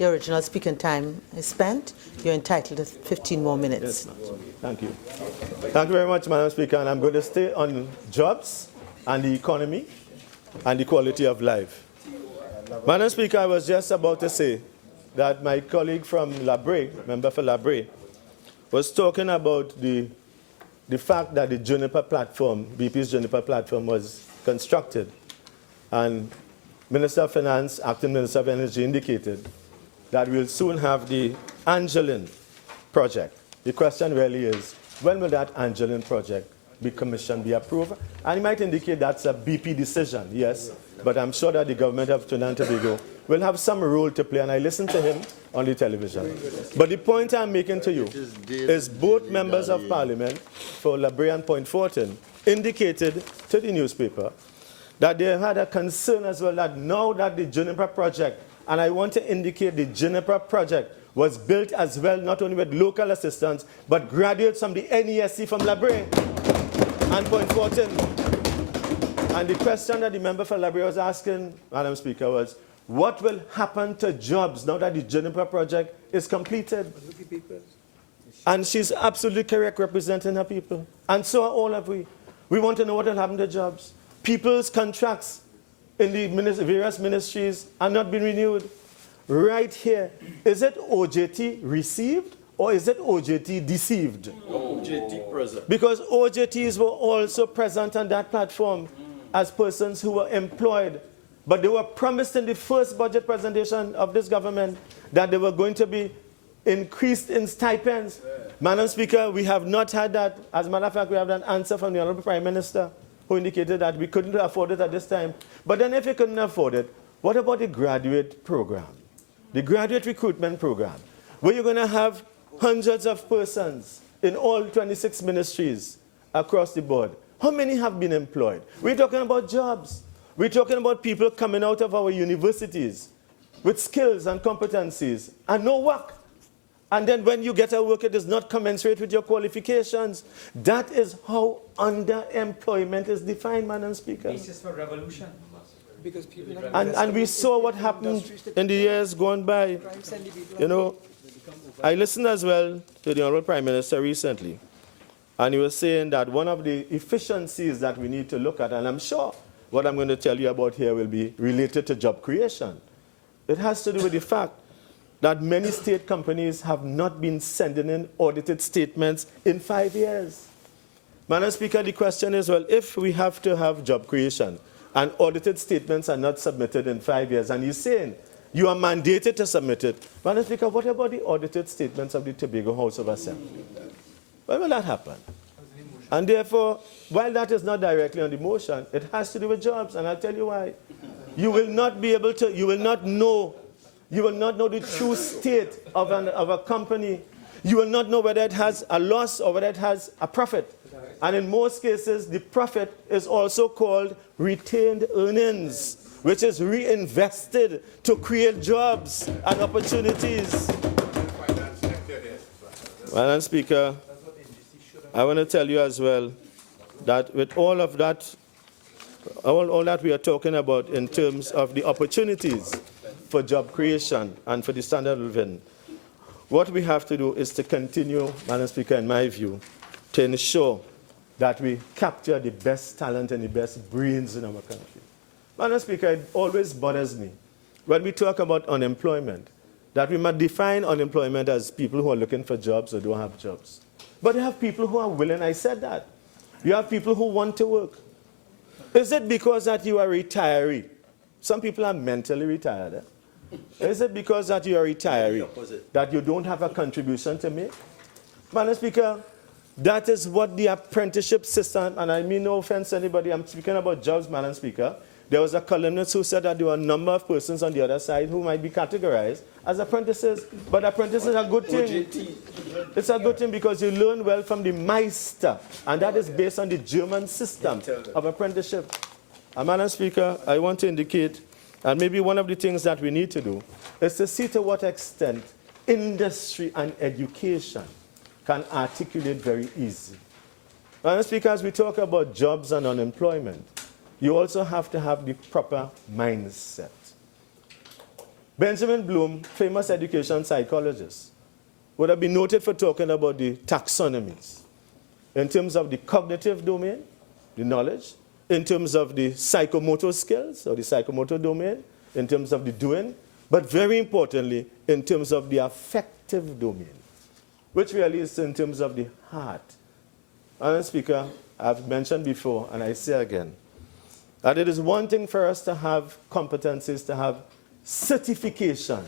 The original speaking time is spent. You're entitled to 15 more minutes. Yes, thank you. Thank you very much, Madam Speaker. And I'm going to stay on jobs and the economy and the quality of life. Madam Speaker, I was just about to say that my colleague from Labre, member for Labre, was talking about the fact that the Juniper platform, BP's Juniper platform, was constructed. And Minister of Finance, Acting Minister of Energy indicated that we'll soon have the Angelin project. The question really is, when will that Angelin project be commissioned, be approved? And he might indicate that's a BP decision, yes, but I'm sure that the government of Trinidad and Tobago will have some role to play, and I listened to him on the television. But the point I'm making to you is both members of Parliament for Labre and Point Fortin indicated to the newspaper that they had a concern as well that now that the Juniper project, and I want to indicate the Juniper project was built as well, not only with local assistance, but graduates from the NESC from Labre and Point Fortin. And the question that the member for Labre was asking, Madam Speaker, was, what will happen to jobs now that the Juniper project is completed? And she's absolutely correct representing her people. And so are all of we. We want to know what will happen to jobs. People's contracts in the various ministries are not being renewed. Right here, is it OJT received or is it OJT deceived? OJT present. Because OJTs were also present on that platform as persons who were employed. But they were promised in the first budget presentation of this government that they were going to be increased in stipends. Madam Speaker, we have not had that. As a matter of fact, we have an answer from the Honorable Prime Minister who indicated that we couldn't afford it at this time. But then if we couldn't afford it, what about the graduate program? The graduate recruitment program, where you're going to have hundreds of persons in all 26 ministries across the board. How many have been employed? We're talking about jobs. We're talking about people coming out of our universities with skills and competencies and no work. And then when you get a work, it is not commensurate with your qualifications. That is how underemployment is defined, Madam Speaker. Basis for revolution. Because people and we saw what happened in the years gone by. You know, I listened as well to the Honorable Prime Minister recently, and he was saying that one of the efficiencies that we need to look at, and I'm sure what I'm going to tell you about here will be related to job creation. It has to do with the fact that many state companies have not been sending in audited statements in 5 years. Madam Speaker, the question is, well, if we have to have job creation and audited statements are not submitted in 5 years, and he's saying you are mandated to submit it, Madam Speaker, what about the audited statements of the Tobago House of Assembly? When will that happen? And therefore, while that is not directly on the motion, it has to do with jobs, and I'll tell you why. You will not be able to, you will not know the true state of a company. You will not know whether it has a loss or whether it has a profit. And in most cases, the profit is also called retained earnings, which is reinvested to create jobs and opportunities. Madam Speaker, I want to tell you as well that with all of that, all that we are talking about in terms of the opportunities for job creation and for the standard of living, what we have to do is to continue, Madam Speaker, in my view, to ensure that we capture the best talent and the best brains in our country. Madam Speaker, it always bothers me when we talk about unemployment, that we might define unemployment as people who are looking for jobs or don't have jobs. But you have people who are willing, I said that. You have people who want to work. Is it because that you are a retiree? Some people are mentally retired. Is it because that you are a retiree that you don't have a contribution to make? Madam Speaker, that is what the apprenticeship system, and I mean no offense to anybody, I'm speaking about jobs, Madam Speaker. There was a columnist who said that there were a number of persons on the other side who might be categorized as apprentices, but apprentices are a good thing. It's a good thing because you learn well from the Meister, and that is based on the German system of apprenticeship. And Madam Speaker, I want to indicate, and maybe one of the things that we need to do, is to see to what extent industry and education can articulate very easy. Madam Speaker, as we talk about jobs and unemployment, you also have to have the proper mindset. Benjamin Bloom, famous education psychologist, would have been noted for talking about the taxonomies in terms of the cognitive domain, the knowledge, in terms of the psychomotor skills or the psychomotor domain, in terms of the doing, but very importantly, in terms of the affective domain, which really is in terms of the heart. Madam Speaker, I've mentioned before, and I say again, that it is one thing for us to have competencies, to have certification,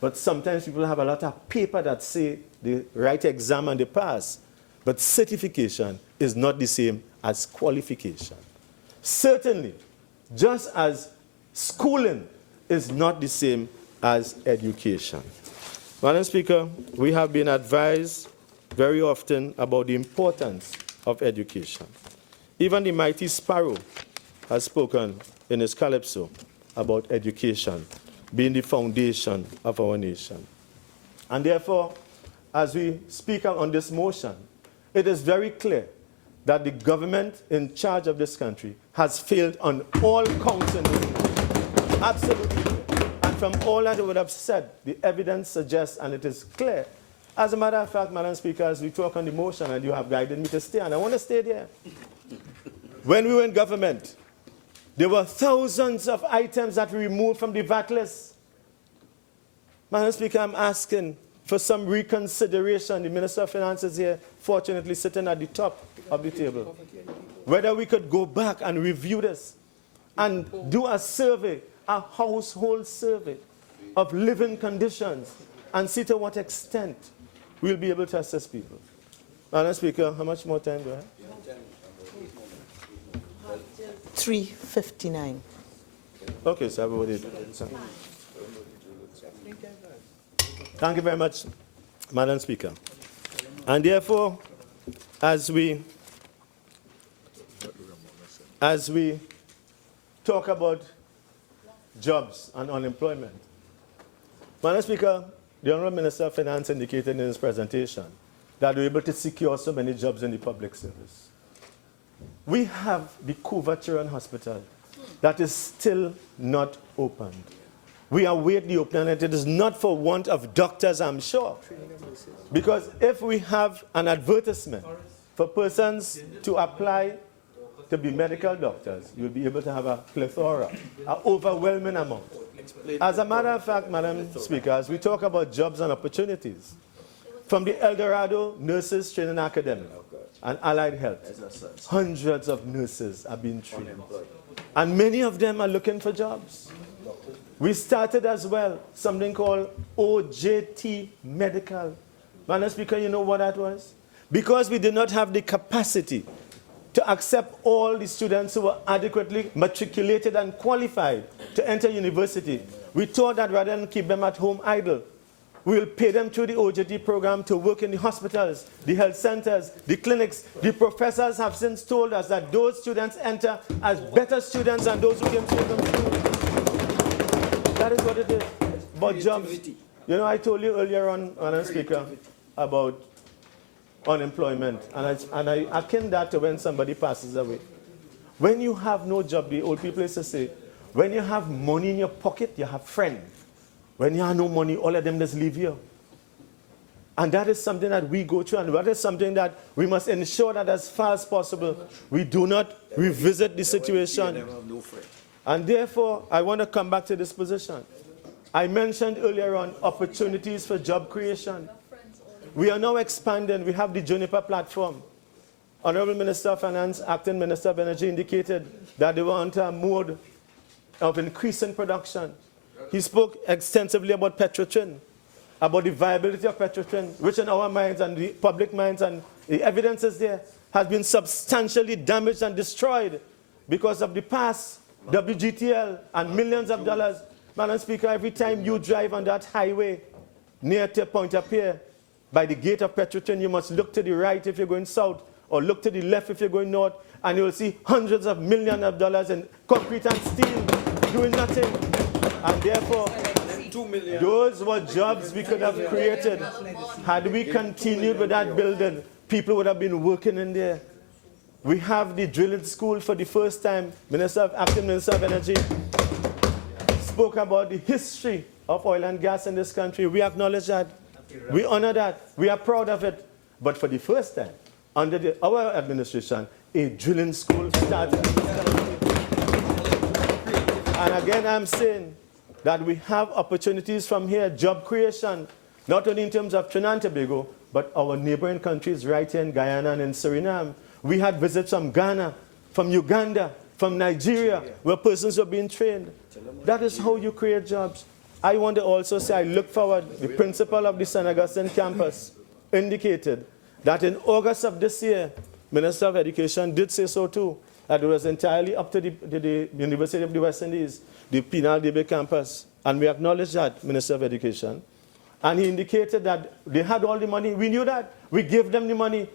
but sometimes people have a lot of paper that say they write exam and they pass, but certification is not the same as qualification. Certainly, just as schooling is not the same as education. Madam Speaker, we have been advised very often about the importance of education. Even the mighty Sparrow has spoken in his calypso about education being the foundation of our nation. And therefore, as we speak on this motion, it is very clear that the government in charge of this country has failed on all counts in this motion. Absolutely. And from all that I would have said, the evidence suggests, and it is clear. As a matter of fact, Madam Speaker, as we talk on the motion, and you have guided me to stay, and I want to stay there. When we were in government, there were thousands of items that we removed from the VAT list. Madam Speaker, I'm asking for some reconsideration. The Minister of Finance is here, fortunately sitting at the top of the table. Whether we could go back and review this and do a survey, a household survey of living conditions, and see to what extent we'll be able to assist people. Madam Speaker, how much more time do I have? 3:59. Okay, so everybody. Thank you very much, Madam Speaker. And therefore, as we talk about jobs and unemployment, Madam Speaker, the Honourable Minister of Finance indicated in his presentation that we're able to secure so many jobs in the public service. We have the Couva Children's Hospital that is still not opened. We await the opening, and it is not for want of doctors, I'm sure. Because if we have an advertisement for persons to apply to be medical doctors, you'll be able to have a plethora, an overwhelming amount. As a matter of fact, Madam Speaker, as we talk about jobs and opportunities, from the El Dorado Nurses Training Academy and Allied Health, hundreds of nurses are being trained. And many of them are looking for jobs. We started as well something called OJT Medical. Madam Speaker, you know what that was? Because we did not have the capacity to accept all the students who were adequately matriculated and qualified to enter university, we thought that rather than keep them at home idle, we will pay them through the OJT program to work in the hospitals, the health centers, the clinics. The professors have since told us that those students enter as better students than those who came straight from school. That is what it is. But jobs, you know, I told you earlier on, Madam Speaker, about unemployment, and I akin that to when somebody passes away. When you have no job, the old people used to say, when you have money in your pocket, you have friends. When you have no money, all of them just leave you. And that is something that we go through, and that is something that we must ensure that as far as possible, we do not revisit the situation. And therefore, I want to come back to this position. I mentioned earlier on opportunities for job creation. We are now expanding. We have the Juniper platform. Honorable Minister of Finance, Acting Minister of Energy indicated that they were on a mode of increasing production. He spoke extensively about Petrotrin, about the viability of Petrotrin, which in our minds and the public minds, and the evidence is there, has been substantially damaged and destroyed because of the past WGTL and millions of dollars. Madam Speaker, every time you drive on that highway near to Pointe-à-Pierre, by the gate of Petrotrin, you must look to the right if you're going south, or look to the left if you're going north, and you will see hundreds of millions of dollars in concrete and steel doing nothing. And therefore, those were jobs we could have created. Had we continued with that building, people would have been working in there. We have the drilling school for the first time. Acting Minister of Energy spoke about the history of oil and gas in this country. We acknowledge that. We honor that. We are proud of it. But for the first time, under our administration, a drilling school started. And again, I'm saying that we have opportunities from here, job creation, not only in terms of Trinidad and Tobago, but our neighboring countries right here in Guyana and in Suriname. We had visits from Ghana, from Uganda, from Nigeria, where persons were being trained. That is how you create jobs. I want to also say I look forward. The principal of the St. Augustine campus indicated that in August of this year, Minister of Education did say so too, that it was entirely up to the University of the West Indies, the Penal DB campus. And we acknowledge that, Minister of Education. And he indicated that they had all the money. We knew that. We gave them the money.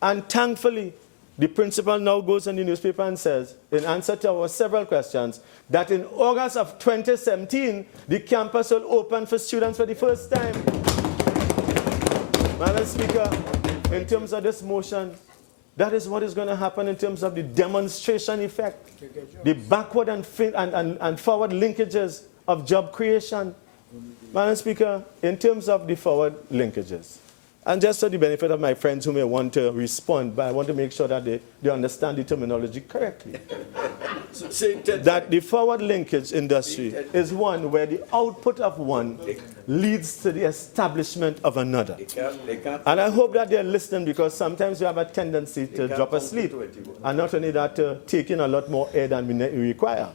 And thankfully, the principal now goes on the newspaper and says, in answer to our several questions, that in August of 2017, the campus will open for students for the first time. Madam Speaker, in terms of this motion, that is what is going to happen in terms of the demonstration effect, the backward and forward linkages of job creation. Madam Speaker, in terms of the forward linkages, and just for the benefit of my friends who may want to respond, but I want to make sure that they understand the terminology correctly. That the forward linkage industry is one where the output of one leads to the establishment of another. And I hope that they're listening, because sometimes we have a tendency to drop asleep. And not only that, take in a lot more air than we require.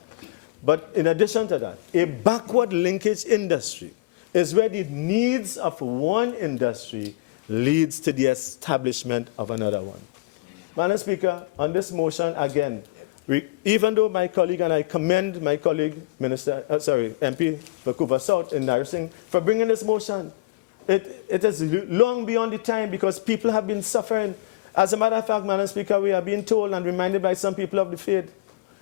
But in addition to that, a backward linkage industry is where the needs of one industry leads to the establishment of another one. Madam Speaker, on this motion, again, even though my colleague, and I commend my colleague, MP for Vancouver South Indarsingh, for bringing this motion, it is long beyond the time, because people have been suffering. As a matter of fact, Madam Speaker, we are being told and reminded by some people of the faith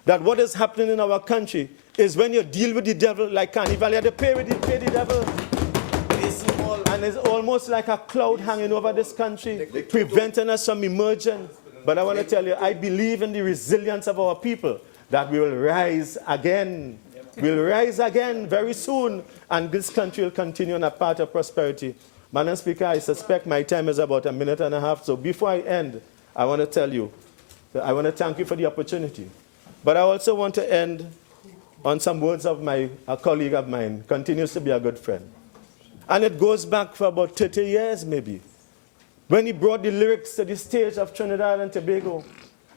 that what is happening in our country is when you deal with the devil like Carnival, you have to pay the devil. And it's almost like a cloud hanging over this country, preventing us from emerging. But I want to tell you, I believe in the resilience of our people, that we will rise again. We'll rise again very soon, and this country will continue on a path of prosperity. Madam Speaker, I suspect my time is about a minute and a half, so before I end, I want to tell you, I want to thank you for the opportunity. But I also want to end on some words of a colleague of mine, continues to be a good friend. And it goes back for about 30 years, maybe, when he brought the lyrics to the stage of Trinidad and Tobago.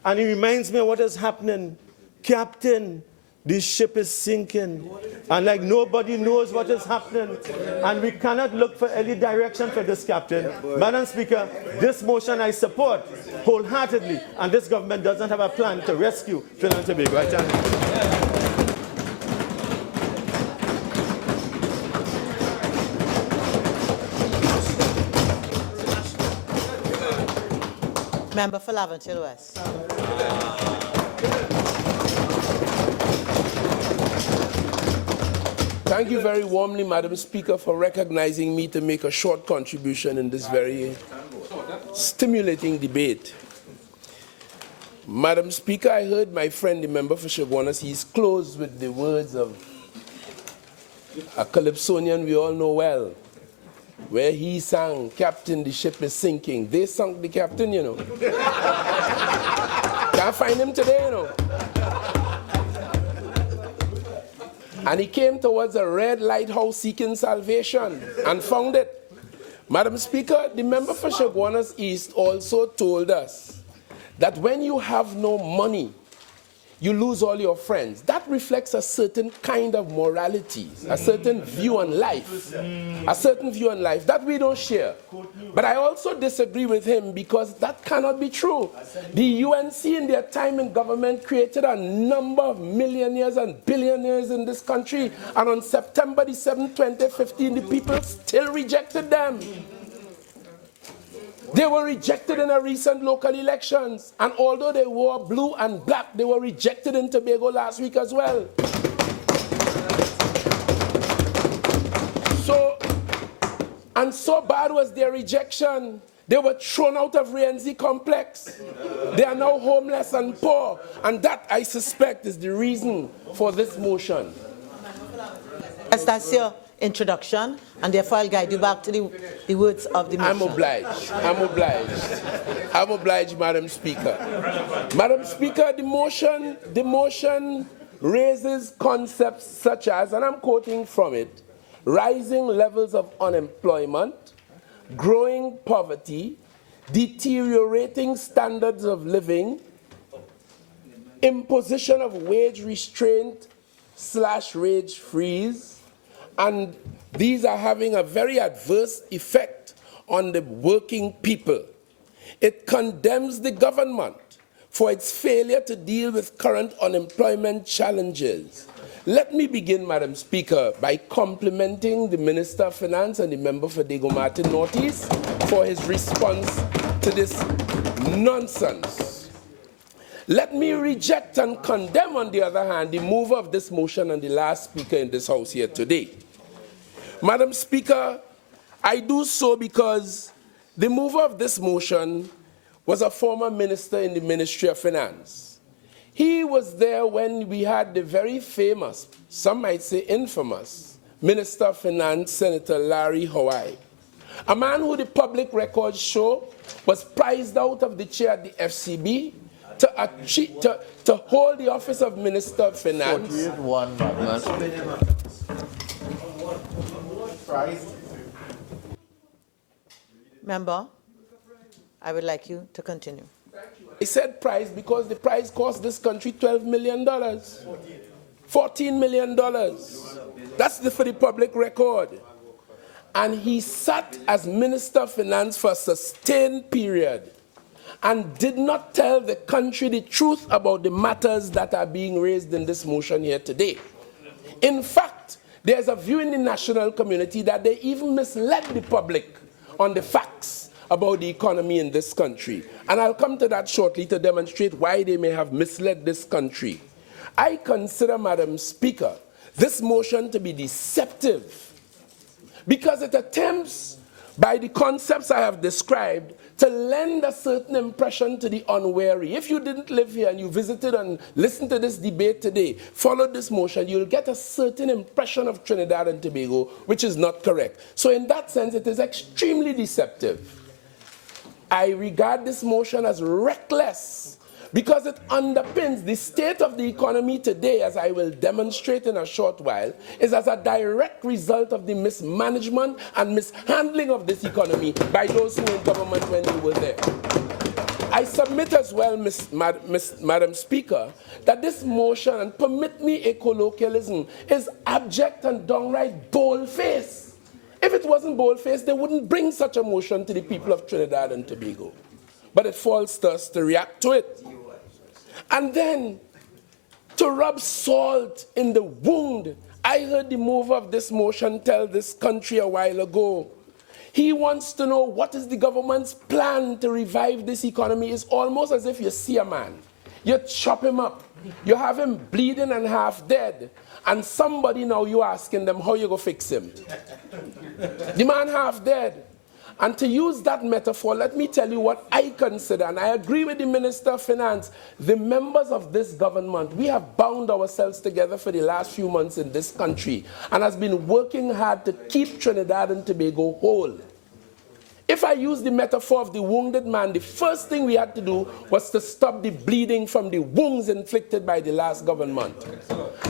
And he reminds me of what is happening. Captain, the ship is sinking. And like nobody knows what is happening. And we cannot look for any direction for this captain. Madam Speaker, this motion I support wholeheartedly. And this government doesn't have a plan to rescue Trinidad and Tobago. I thank you. Member for Laventille West. Thank you very warmly, Madam Speaker, for recognizing me to make a short contribution in this very stimulating debate. Madam Speaker, I heard my friend, the member for Chaguanas, he's closed with the words of a Calypsonian we all know well, where he sang, "Captain, the ship is sinking." They sunk the captain, you know. Can't find him today, you know. And he came towards a red lighthouse seeking salvation and found it. Madam Speaker, the member for Chaguanas East also told us that when you have no money, you lose all your friends. That reflects a certain kind of morality, a certain view on life, that we don't share. But I also disagree with him, because that cannot be true. The UNC in their time in government created a number of millionaires and billionaires in this country, and on September the 7th, 2015, the people still rejected them. They were rejected in a recent local elections, and although they wore blue and black, they were rejected in Tobago last week as well. So bad was their rejection, they were thrown out of Rienzi complex. They are now homeless and poor, and that, I suspect, is the reason for this motion. Estacio, introduction, and therefore I'll guide you back to the words of the motion. I'm obliged. I'm obliged. I'm obliged, Madam Speaker. Madam Speaker, the motion raises concepts such as, and I'm quoting from it, rising levels of unemployment, growing poverty, deteriorating standards of living, imposition of wage restraint / wage freeze, and these are having a very adverse effect on the working people. It condemns the government for its failure to deal with current unemployment challenges. Let me begin, Madam Speaker, by complimenting the Minister of Finance and the member for Diego Martin Northeast for his response to this nonsense. Let me reject and condemn, on the other hand, the mover of this motion and the last speaker in this House here today. Madam Speaker, I do so because the mover of this motion was a former minister in the Ministry of Finance. He was there when we had the very famous, some might say infamous, Minister of Finance, Senator Larry Hawaii, a man who the public records show was prized out of the chair at the FCB to hold the office of Minister of Finance. Member, I would like you to continue. I said prize because the prize cost this country $12 million. $14 million. That's for the public record. And he sat as Minister of Finance for a sustained period and did not tell the country the truth about the matters that are being raised in this motion here today. In fact, there's a view in the national community that they even misled the public on the facts about the economy in this country. And I'll come to that shortly to demonstrate why they may have misled this country. I consider, Madam Speaker, this motion to be deceptive because it attempts, by the concepts I have described, to lend a certain impression to the unwary. If you didn't live here and you visited and listened to this debate today, followed this motion, you'll get a certain impression of Trinidad and Tobago, which is not correct. So in that sense, it is extremely deceptive. I regard this motion as reckless because it underpins the state of the economy today, as I will demonstrate in a short while, is as a direct result of the mismanagement and mishandling of this economy by those who were in government when they were there. I submit as well, Madam Speaker, that this motion, and permit me a colloquialism, is abject and downright bold-faced. If it wasn't bold-faced, they wouldn't bring such a motion to the people of Trinidad and Tobago. But it falls to us to react to it. And then, to rub salt in the wound, I heard the mover of this motion tell this country a while ago. He wants to know what is the government's plan to revive this economy. It's almost as if you see a man, you chop him up, you have him bleeding and half dead, and somebody now you asking them how you go fix him. The man half dead. And to use that metaphor, let me tell you what I consider, and I agree with the Minister of Finance, the members of this government, we have bound ourselves together for the last few months in this country and has been working hard to keep Trinidad and Tobago whole. If I use the metaphor of the wounded man, the first thing we had to do was to stop the bleeding from the wounds inflicted by the last government.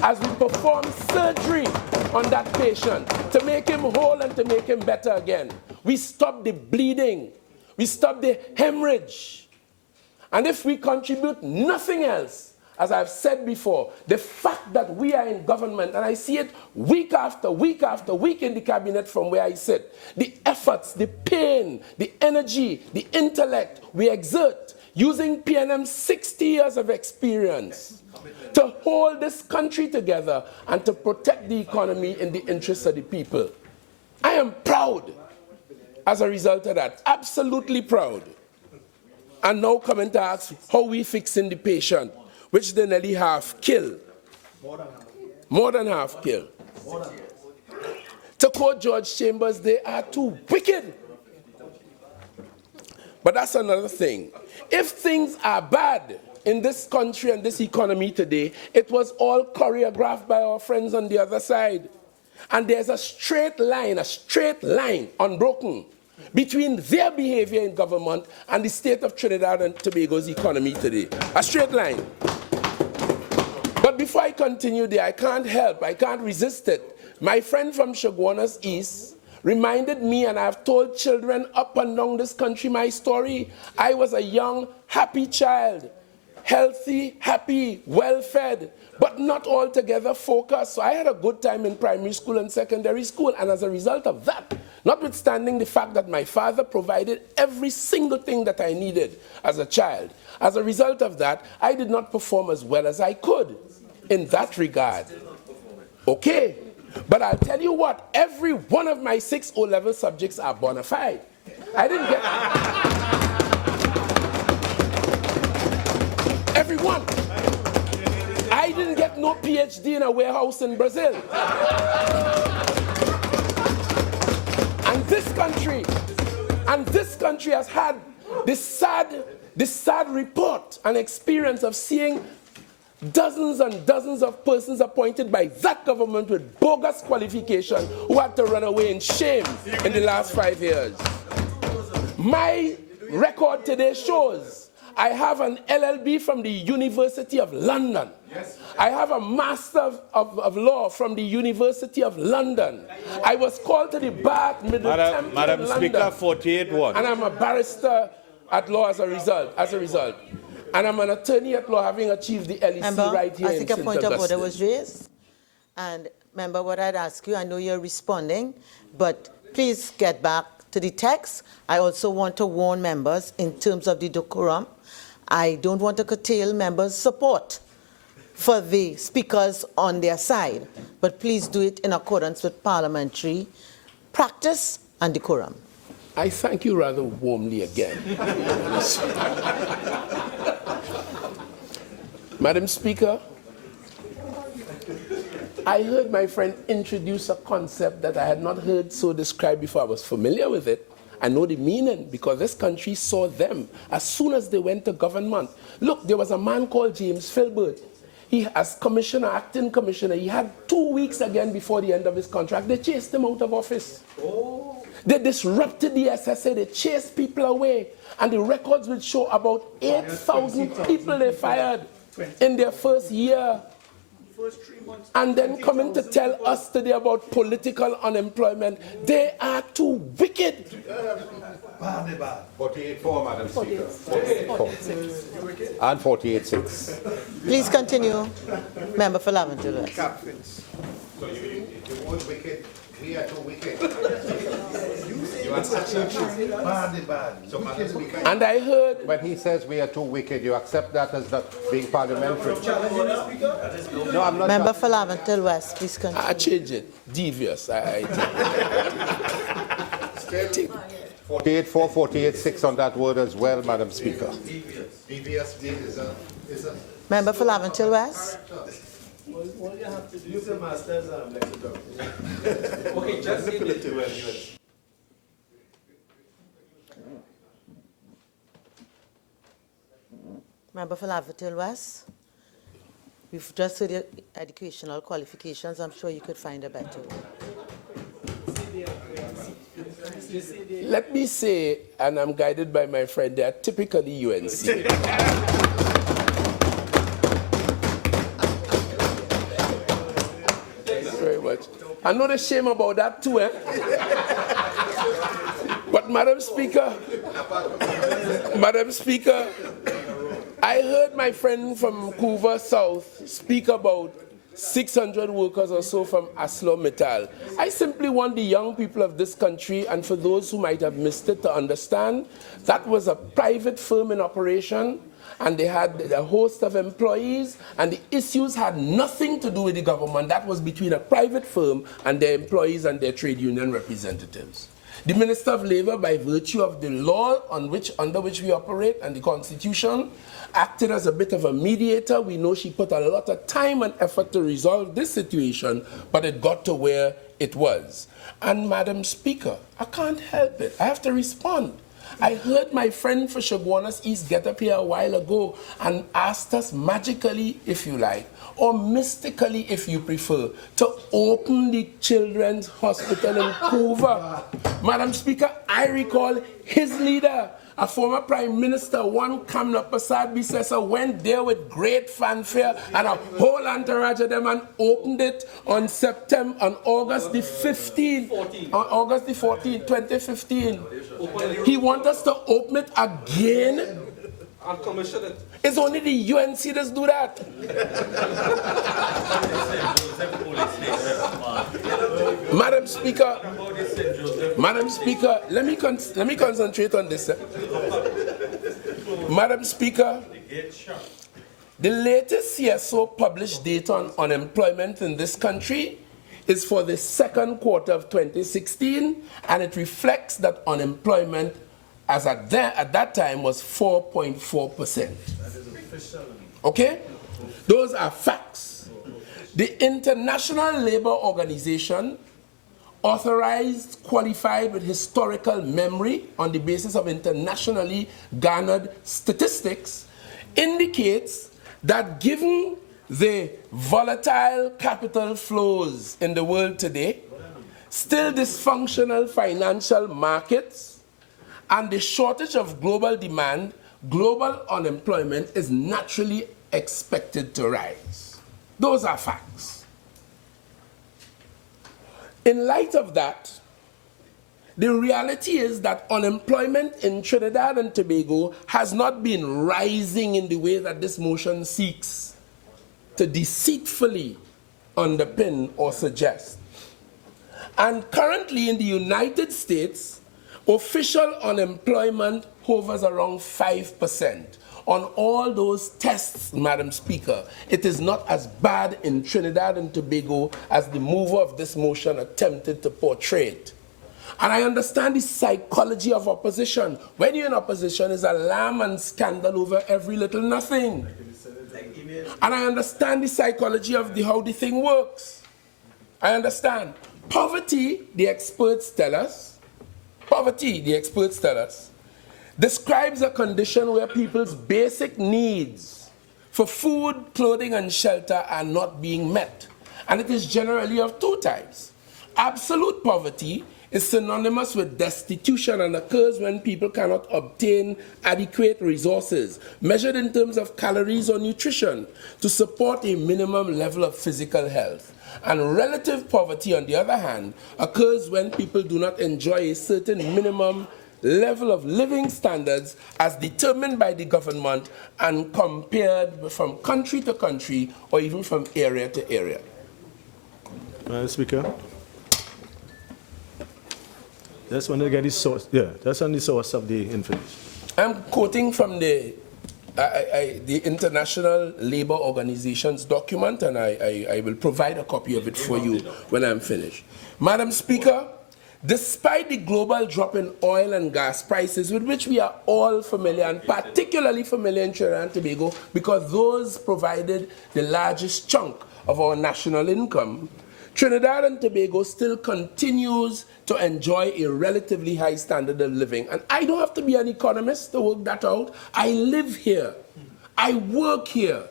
As we performed surgery on that patient to make him whole and to make him better again, we stopped the bleeding, we stopped the hemorrhage. And if we contribute nothing else, as I've said before, the fact that we are in government, and I see it week after week after week in the cabinet from where I sit, the efforts, the pain, the energy, the intellect we exert using PNM's 60 years of experience to hold this country together and to protect the economy in the interests of the people. I am proud as a result of that, absolutely proud. And now coming to ask how we fixing the patient, which they nearly half kill. More than half kill. To quote George Chambers, they are too wicked. But that's another thing. If things are bad in this country and this economy today, it was all choreographed by our friends on the other side. And there's a straight line, unbroken, between their behavior in government and the state of Trinidad and Tobago's economy today. A straight line. But before I continue there, I can't resist it. My friend from Chaguanas East reminded me, and I've told children up and down this country my story. I was a young, happy child, healthy, happy, well-fed, but not altogether focused. So I had a good time in primary school and secondary school, and as a result of that, notwithstanding the fact that my father provided every single thing that I needed as a child, as a result of that, I did not perform as well as I could in that regard. Okay. But I'll tell you what, every one of my 6 O-level subjects are bona fide. I didn't get... every one. I didn't get no PhD in a warehouse in Brazil. And this country has had this sad report and experience of seeing dozens and dozens of persons appointed by that government with bogus qualification who had to run away in shame in the last 5 years. My record today shows I have an LLB from the University of London. I have a Master of Law from the University of London. I was called to the bar at Middle Temple Madam in Speaker, London. 48-1. And I'm a barrister at law as a result. And I'm an attorney at law, having achieved the LEC Member, right here I in think a St. point of order Augustine. was raised. And member, what I'd ask you, I know you're responding, but please get back to the text. I also want to warn members in terms of the decorum. I don't want to curtail members' support for the speakers on their side, but please do it in accordance with parliamentary practice and decorum. I thank you rather warmly again. Madam Speaker, I heard my friend introduce a concept that I had not heard so described before. I was familiar with it. I know the meaning because this country saw them as soon as they went to government. Look, there was a man called James Filbert. He, as commissioner, acting commissioner, he had 2 weeks again before the end of his contract. They chased him out of office. Oh. They disrupted the SSA. They chased people away. And the records will show about 8,000 people they fired in their first year. And then coming to tell us today about political unemployment. They are too wicked. 48-4, Madam Speaker. 48-4. And 48-6. Please continue. Member for Lavender West. So you was wicked. We are too wicked. You accept that? So, Madam Speaker, and I heard... when he says we are too wicked, you accept that as not being parliamentary? No, I'm not. Member for Lavender West, please continue. I change it. Devious. 48-4, 48-6 on that word as well, Madam Speaker. Devious is a... Member for Lavender West. All you have to do is a master's lexicon. Okay, just Member for Lavender West. We've just heard your educational qualifications. I'm sure you could find a better one. Let me say, and I'm guided by my friend, they are typically UNC. Very much. I know the shame about that too, eh? But Madam Speaker, I heard my friend from Couva South speak about 600 workers or so from ArcelorMittal. I simply want the young people of this country, and for those who might have missed it, to understand that was a private firm in operation, and they had a host of employees, and the issues had nothing to do with the government. That was between a private firm and their employees and their trade union representatives. The Minister of Labour, by virtue of the law under which we operate and the Constitution, acted as a bit of a mediator. We know she put a lot of time and effort to resolve this situation, but it got to where it was. And Madam Speaker, I can't help it. I have to respond. I heard my friend for Chaguanas East get up here a while ago and asked us magically, if you like, or mystically, if you prefer, to open the Children's Hospital in Hoover. Madam Speaker, I recall his leader, a former Prime Minister, one Kamla Prasad Bisesa, went there with great fanfare and a whole entourage of them and opened it on August the 15th, on August the 14th, 2015. He wants us to open it again. And commission it. It's only the UNC that do that. Madam Speaker, let me concentrate on this. Madam Speaker, the latest CSO published data on unemployment in this country is for the second quarter of 2016, and it reflects that unemployment as at that time was 4.4%. Okay? Those are facts. The International Labour Organization, authorized, qualified with historical memory on the basis of internationally garnered statistics, indicates that given the volatile capital flows in the world today, still dysfunctional financial markets, and the shortage of global demand, global unemployment is naturally expected to rise. Those are facts. In light of that, the reality is that unemployment in Trinidad and Tobago has not been rising in the way that this motion seeks to deceitfully underpin or suggest. And currently in the United States, official unemployment hovers around 5%. On all those tests, Madam Speaker, it is not as bad in Trinidad and Tobago as the mover of this motion attempted to portray it. And I understand the psychology of opposition. When you're in opposition, it's alarm and scandal over every little nothing. And I understand the psychology of how the thing works. I understand. Poverty, the experts tell us, describes a condition where people's basic needs for food, clothing, and shelter are not being met. And it is generally of two types. Absolute poverty is synonymous with destitution and occurs when people cannot obtain adequate resources, measured in terms of calories or nutrition, to support a minimum level of physical health. And relative poverty, on the other hand, occurs when people do not enjoy a certain minimum level of living standards as determined by the government and compared from country to country or even from area to area. Madam Speaker, just want to get the source. Yeah, that's on the source of the information. I'm quoting from the International Labour Organization's document, and I will provide a copy of it for you when I'm finished. Madam Speaker, despite the global drop in oil and gas prices, with which we are all familiar, and particularly familiar in Trinidad and Tobago, because those provided the largest chunk of our national income, Trinidad and Tobago still continues to enjoy a relatively high standard of living. And I don't have to be an economist to work that out. I live here. I work here.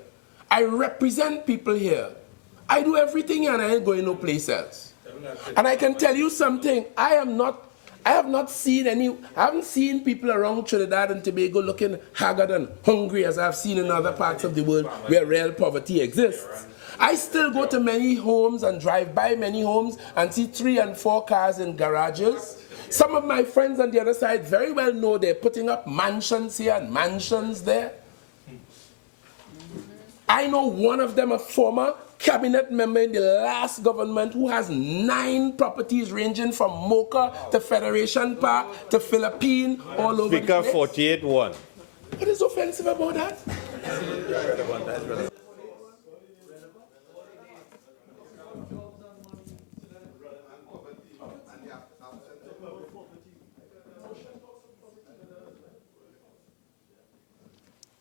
I represent people here. I do everything here and I ain't going no place else. And I can tell you something, I haven't seen people around Trinidad and Tobago looking haggard and hungry as I've seen in other parts of the world where real poverty exists. I still go to many homes and drive by many homes and see 3 and 4 cars in garages. Some of my friends on the other side very well know they're putting up mansions here and mansions there. I know one of them, a former cabinet member in the last government, who has 9 properties ranging from Mocha to Federation Park to Philippine, all over Speaker, the place. 48-1. What is offensive about that?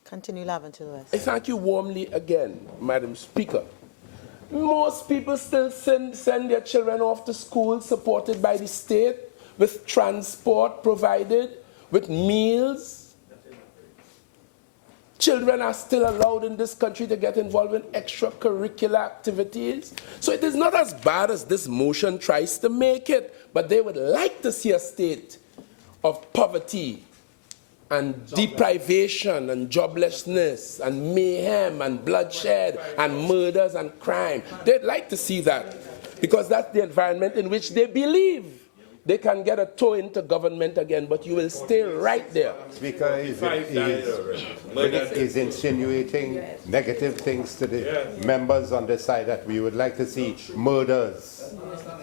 Continue, Laventille West. I thank you warmly again, Madam Speaker. Most people still send their children off to school supported by the state with transport provided, with meals. Children are still allowed in this country to get involved in extracurricular activities. So it is not as bad as this motion tries to make it, but they would like to see a state of poverty and deprivation and joblessness and mayhem and bloodshed and murders and crime. They'd like to see that because that's the environment in which they believe they can get a toe into government again, but you will stay right there. Speaker is insinuating negative things to the members on this side that we would like to see murders.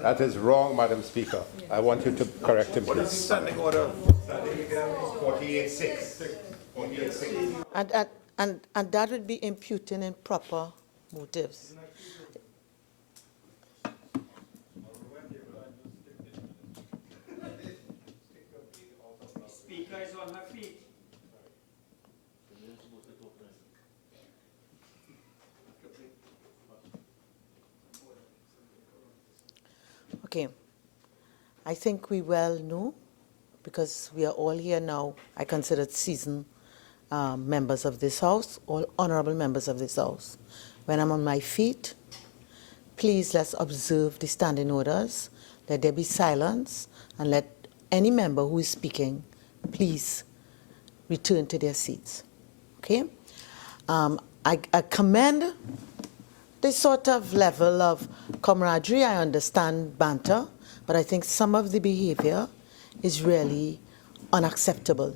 That is wrong, Madam Speaker. I want you to correct him, please. Standing order. 48-6. 48-6. And that would be imputing improper motives. Speaker is on her feet. Okay. I think we well know, because we are all here now, I consider seasoned members of this House, all honorable members of this House. When I'm on my feet, please let's observe the standing orders. Let there be silence, and let any member who is speaking, please return to their seats. Okay? I commend this sort of level of camaraderie. I understand banter, but I think some of the behavior is really unacceptable.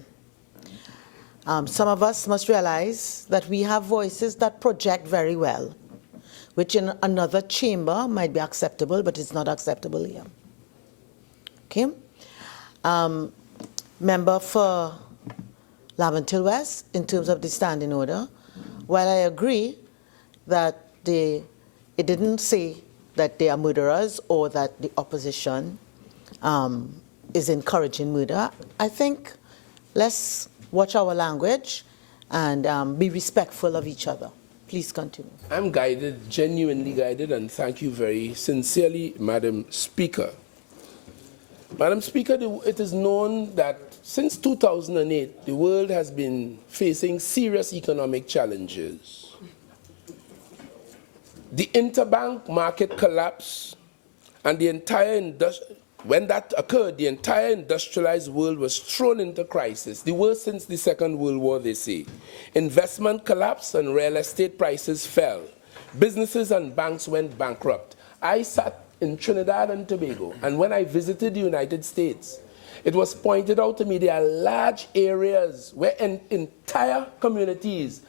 Some of us must realize that we have voices that project very well, which in another chamber might be acceptable, but it's not acceptable here. Okay? Member for Laventille West, in terms of the standing order, while I agree that it didn't say that they are murderers or that the opposition is encouraging murder, I think let's watch our language and be respectful of each other. Please continue. I'm guided, genuinely guided, and thank you very sincerely, Madam Speaker. Madam Speaker, it is known that since 2008, the world has been facing serious economic challenges. The interbank market collapse and the entire when that occurred, the entire industrialized world was thrown into crisis, the worst since the Second World War, they say. Investment collapsed and real estate prices fell. Businesses and banks went bankrupt. I sat in Trinidad and Tobago, and when I visited the United States, it was pointed out to me there are large areas where entire communities,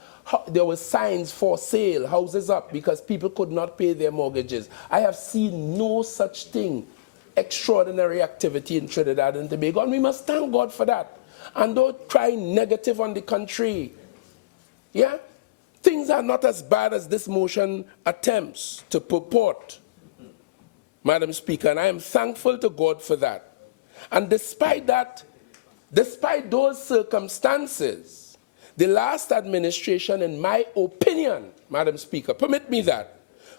there were signs for sale, houses up, because people could not pay their mortgages. I have seen no such thing, extraordinary activity in Trinidad and Tobago, and we must thank God for that. And don't try negative on the country. Yeah? Things are not as bad as this motion attempts to purport, Madam Speaker, and I am thankful to God for that. And despite that, despite those circumstances, the last administration, in my opinion, Madam Speaker, permit me that,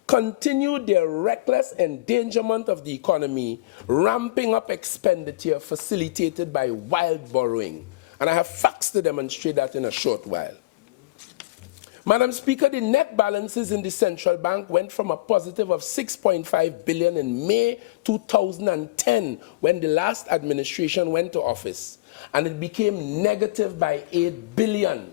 continued their reckless endangerment of the economy, ramping up expenditure facilitated by wild borrowing. And I have facts to demonstrate that in a short while. Madam Speaker, the net balances in the central bank went from a positive of $6.5 billion in May 2010, when the last administration went to office, and it became negative by $8 billion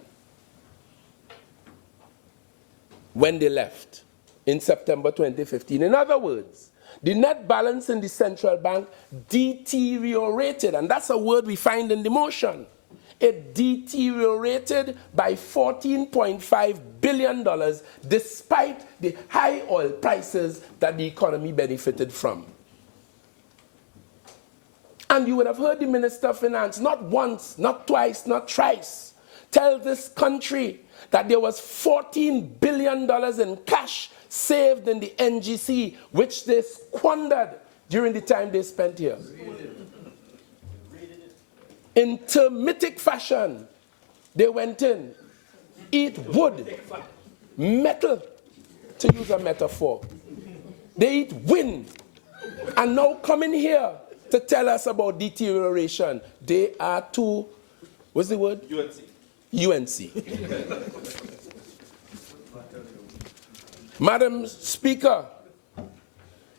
when they left in September 2015. In other words, the net balance in the central bank deteriorated, and that's a word we find in the motion. It deteriorated by $14.5 billion despite the high oil prices that the economy benefited from. And you would have heard the Minister of Finance, not once, not twice, not thrice, tell this country that there was $14 billion in cash saved in the NGC, which they squandered during the time they spent here. In termitic fashion, they went in, eat wood, metal, to use a metaphor. They eat wind, and now coming here to tell us about deterioration. They are too What's the word? UNC. Madam Speaker,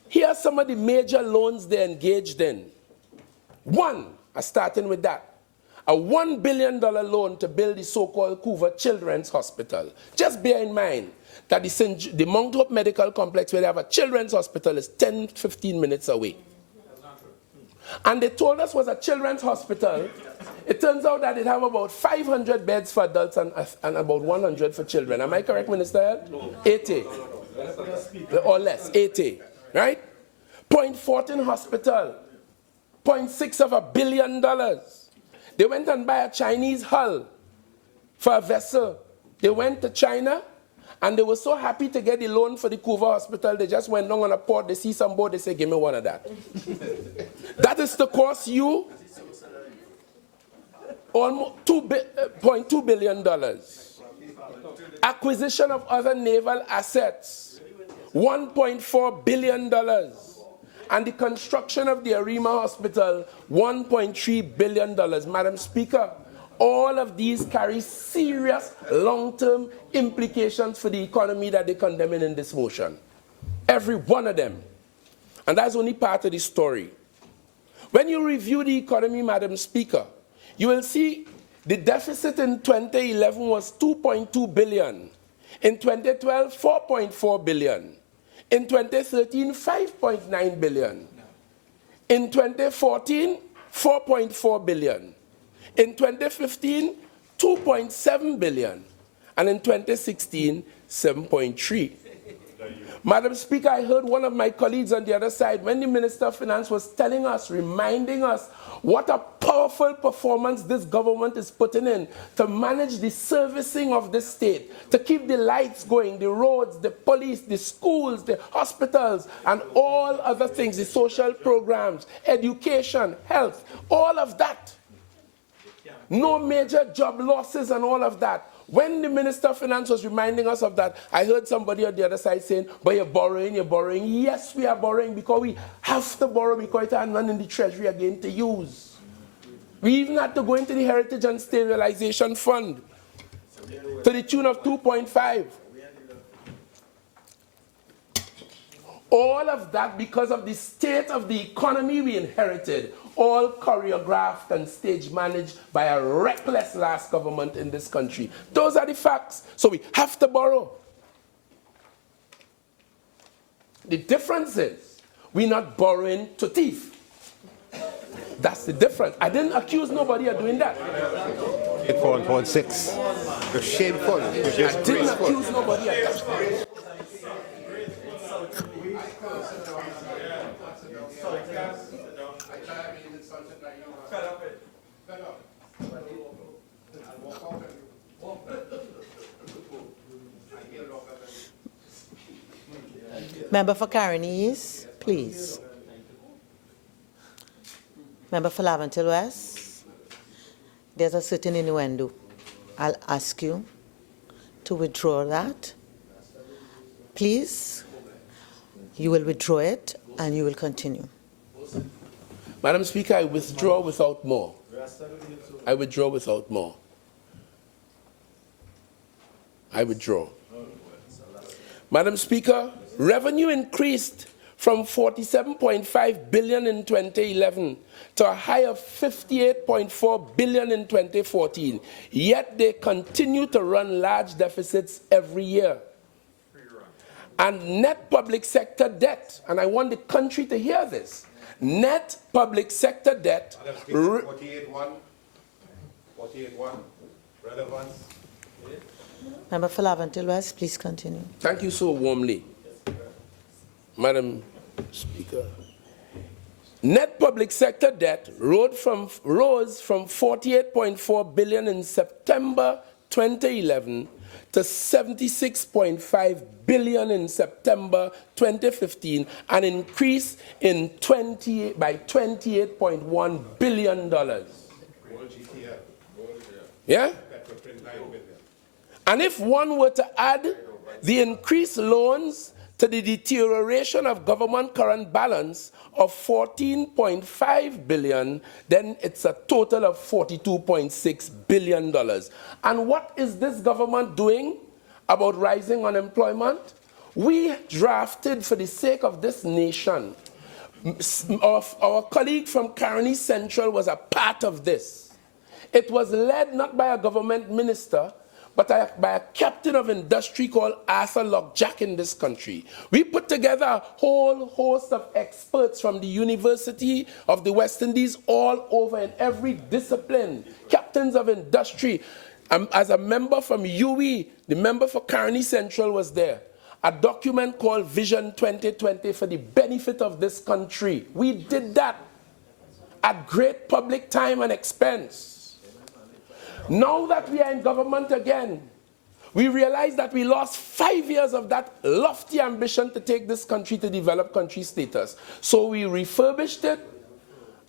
here are some of the major loans they engaged in. One, starting with that, a $1 billion loan to build the so-called Coover Children's Hospital. Just bear in mind that the Mount Hope Medical Complex, where they have a children's hospital, is 10, 15 minutes away. And they told us was a children's hospital. It turns out that it have about 500 beds for adults and about 100 for children. Am I correct, Minister? 80. Or less, 80. Right? Point Fortin Hospital, 0.6 billion. They went and buy a Chinese hull for a vessel. They went to China, and they were so happy to get the loan for the Coover Hospital, they just went down on a port, they see some boat, they say, give me one of that. That is to cost you almost $2.2 billion. Acquisition of other naval assets, $1.4 billion. And the construction of the Arima Hospital, $1.3 billion. Madam Speaker, all of these carry serious long-term implications for the economy that they're condemning in this motion. Every one of them. And that's only part of the story. When you review the economy, Madam Speaker, you will see the deficit in 2011 was $2.2 billion. In 2012, $4.4 billion. In 2013, $5.9 billion. In 2014, $4.4 billion. In 2015, $2.7 billion. And in 2016, $7.3. Madam Speaker, I heard one of my colleagues on the other side, when the Minister of Finance was telling us, reminding us what a powerful performance this government is putting in to manage the servicing of the state, to keep the lights going, the roads, the police, the schools, the hospitals, and all other things, the social programs, education, health, all of that. No major job losses and all of that. When the Minister of Finance was reminding us of that, I heard somebody on the other side saying, but you're borrowing, you're borrowing. Yes, we are borrowing because we have to borrow because it has none in the Treasury again to use. We even had to go into the Heritage and Stabilization Fund to the tune of 2.5. All of that because of the state of the economy we inherited, all choreographed and stage managed by a reckless last government in this country. Those are the facts. So we have to borrow. The difference is we're not borrowing to thief. That's the difference. I didn't accuse nobody of doing that. 8.6. It's shameful. It's I didn't accuse nobody of that. Member for Carinese, please. Member for Laventille West, there's a certain innuendo. I'll ask you to withdraw that. Please, you will withdraw it and you will continue. Madam Speaker, I withdraw without more. I withdraw without more. I withdraw. Madam Speaker, revenue increased from $47.5 billion in 2011 to a high of $58.4 billion in 2014. Yet they continue to run large deficits every year. And net public sector debt, and I want the country to hear this, net public sector debt. 48.1. Relevance. Member for Laventille West, please continue. Thank you so warmly, Madam Speaker. Net public sector debt rose from $48.4 billion in September 2011 to $76.5 billion in September 2015, an increase by $28.1 billion. Yeah? And if one were to add the increased loans to the deterioration of government current balance of $14.5 billion, then it's a total of $42.6 billion. And what is this government doing about rising unemployment? We drafted, for the sake of this nation, our colleague from Caroni Central was a part of this. It was led not by a government minister, but by a captain of industry called Arthur Lockjack in this country. We put together a whole host of experts from the University of the West Indies all over in every discipline, captains of industry. As a member from UE, the member for Caroni Central was there. A document called Vision 2020 for the benefit of this country. We did that at great public time and expense. Now that we are in government again, we realize that we lost 5 years of that lofty ambition to take this country to developed country status. So we refurbished it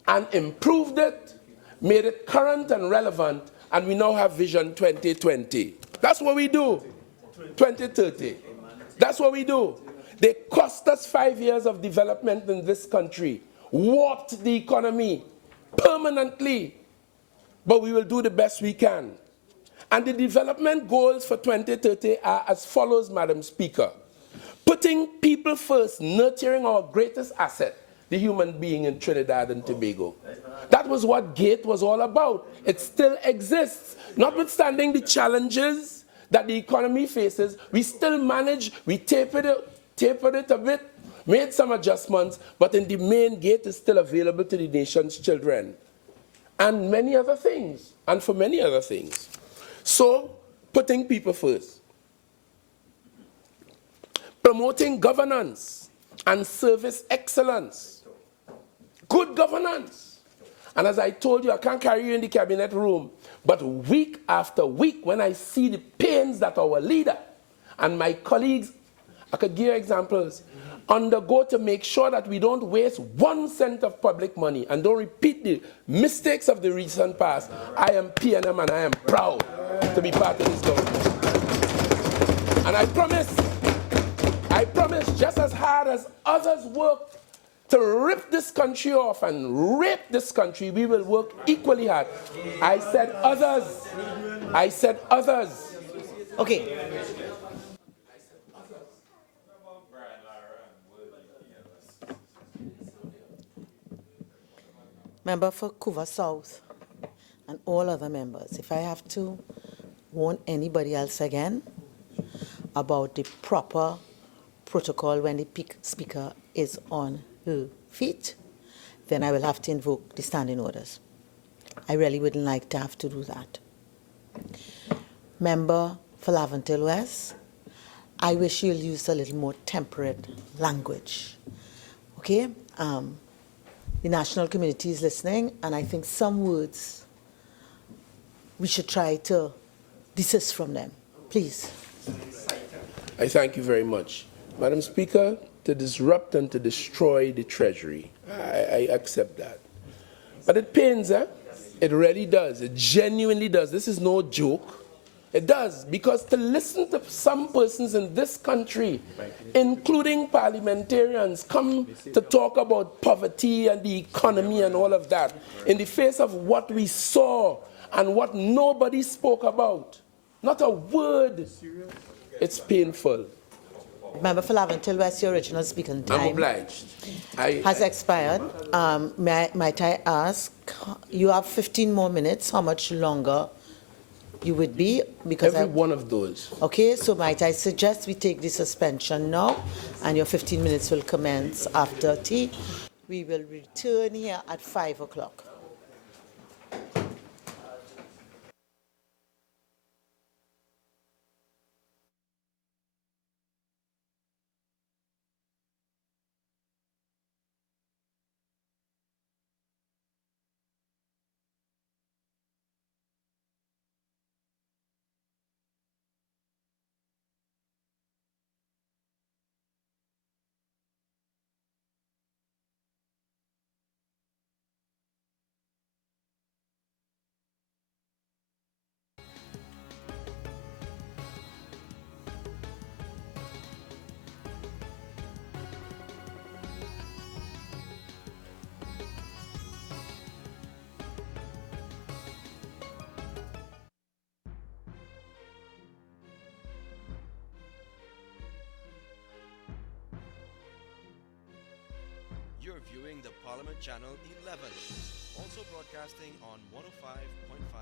and improved it, made it current and relevant, and we now have Vision 2020. That's what we do. 2030. That's what we do. They cost us 5 years of development in this country, warped the economy permanently. But we will do the best we can. And the development goals for 2030 are as follows, Madam Speaker. Putting people first, nurturing our greatest asset, the human being in Trinidad and Tobago. That was what GATE was all about. It still exists. Notwithstanding the challenges that the economy faces, we still manage, we tapered it a bit, made some adjustments, but in the main, GATE is still available to the nation's children. And many other things, and for many other things. So, putting people first. Promoting governance and service excellence. Good governance. And as I told you, I can't carry you in the cabinet room, but week after week, when I see the pains that our leader and my colleagues, I could give you examples, undergo to make sure that we don't waste 1 cent of public money and don't repeat the mistakes of the recent past. I am PNM and I am proud to be part of this government. And I promise, just as hard as others work to rip this country off and rape this country, we will work equally hard. I said others. I said others. Okay. Member for Couva South and all other members, if I have to warn anybody else again about the proper protocol when the speaker is on her feet, then I will have to invoke the standing orders. I really wouldn't like to have to do that. Member for Laventille West, I wish you'll use a little more temperate language. Okay? The national community is listening, and I think some words we should try to desist from them. Please. I thank you very much. Madam Speaker, to disrupt and to destroy the Treasury, I accept that. But it pains, eh? It really does. It genuinely does. This is no joke. It does, because to listen to some persons in this country, including parliamentarians, come to talk about poverty and the economy and all of that, in the face of what we saw and what nobody spoke about. Not a word. It's painful. Member for Laventille West, your original speaking time I'm obliged. has expired. Might I ask, you have 15 more minutes, how much longer you would be? Because Every one of those. Okay, so might I suggest we take the suspension now, and your 15 minutes will commence after tea. We will return here at 5 o'clock. Parliament Channel 11. Also broadcasting on 105.5